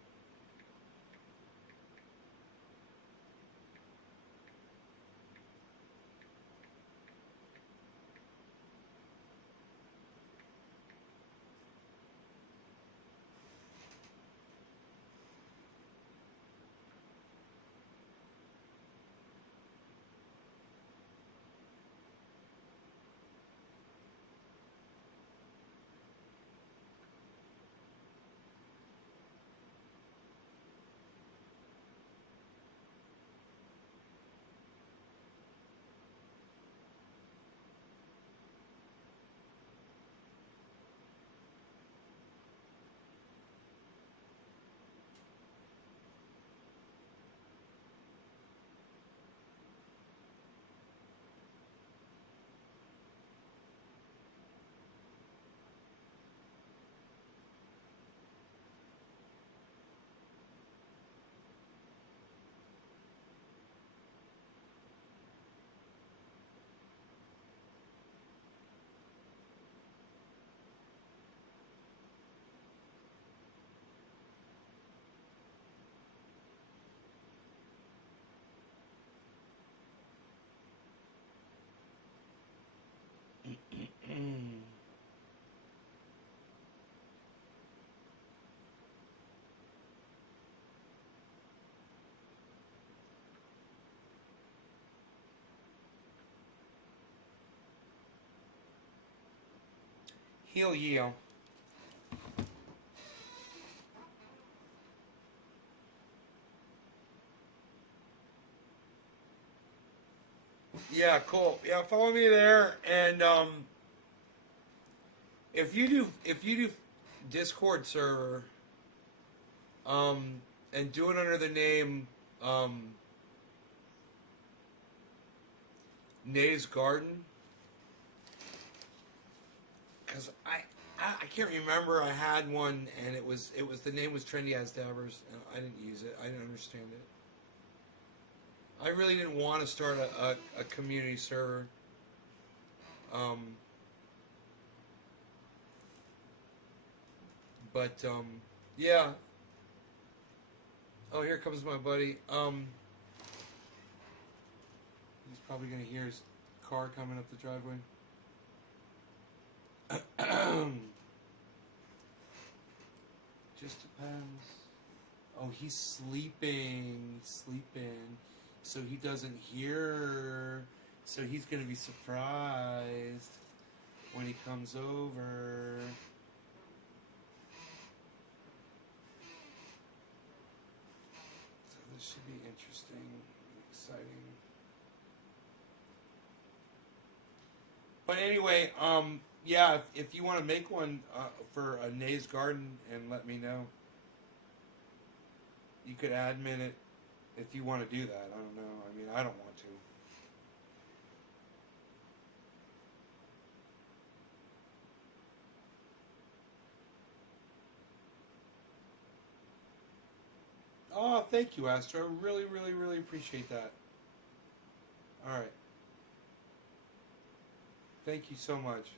Heal Yeo. Yeah, cool. Yeah, follow me there, and if you do Discord server, and do it under the name Nate's Garden, because I can't remember. I had one, and it was the name was Trendy as Dabbers, and I didn't use it. I didn't understand it. I really didn't want to start a community server. But yeah. Oh, here comes my buddy. He's probably gonna hear his car coming up the driveway. Just depends. Oh, he's sleeping. So he doesn't hear. So he's gonna be surprised when he comes over. So this should be interesting and exciting. But anyway, yeah, if you want to make one for a Nate's Garden, and let me know. You could admin it if you want to do that. I don't know. I mean, I don't want to. Oh, thank you, Astro. Really, really, really appreciate that. All right. Thank you so much.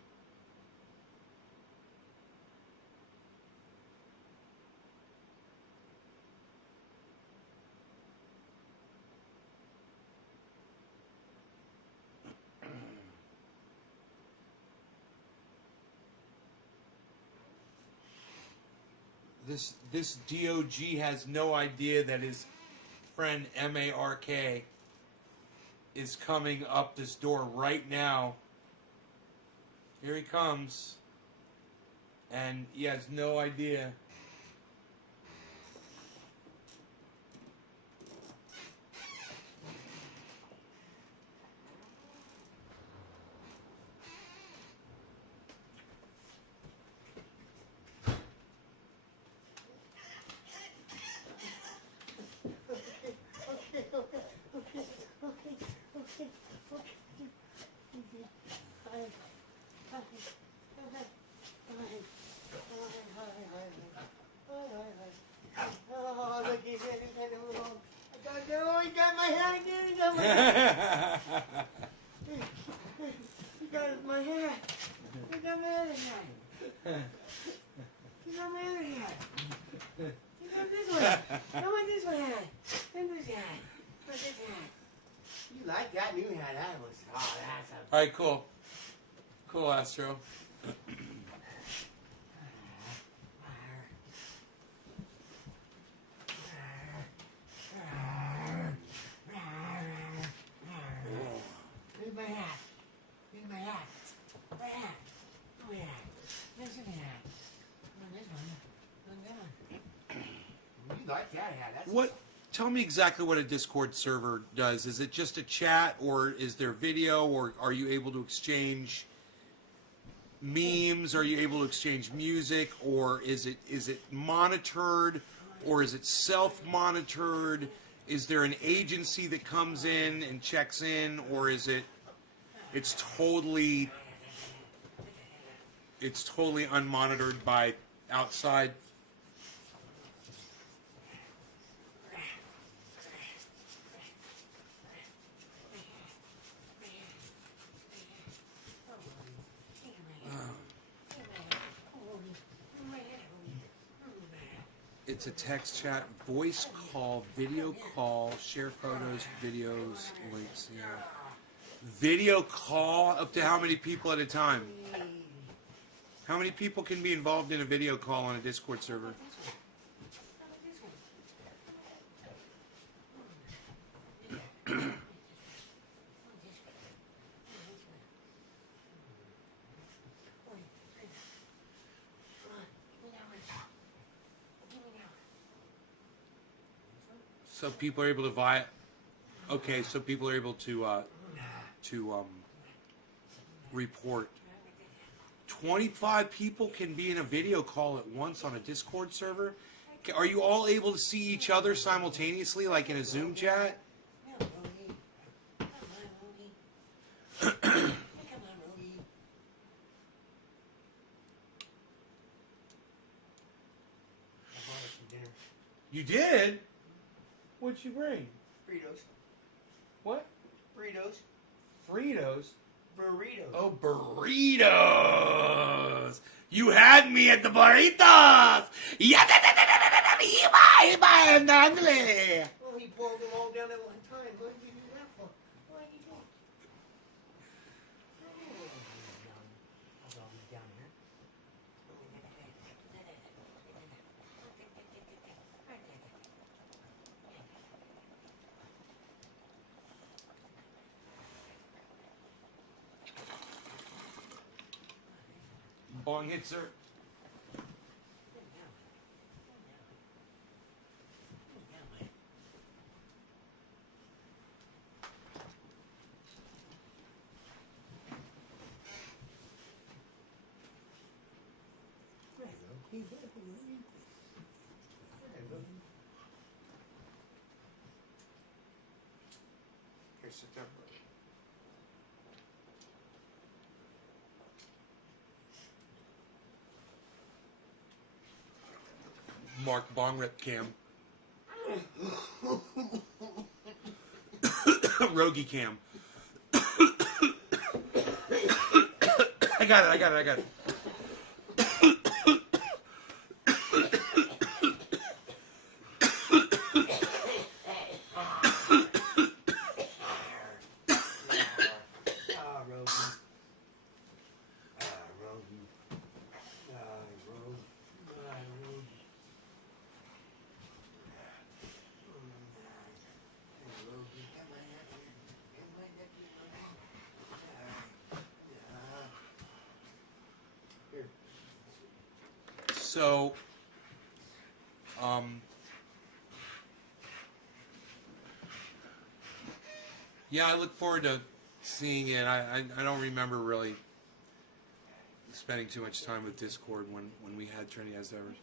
This DOG has no idea that his friend MARK is coming up this door right now. Here he comes. And he has no idea. Oh, look, he got my hair again. He got my hair. He got my hair. He got my other hair. He got my other hair. He got this one. I want this one hat. And this hat. What's this hat? You like that new hat? That was, oh, that's a... Alright, cool. Cool, Astro. Here's my hat. Here's my hat. My hat. Oh, yeah. Here's your hat. Oh, this one. Oh, that one. You like that hat. That's What? Tell me exactly what a Discord server does. Is it just a chat, or is there video, or are you able to exchange memes? Are you able to exchange music, or is it monitored, or is it self-monitored? Is there an agency that comes in and checks in, or is it's totally unmonitored by outside? It's a text chat, voice call, video call, share photos, videos, links. Yeah. Video call up to how many people at a time? How many people can be involved in a video call on a Discord server? So people are able to buy. Okay, so people are able to report. 25 people can be in a video call at once on a Discord server. Are you all able to see each other simultaneously, like in a Zoom chat? You did? What'd you bring? Burritos. What? Burritos. Fritos? Burritos. Oh, burritos! You had me at the burritos! Yeah, iba, andale! Well, he boiled them all down at one time. What did you do that for? What did you do? I'll down here. Bong hit, sir. Here, sit down, bro. Mark Bong Rip Cam. Rogie Cam. I got it. So, yeah, I look forward to seeing it. I don't remember really spending too much time with Discord when we had Trinity as ever.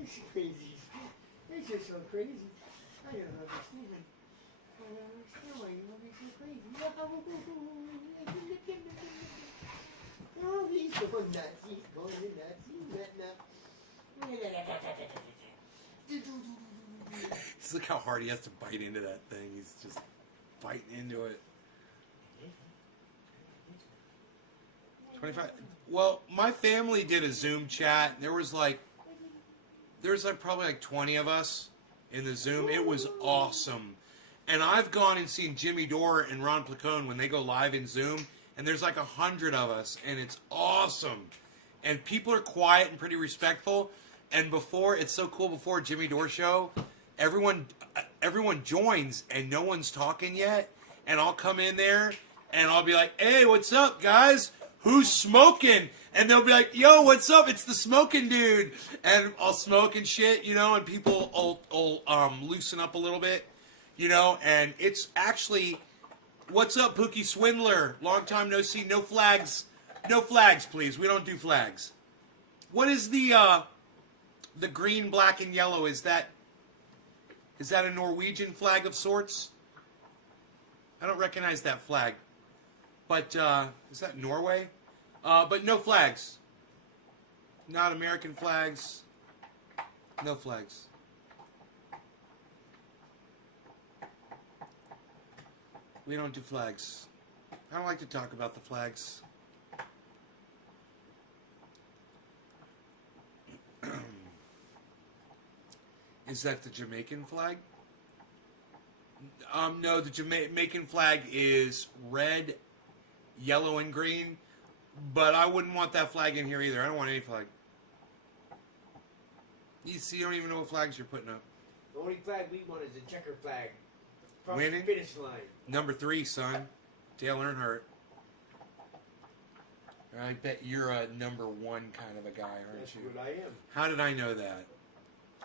It's crazy. It's just so crazy. I don't understand. I don't understand why you want me so crazy. Oh, he's going nuts. He's going nuts. Just look how hard he has to bite into that thing. He's just biting into it. 25. Well, my family did a Zoom chat. There was probably like 20 of us in the Zoom. It was awesome. And I've gone and seen Jimmy Dore and Ron Placone when they go live in Zoom, and there's like 100 of us, and it's awesome. And people are quiet and pretty respectful. And it's so cool, before Jimmy Dore show, everyone joins and no one's talking yet. And I'll come in there and I'll be like, hey, what's up, guys? Who's smoking? And they'll be like, yo, what's up? It's the smoking dude. And I'll smoke and shit, and people will loosen up a little bit, and it's actually, what's up, Pookie Swindler? Long time no see. No flags. No flags, please. We don't do flags. What is the green, black, and yellow? Is that a Norwegian flag of sorts? I don't recognize that flag. But, is that Norway? But no flags. Not American flags. No flags. We don't do flags. I don't like to talk about the flags. Is that the Jamaican flag? No, the Jamaican flag is red, yellow, and green. But I wouldn't want that flag in here either. I don't want any flag. You see, you don't even know what flags you're putting up. The only flag we want is a checker flag. From Winning? the finish line. Number 3, son. Dale Earnhardt. I bet you're a number 1 kind of a guy, aren't That's you? what I am. How did I know that?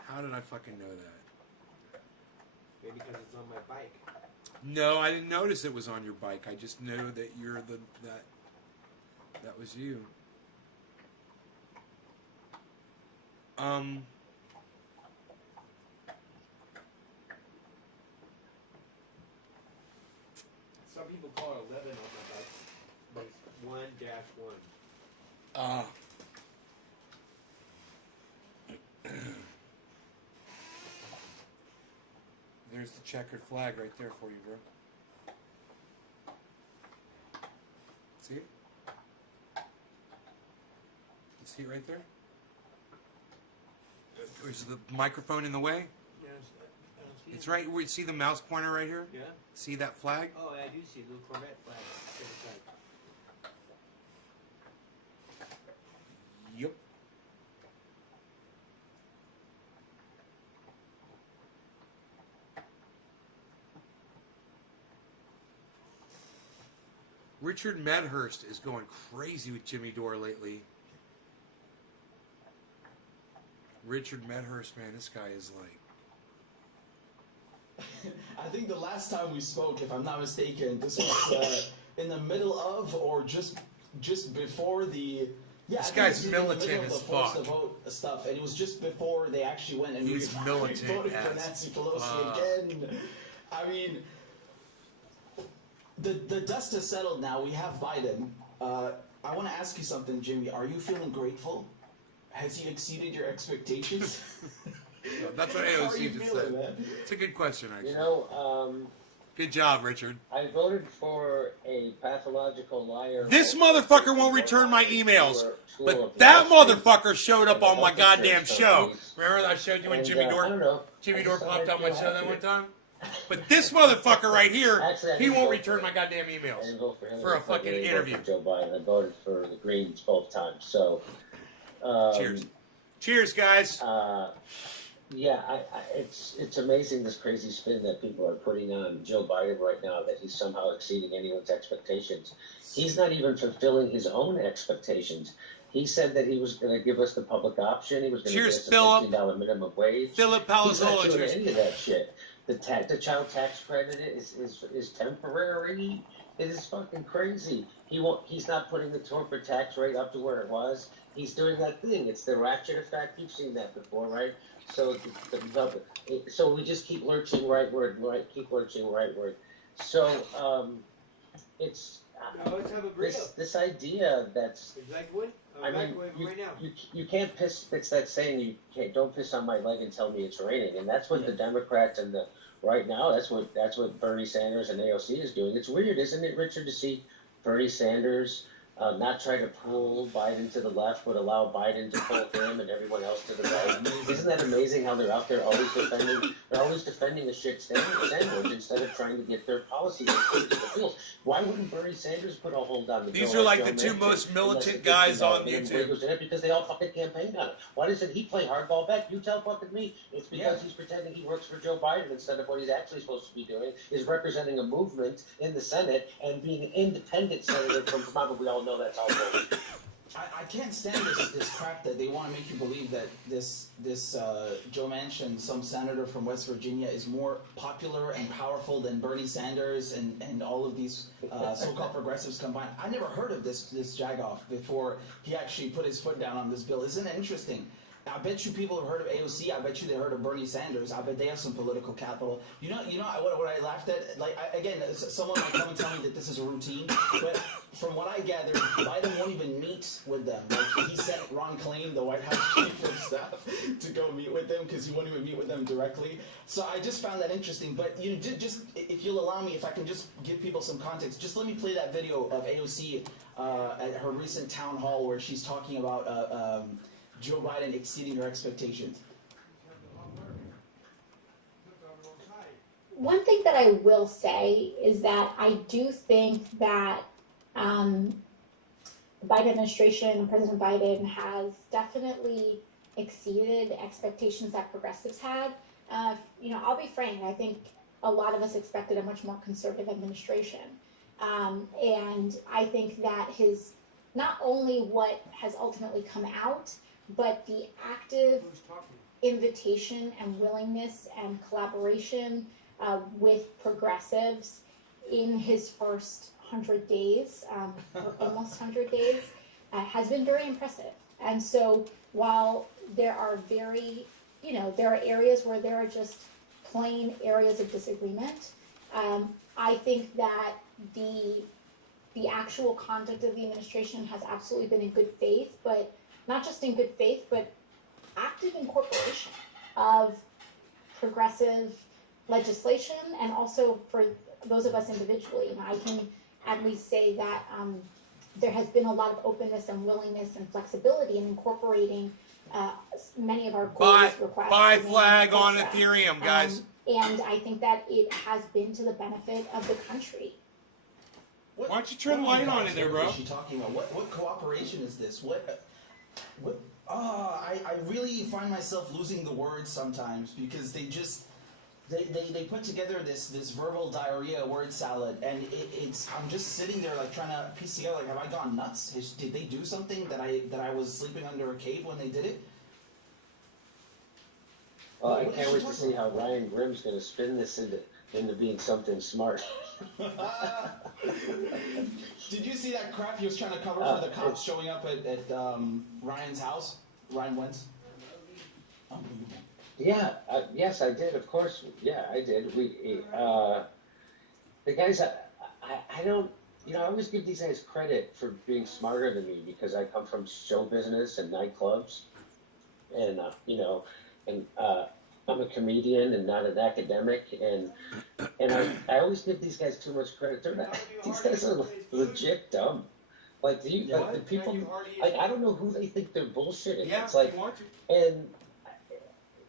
How did I fucking know that? Maybe because it's on my bike. No, I didn't notice it was on your bike. I just knew that you're that was you. Some people call it 11 on my bike, but it's 1-1. There's the checkered flag right there for you, bro. See it? You see it right there? Is the microphone in the way? Yeah, I don't see It's it. right where you see the mouse pointer right here? Yeah? See that flag? Oh, I do see a little Corvette flag. Checker flag. Yep. Richard Medhurst is going crazy with Jimmy Dore lately. Richard Medhurst, man, this guy is like... I think the last time we spoke, if I'm not mistaken, this was in the middle of or just before the... Yeah, This I think guy's it was in the militant middle of as the force fuck. to vote stuff, and it was just before they actually went and He's militant voted for as Nancy Pelosi fuck. again. I mean, the dust has settled now. We have Biden. I want to ask you something, Jimmy. Are you feeling grateful? Has he exceeded your expectations? That's what How are you AOC just feeling, said. man? It's a good question, actually. You know, Good job, Richard. I voted for a pathological liar. This motherfucker won't return my emails. But that motherfucker showed up on my goddamn show. Remember that I showed you when Jimmy I don't Dore know. Jimmy Dore popped on my show that one time? But this motherfucker right here, he won't return my goddamn I emails. didn't vote for Hillary For a Clinton, fucking I didn't vote interview. for Joe Biden. I voted for the Greens both times. So, Cheers. Cheers, guys. Yeah, it's amazing this crazy spin that people are putting on Joe Biden right now, that he's somehow exceeding anyone's expectations. He's not even fulfilling his own expectations. He said that he was going to give us the public option. He was going to give Cheers, us a Philip. $15 minimum wage. Philip He's not Palazzolo. doing Cheers. any of that shit. The child tax credit is temporary. It is fucking crazy. He's not putting the corporate tax rate up to where it was. He's doing that thing. It's the ratchet effect. You've seen that before, right? So so we just keep lurching rightward, keep lurching rightward. So it's Now let's have a burrito. this idea that's. Would you like one? I I'm mean, microwaving right now. you can't piss. It's that saying, you can't, don't piss on my leg and tell me it's raining, and that's what the Democrats and the right now. That's what Bernie Sanders and AOC is doing. It's weird, isn't it, Richard, to see Bernie Sanders not try to pull Biden to the left, but allow Biden to pull him and everyone else to the right. Isn't that amazing how they're out there always defending? They're always defending a shit sandwich instead of trying to get their policies into the bills. Why wouldn't Bernie Sanders put a hold on the bill? These are like Joe the two Manchin, most militant unless guys it's on $15 YouTube. goes in it? Because they all fucking campaigned on it. Why doesn't he play hardball back? You tell fucking me. It's because he's pretending he works for Joe Biden instead of what he's actually supposed to be doing is representing a movement in the Senate and being an independent senator from Vermont. We all know that's how it goes. I can't stand this crap that they want to make you believe that this Joe Manchin, some senator from West Virginia, is more popular and powerful than Bernie Sanders and all of these so-called progressives combined. I never heard of this jagoff before he actually put his foot down on this bill. Isn't it interesting? I bet you people have heard of AOC. I bet you they heard of Bernie Sanders. I bet they have some political capital. You know what I laughed at? Like, again, someone might come and tell me that this is a routine, but from what I gathered, Biden won't even meet with them. Like, he sent Ron Klain, the White House chief of staff, to go meet with them because he won't even meet with them directly. So I just found that interesting. But just if you'll allow me, if I can just give people some context, just let me play that video of AOC at her recent town hall where she's talking about Joe Biden exceeding her expectations. One thing that I will say is that I do think that the Biden administration, President Biden, has definitely exceeded expectations that progressives had. I'll be frank, I think a lot of us expected a much more conservative administration. And I think that not only what has ultimately come out, but the active invitation and willingness and collaboration with progressives in his first 100 days, or almost 100 days, has been very impressive. And so while there are there are areas where there are just plain areas of disagreement, I think that the actual conduct of the administration has absolutely been in good faith, but not just in good faith, but active incorporation of progressive legislation, and also for those of us individually. And I can at least say that there has been a lot of openness and willingness and flexibility in incorporating many of our goals, requests. Buy demands, flag on etc. Ethereum, guys. And I think that it has been to the benefit of the country. Why don't you turn the light on in there, bro? What is she talking about? What cooperation is this? I really find myself losing the words sometimes because they put together this verbal diarrhea word salad, and I'm just sitting there like trying to piece together, like, have I gone nuts? Did they do something that I was sleeping under a cave when they did it? Well, I can't wait to see how Ryan Grimm's going to spin this into being something smart. Did you see that crap he was trying to cover for the cops showing up at Ryan's house? Ryan Wentz? Unbelievable. Yeah, yes, I did. Of course, yeah, I did. The guys, I don't, I always give these guys credit for being smarter than me because I come from show business and nightclubs, and I'm a comedian and not an academic, and I always give these guys too much credit. They're not. These guys are legit dumb. Like, like the people, like, I don't know who they think they're bullshitting. Yeah, It's like, you want to. and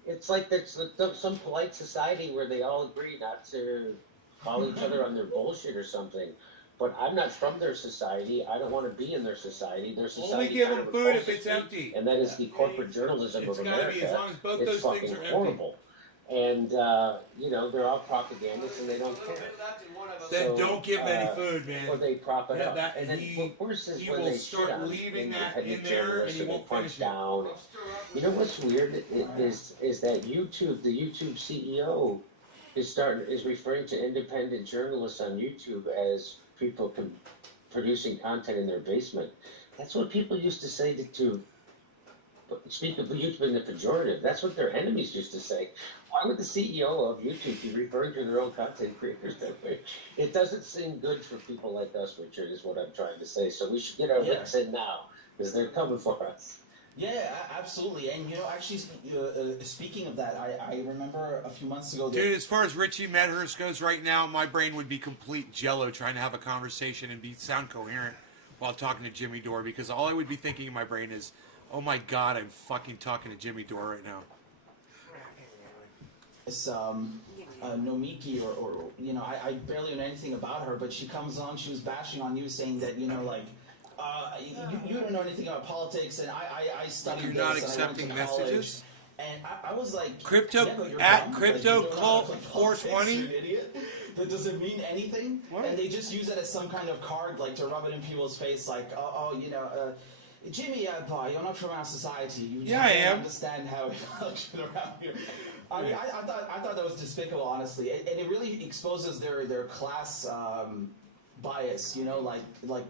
it's like there's some polite society where they all agree not to call each other on their bullshit or something. But I'm not from their society. I don't want to be in their society. Their society Only give kind them of food if repulses it's me, empty. and that is the corporate journalism It's of gotta America. be, as long as both It's those fucking things are empty. horrible. And you know, they're all propagandists and they don't care. Then So, don't give them any food, man. Or they prop it up. That- And then he- worse is he when will they start shit on leaving that in independent there, and journalists he and they won't punch finish it. down. You know what's weird is that YouTube, the YouTube CEO, is referring to independent journalists on YouTube as people producing content in their basement. That's what people used to say to speak of YouTube in the pejorative. That's what their enemies used to say. Why would the CEO of YouTube be referring to their own content creators that way? It doesn't seem good for people like us, Richard, is what I'm trying to say. So we should get our licks in now, because they're coming for us. Yeah, absolutely. And you know, actually, speaking of that, I remember a few months ago. Dude, as far as Richie Medhurst goes right now, my brain would be complete jello trying to have a conversation and sound coherent while talking to Jimmy Dore, because all I would be thinking in my brain is, oh my God, I'm fucking talking to Jimmy Dore right now. This Nomiki, or you know, I barely know anything about her, but she comes on. She was bashing on you, saying that, you know, like. You don't know anything about politics, and I studied You're this, not and accepting I went to college, messages? and I was like, Crypto yeah, but you're at dumb, because Crypto you don't know how Cult to play politics, 420? you idiot. That doesn't mean anything, What? and they just use it as some kind of card, like to rub it in people's face, like, you know, Jimmy, you're not from our society. You Yeah, I don't am. understand how it functions around here. I mean, I thought that was despicable, honestly, and it really exposes their class bias. You know, like.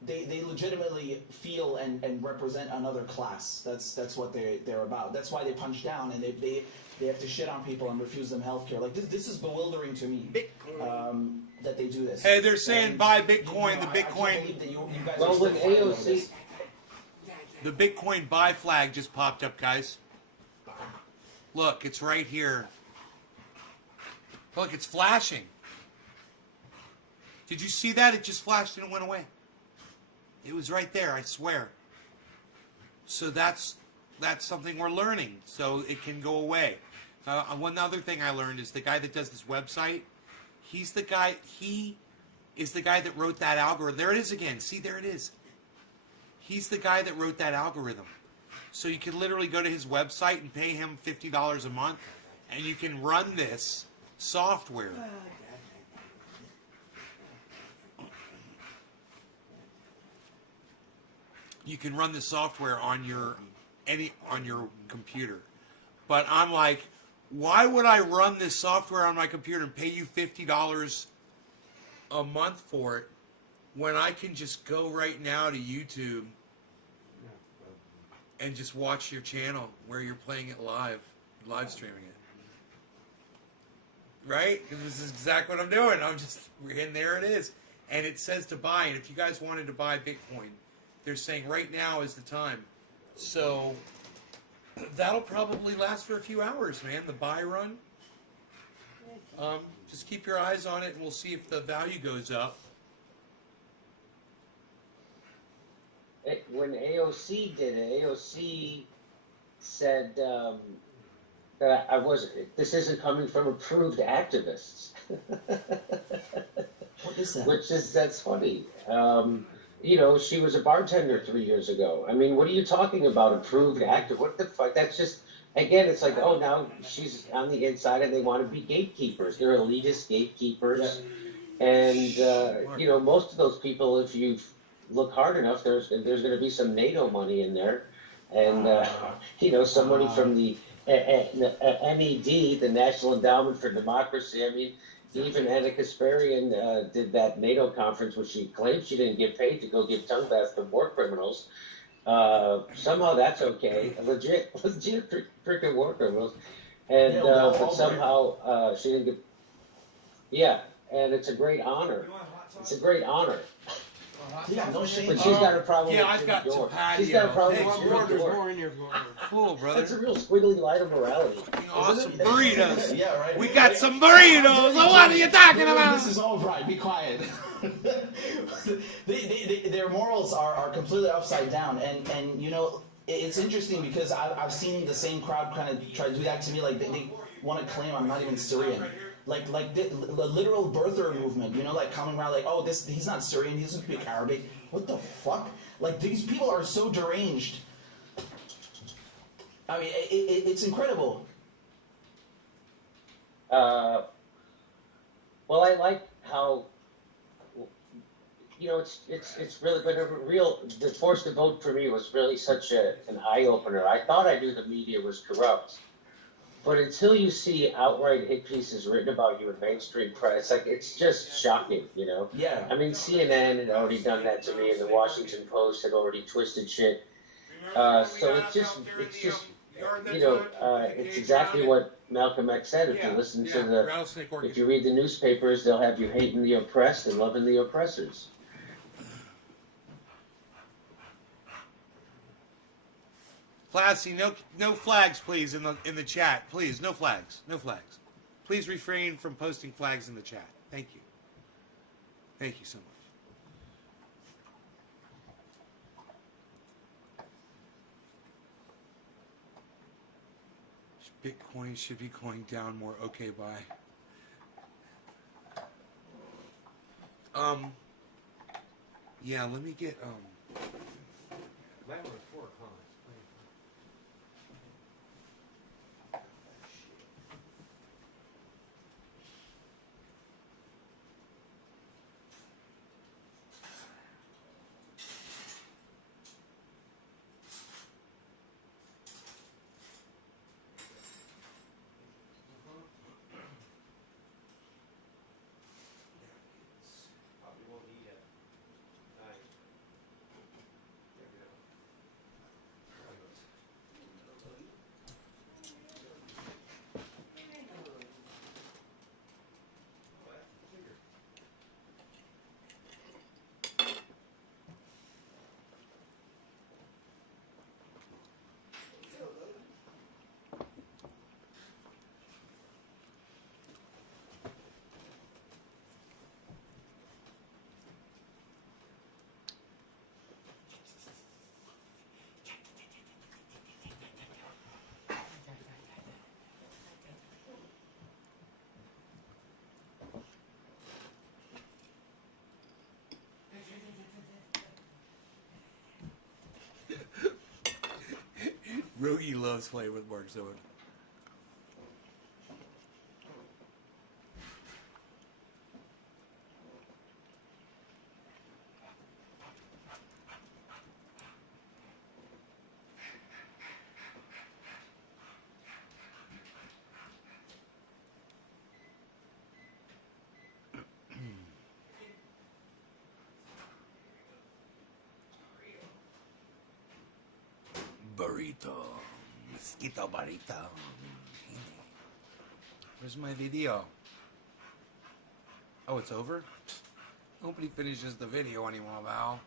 They legitimately feel and represent another class. That's what they're about. That's why they punch down, and they have to shit on people and refuse them healthcare. Like this is bewildering to me. That they do this. Hey, they're saying And, buy you Bitcoin. know, The I can't Bitcoin, believe that you guys Well, are with still fighting over AOC, this. the Bitcoin buy flag just popped up, guys. Look, it's right here. Look, it's flashing. Did you see that? It just flashed and it went away. It was right there, I swear. So that's something we're learning. So it can go away. One other thing I learned is the guy that does this website, he is the guy that wrote that algorithm. There it is again. See, there it is. He's the guy that wrote that algorithm. So you can literally go to his website and pay him $50 a month, and you can run this software. You can run the software on your computer. But I'm like, why would I run this software on my computer and pay you $50 a month for it when I can just go right now to YouTube and just watch your channel where you're playing it live streaming it? Right? Because this is exactly what I'm doing. And there it is. And it says to buy. And if you guys wanted to buy Bitcoin, they're saying right now is the time. So that'll probably last for a few hours, man. The buy run. Just keep your eyes on it, and we'll see if the value goes up. when AOC did it, AOC said that this isn't coming from approved activists. What is that? That's funny. You know, she was a bartender 3 years ago. I mean, what are you talking about, approved active? What the fuck? That's just, again, it's like, oh, now she's on the inside and they want to be gatekeepers. They're elitist gatekeepers. Yeah. And, you know, most of those people, if you look hard enough, there's going to be some NATO money in there. And, you know, somebody from the NED, the National Endowment for Democracy, I mean, even Anna Kasparian did that NATO conference, which she claimed she didn't get paid to go give tongue baths to war criminals. Somehow that's okay, legit freaking war criminals, and but somehow she didn't get. Yeah, and it's a great honor. It's a great honor. Yeah, no shame. But she's got a problem Yeah, with I've Jimmy got Dore. some She's got a patio. problem Hey, with More, Jimmy there's Dore. more in here. Cool, brother. That's a real squiggly light of morality. Awesome burritos. Yeah, right. We got some burritos. What are you talking about? This is all right. Be quiet. Their morals are completely upside down, and you know it's interesting because I've seen the same crowd kind of try to do that to me. Like they want to claim I'm not even Syrian. Like the literal birther movement, you know, like coming around like, oh, he's not Syrian, he doesn't speak Arabic. What the fuck? Like these people are so deranged. I mean, it's incredible. Well, I like how, you know, it's really been a real. The Forced to Vote for me was really such an eye opener. I thought I knew the media was corrupt, but until you see outright hit pieces written about you in mainstream press, like it's just shocking, you know. Yeah. I mean, CNN had already done that to me, and the Washington Post had already twisted shit. So it's just, you know, it's exactly what Malcolm X said. If you listen to if you read the newspapers, they'll have you hating the oppressed and loving the oppressors. Classy, no flags, please, in the chat. Please, no flags. No flags. Please refrain from posting flags in the chat. Thank you. Thank you so much. Bitcoin should be going down more. Okay, bye. Yeah, let me get That one was 4 o'clock. Probably won't need it. Nice. There we go. Rogie loves playing with Mark Zoen. Burrito. Mosquito burrito. Where's my video? Oh, it's over? Nobody finishes the video anymore, Val.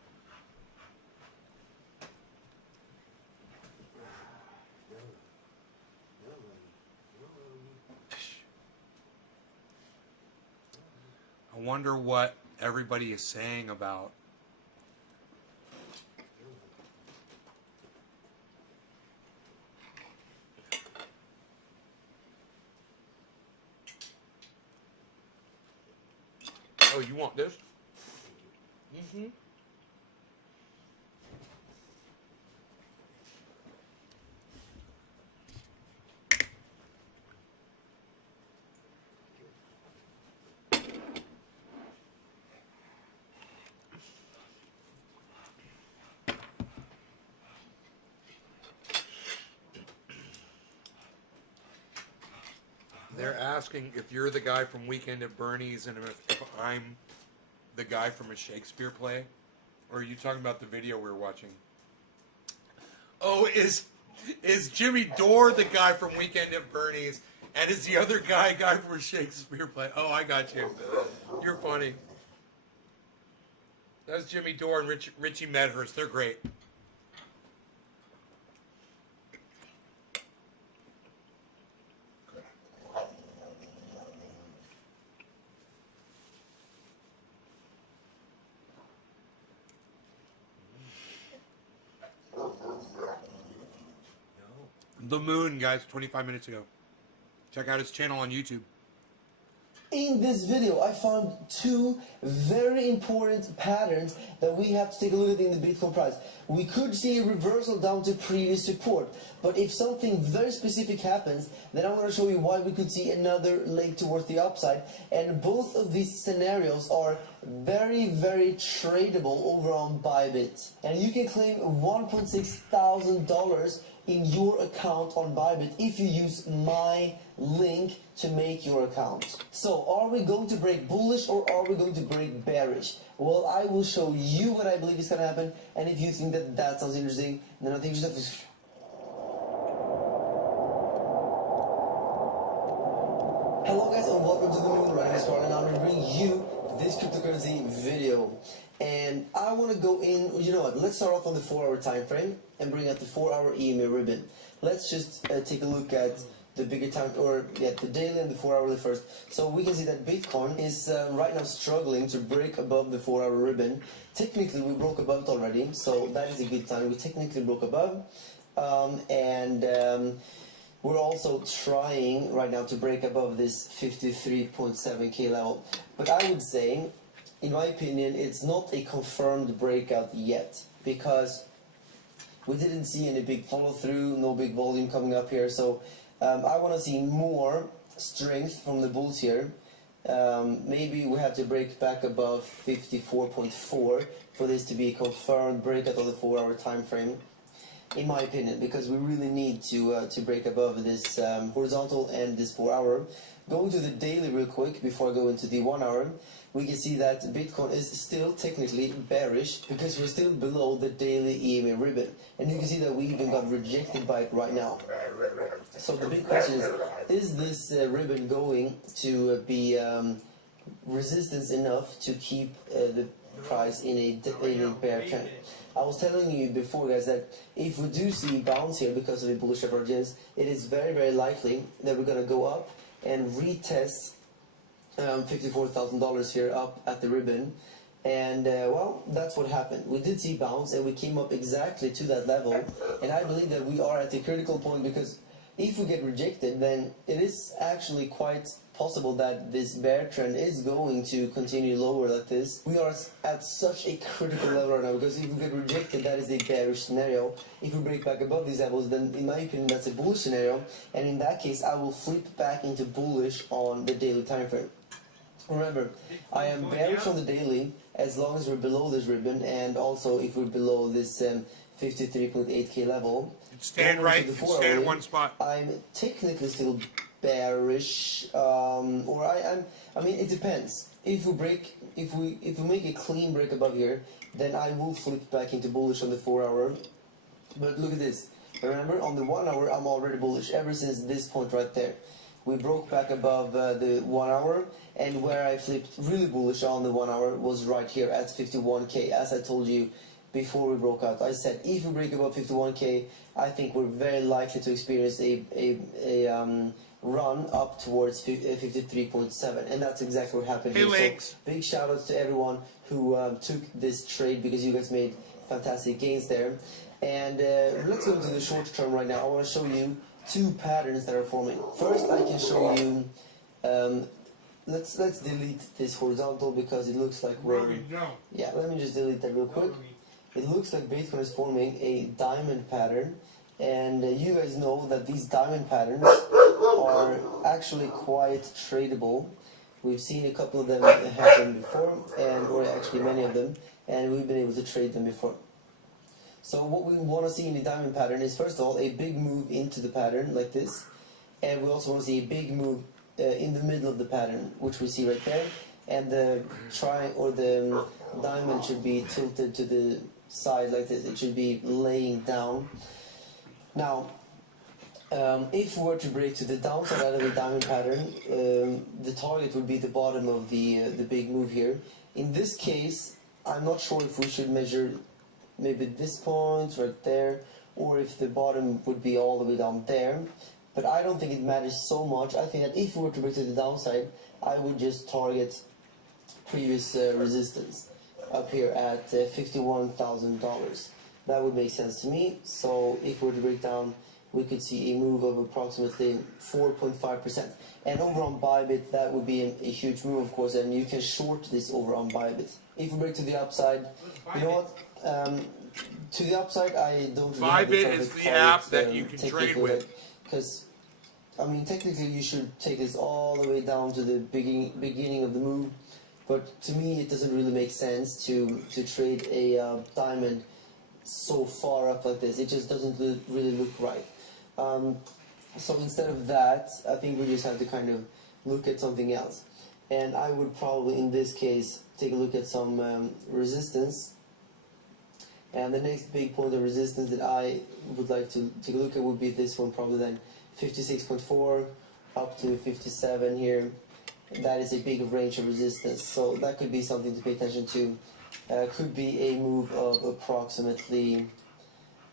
I wonder what everybody is saying about Oh, you want this? Mm-hmm. They're asking if you're the guy from Weekend at Bernie's and if I'm the guy from a Shakespeare play, or are you talking about the video we were watching? Oh, is Jimmy Dore the guy from Weekend at Bernie's, and is the other guy from a Shakespeare play? Oh, I got you. You're funny. That's Jimmy Dore and Richie Medhurst. They're great. The Moon, guys, 25 minutes ago. Check out his channel on YouTube. In this video, I found two very important patterns that we have to take a look at in the Bitcoin price. We could see a reversal down to previous support, but if something very specific happens, then I'm going to show you why we could see another leg towards the upside. And both of these scenarios are very, very tradable over on Bybit. And you can claim $1.6 thousand in your account on Bybit if you use my link to make your account. So are we going to break bullish or are we going to break bearish? Well, I will show you what I believe is going to happen, and if you think that that sounds interesting, then I think you should have to... Hello guys, and welcome to the Moon. My name is Carl, and I'm going to bring you this cryptocurrency video. And I want to go in, you know what, let's start off on the 4-hour time frame and bring out the 4-hour EMA ribbon. Let's just take a look at the bigger time, or the daily and the 4-hourly first. So we can see that Bitcoin is right now struggling to break above the 4-hour ribbon. Technically we broke above it already, so that is a good sign. We technically broke above, we're also trying right now to break above this 53.7k level. But I would say, in my opinion, it's not a confirmed breakout yet, because we didn't see any big follow through, no big volume coming up here. So I want to see more strength from the bulls here. Maybe we have to break back above 54.4 for this to be a confirmed breakout of the 4-hour time frame, in my opinion, because we really need to break above this horizontal and this 4-hour. Going to the daily real quick before I go into the 1-hour, we can see that Bitcoin is still technically bearish because we're still below the daily EMA ribbon, and you can see that we even got rejected by it right now. So the big question is this ribbon going to be resistance enough to keep the price in a bear trend? I was telling you before, guys, that if we do see bounce here because of the bullish divergence, it is very, very likely that we're going to go up and retest $54,000 here up at the ribbon. And well, that's what happened. We did see bounce and we came up exactly to that level, and I believe that we are at the critical point, because if we get rejected, then it is actually quite possible that this bear trend is going to continue lower like this. We are at such a critical level right now, because if we get rejected, that is a bearish scenario. If we break back above these levels, then in my opinion that's a bullish scenario, and in that case I will flip back into bullish on the daily time frame. Remember, I am bearish on the daily as long as we're below this ribbon, and also if we're below this 53.8k level. Stand right, stand in one spot. I'm technically still bearish, or I mean it depends. If we make a clean break above here, then I will flip back into bullish on the 4-hour. But look at this. Remember, on the 1-hour I'm already bullish ever since this point right there. We broke back above the 1-hour, and where I flipped really bullish on the 1-hour was right here at 51k, as I told you before we broke out. I said if we break above 51k, I think we're very likely to experience a run up towards 53.7, and that's exactly what happened here. So big shout outs to everyone who took this trade, because you guys made fantastic gains there. And let's go into the short term right now. I want to show you two patterns that are forming. First, I can show you. Let's delete this horizontal, because it looks like we're. Yeah, let me just delete that real quick. It looks like Bitcoin is forming a diamond pattern, and you guys know that these diamond patterns are actually quite tradable. We've seen a couple of them happen before, or actually many of them, and we've been able to trade them before. So what we want to see in the diamond pattern is, first of all, a big move into the pattern like this, and we also want to see a big move in the middle of the pattern, which we see right there, and the the diamond should be tilted to the side like this. It should be laying down. Now, if we were to break to the downside out of the diamond pattern, the target would be the bottom of the big move here. In this case, I'm not sure if we should measure maybe this point right there, or if the bottom would be all the way down there. But I don't think it matters so much. I think that if we were to break to the downside, I would just target previous resistance up here at $51,000. That would make sense to me. So if we were to break down, we could see a move of approximately 4.5%. And over on Bybit, that would be a huge move, of course, and you can short this over on Bybit. If we break to the upside, you know what? To the upside, I don't really have Bybit is the app that you can trade with. Because, I mean, technically you should take this all the way down to the beginning of the move. But to me, it doesn't really make sense to trade a diamond so far up like this. It just doesn't really look right. So instead of that, I think we just have to kind of look at something else. And I would probably, in this case, take a look at some resistance. And the next big point of resistance that I would like to take a look at would be this one, probably then 56.4 up to 57 here. That is a big range of resistance, so that could be something to pay attention to. Could be a move of approximately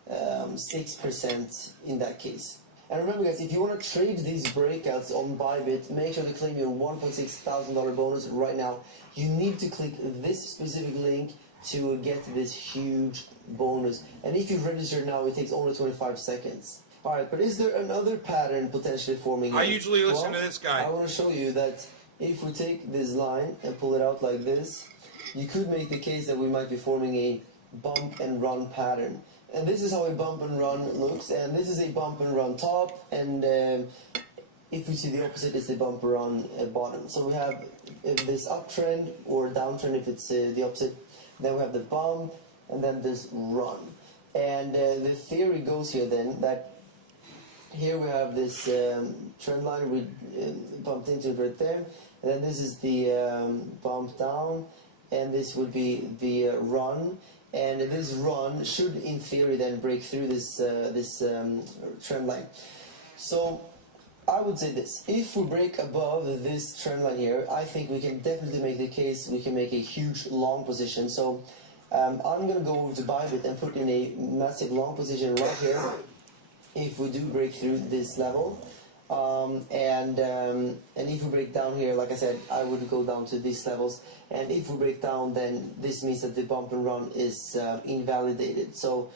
6% in that case. And remember guys, if you want to trade these breakouts on Bybit, make sure to claim your $1,600 bonus right now. You need to click this specific link to get this huge bonus. And if you register now, it takes only 25 seconds. Alright, but is there another pattern potentially forming? I usually listen to this guy. I want to show you that if we take this line and pull it out like this, you could make the case that we might be forming a bump and run pattern. And this is how a bump and run looks, and this is a bump and run top, and if we see the opposite, it's the bump and run bottom. So we have this uptrend or downtrend if it's the opposite, then we have the bump, and then this run. And the theory goes here then that here we have this trend line, we bumped into it right there, and then this is the bump down, and this would be the run. And this run should, in theory, then break through this trend line. So I would say this: if we break above this trend line here, I think we can definitely make the case we can make a huge long position. So I'm going to go over to Bybit and put in a massive long position right here. If we do break through this level, and if we break down here, like I said, I would go down to these levels. And if we break down, then this means that the bump and run is invalidated. So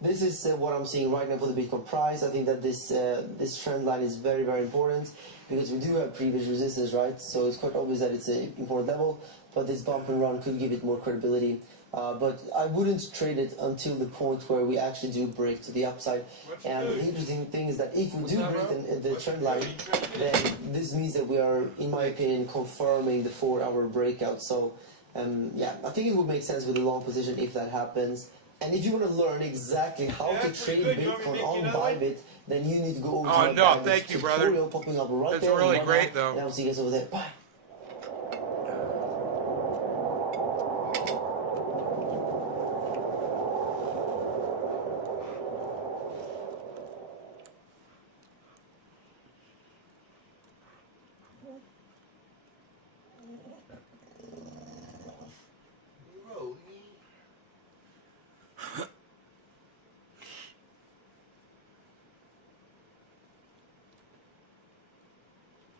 this is what I'm seeing right now for the Bitcoin price. I think that this trend line is very, very important because we do have previous resistance, right? So it's quite obvious that it's an important level, but this bump and run could give it more credibility. But I wouldn't trade it until the point where we actually do break to the upside. And the interesting thing is that if we do break the trend line, then this means that we are, in my opinion, confirming the 4-hour breakout. So yeah, I think it would make sense with a long position if that happens. And if you want to learn exactly how to trade Bitcoin on Bybit, then you need to go over to my Bybit thank you, brother. tutorial popping up right That's there. really great, though. And I'll see you guys over there. Bye.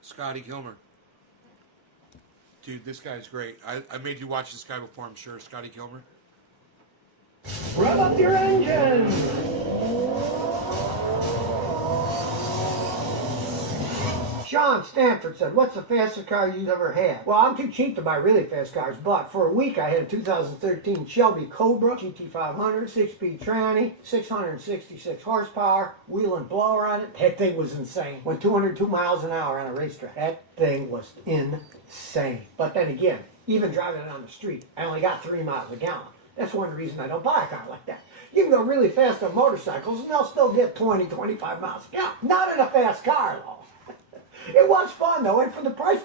Scotty Kilmer. Dude, this guy's great. I made you watch this guy before, I'm sure. Scotty Kilmer. Rev up your engine! Sean Stanford said, what's the fastest car you've ever had? Well, I'm too cheap to buy really fast cars, but for a week I had a 2013 Shelby Cobra GT500, 6-speed tranny, 666 horsepower, wheel and blower on it. That thing was insane. Went 202 miles an hour on a racetrack. That thing was insane. But then again, even driving it on the street, I only got 3 miles a gallon. That's one reason I don't buy a car like that. You can go really fast on motorcycles and they'll still get 20, 25 miles a gallon. Not in a fast car, though. It was fun, though, and for the price,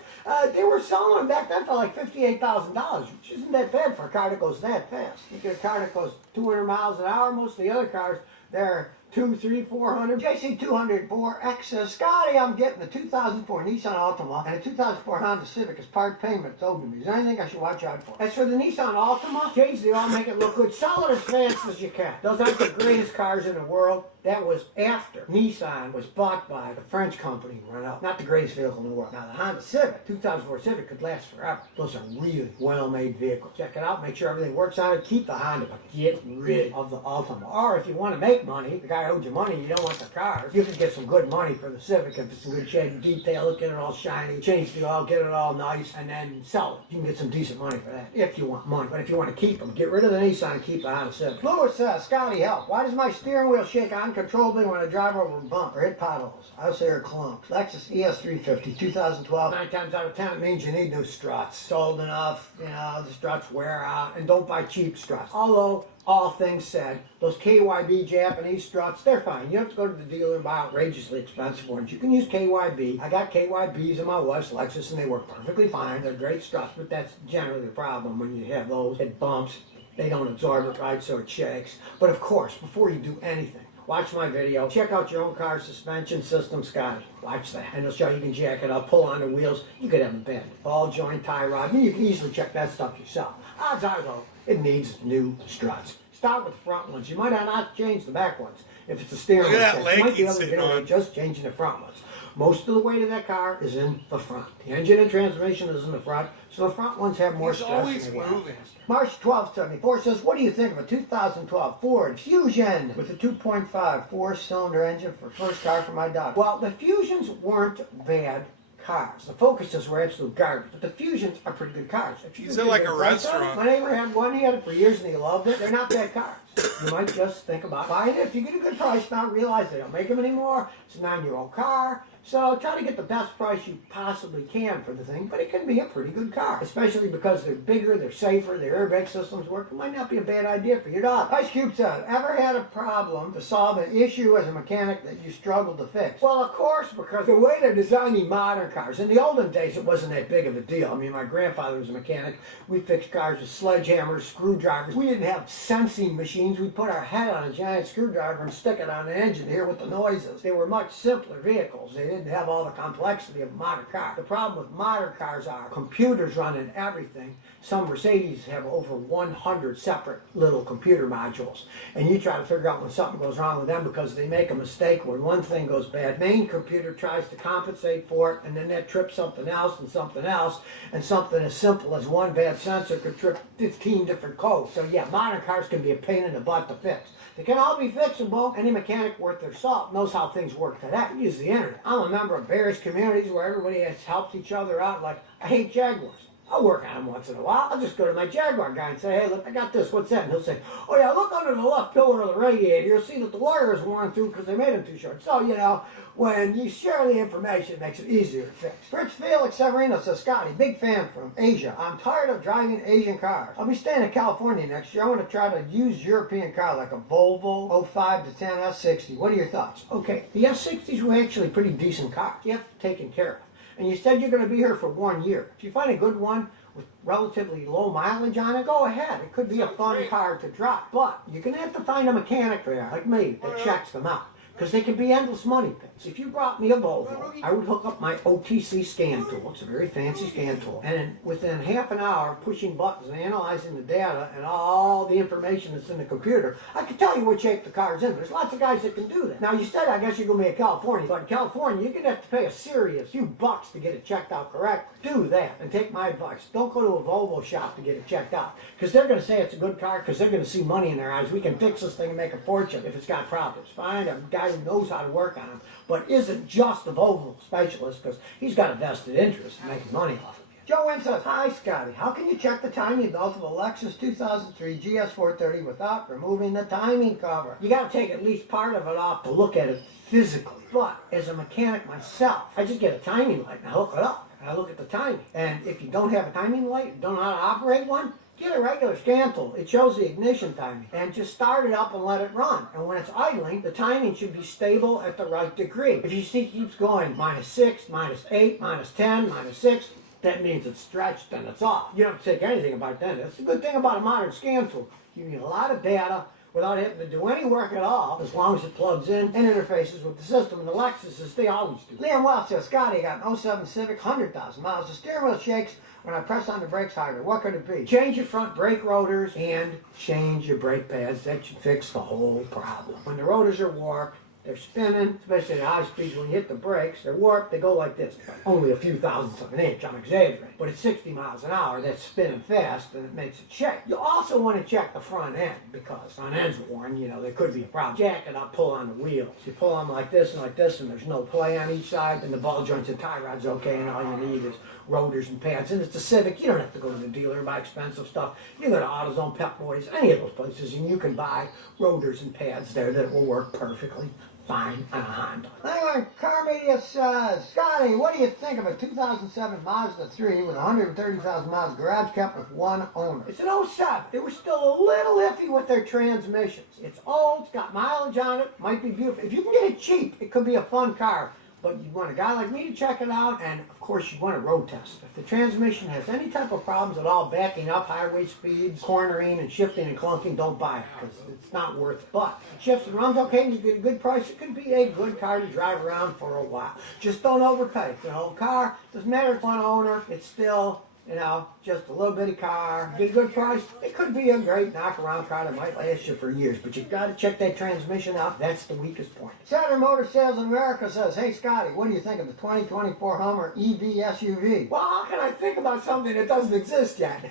they were selling them back then for like $58,000, which isn't that bad for a car that goes that fast. You get a car that goes 200 miles an hour. Most of the other cars, they're 2, 3, 400. JC 204X says, Scotty, I'm getting the 2004 Nissan Altima and a 2004 Honda Civic as part payment. It's owed to me. Is there anything I should watch out for? As for the Nissan Altima, change the oil, make it look good. Sell it as fast as you can. Those aren't the greatest cars in the world. That was after Nissan was bought by the French company Renault. Not the greatest vehicle in the world. Now, the Honda Civic, 2004 Civic, could last forever. Those are really well-made vehicles. Check it out. Make sure everything works on it. Keep the Honda, but get rid of the Altima. Or if you want to make money, the guy owed you money, you don't want the cars, you can get some good money for the Civic if it's in good shape, detail it, get it all shiny, change the oil, get it all nice, and then sell it. You can get some decent money for that if you want money. But if you want to keep them, get rid of the Nissan and keep the Honda Civic. Lewis says, Scotty, help. Why does my steering wheel shake uncontrollably when I drive over a bump or hit potholes? I say are clumps. Lexus ES350, 2012. 9 times out of 10 it means you need new struts. It's old enough, you know, the struts wear out, and don't buy cheap struts. Although, all things said, those KYB Japanese struts, they're fine. You don't have to go to the dealer and buy outrageously expensive ones. You can use KYB. I got KYBs in my wife's Lexus and they work perfectly fine. They're great struts, but that's generally the problem when you have those. It bumps. They don't absorb it right, so it shakes. But of course, before you do anything, watch my video. Check out your own car's suspension system, Scotty. Watch that. And it'll show you can jack it up, pull on the wheels. You could have a bend. Ball joint, tie rod. I mean, you can easily check that stuff yourself. Odds are, though, it needs new struts. Start with the front ones. You might not change the back ones. If it's a steering wheel, you might be able to get away just changing the front ones. Most of the weight of that car is in the front. The engine and transmission is in the front, so the front ones have more stress. Always than the back. moving. March 1274 says, what do you think of a 2012 Ford Fusion with a 2.5 four-cylinder engine for first car for my daughter? Well, the Fusions weren't bad cars. The Focuses were absolute garbage, but the Fusions are pretty good cars. If you Is could it like get a price on it, restaurant? my neighbor had one, he had it for years and he loved it. They're not bad cars. You might just think about buying it. If you get a good price now, realize they don't make them anymore. It's a 9-year-old car. So try to get the best price you possibly can for the thing, but it can be a pretty good car, especially because they're bigger, they're safer, their airbag systems work. It might not be a bad idea for your dog. Ice Cube says, ever had a problem to solve an issue as a mechanic that you struggled to fix? Well, of course, because the way they're designing modern cars, in the olden days it wasn't that big of a deal. I mean, my grandfather was a mechanic. We fixed cars with sledgehammers, screwdrivers. We didn't have sensing machines. We'd put our head on a giant screwdriver and stick it on the engine to hear what the noise is. They were much simpler vehicles. They didn't have all the complexity of a modern car. The problem with modern cars are computers running everything. Some Mercedes have over 100 separate little computer modules. And you try to figure out when something goes wrong with them because they make a mistake when one thing goes bad. Main computer tries to compensate for it, and then that trips something else, and something as simple as one bad sensor could trip 15 different codes. So yeah, modern cars can be a pain in the butt to fix. They can all be fixable. Any mechanic worth their salt knows how things work today. Use the internet. I'm a member of various communities where everybody has helped each other out. Like, I hate Jaguars. I'll work on them once in a while. I'll just go to my Jaguar guy and say, hey, look, I got this. What's that? And he'll say, oh, yeah, look under the left pillar of the radiator. You'll see that the wire is worn through because they made them too short. So, you know, when you share the information, it makes it easier to fix. Rich Felix Severino says, Scotty, big fan from Asia. I'm tired of driving Asian cars. I'll be staying in California next year. I want to try to use European car like a Volvo 05 to 10 S60. What are your thoughts? Okay, the S60s were actually pretty decent cars. You have to taken care of. And you said you're going to be here for 1 year. If you find a good one with relatively low mileage on it, go ahead. It could be a fun car to drive. But you're going to have to find a mechanic there, like me, that checks them out. Because they can be endless money pits. If you brought me a Volvo, I would hook up my OTC scan tool. It's a very fancy scan tool. And within half an hour of pushing buttons and analyzing the data and all the information that's in the computer, I can tell you what shape the car's in. There's lots of guys that can do that. Now, you said, I guess you're going to be in California. But in California, you're going to have to pay a serious few bucks to get it checked out correctly. Do that and take my advice. Don't go to a Volvo shop to get it checked out. Because they're going to say it's a good car because they're going to see money in their eyes. We can fix this thing and make a fortune if it's got problems. Find a guy who knows how to work on them, but isn't just a Volvo specialist because he's got a vested interest in making money off of you. Joe Wynn says, hi Scotty, how can you check the timing belt of a Lexus 2003 GS430 without removing the timing cover? You got to take at least part of it off to look at it physically. But as a mechanic myself, I just get a timing light and I hook it up and I look at the timing. And if you don't have a timing light, don't know how to operate one, get a regular scan tool. It shows the ignition timing. And just start it up and let it run. And when it's idling, the timing should be stable at the right degree. If you see it keeps going -6, -8, -10, -6, that means it's stretched and it's off. You don't have to take anything about that. That's the good thing about a modern scan tool. You need a lot of data without having to do any work at all, as long as it plugs in and interfaces with the system. And the Lexuses, they always do. Liam Welch says, Scotty, got an 07 Civic, 100,000 miles. The steering wheel shakes when I press on the brakes harder. What could it be? Change your front brake rotors and change your brake pads. That should fix the whole problem. When the rotors are warped, they're spinning, especially at high speeds. When you hit the brakes, they're warped, they go like this. Only a few thousandths of an inch, I'm exaggerating. But at 60 miles an hour, that's spinning fast, and it makes it shake. You also want to check the front end, because front end's worn, you know, there could be a problem. Jack it up, pull on the wheels. You pull them like this, and there's no play on each side, then the ball joints and tie rod's okay, and all you need is rotors and pads. And it's a Civic, you don't have to go to the dealer and buy expensive stuff. You go to AutoZone, Pep Boys, any of those places, and you can buy rotors and pads there that will work perfectly fine on a Honda. Anyway, Car Media says, Scotty, what do you think of a 2007 Mazda 3 with 130,000 miles garage kept with one owner? It's an 07. They were still a little iffy with their transmissions. It's old, it's got mileage on it, might be beautiful. If you can get it cheap, it could be a fun car. But you want a guy like me to check it out, and of course you want to road test. If the transmission has any type of problems at all, backing up, highway speeds, cornering and shifting and clunking, don't buy it, because it's not worth it. But if it shifts and runs okay and you get a good price, it could be a good car to drive around for a while. Just don't overpay. It's an old car, doesn't matter if it's one owner, it's still, you know, just a little bitty car. Get a good price, it could be a great knock-around car that might last you for years. But you've got to check that transmission out. That's the weakest point. Saturn Motor Sales in America says, hey, Scotty, what do you think of the 2024 Hummer EV SUV? Well, how can I think about something that doesn't exist yet?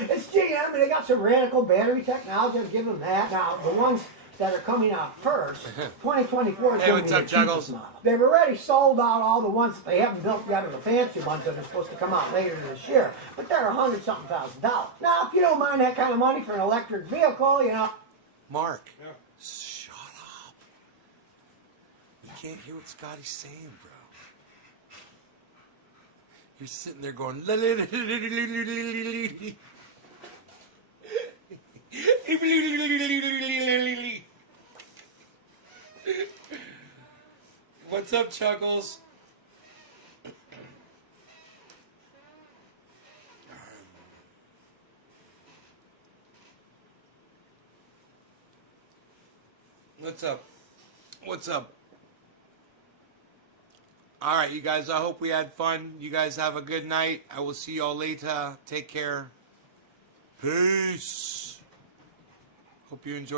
It's GM, and they got some radical battery technology. I'll give them that. Now, the ones that are coming out first, 2024 is Hey, going what's to be up, the cheapest Juggles? model. They've already sold out all the ones that they haven't built yet, or the fancy ones that are supposed to come out later this year. But they're $100-something thousand. Now, if you don't mind that kind of money for an electric vehicle, you know. Mark, shut up. You can't hear what Scotty's saying, bro. You're sitting there going, what's up, Chuckles? What's up? What's up? All right, you guys, I hope we had fun. You guys have a good night. I will see y'all later. Take care. Peace. Hope you enjoyed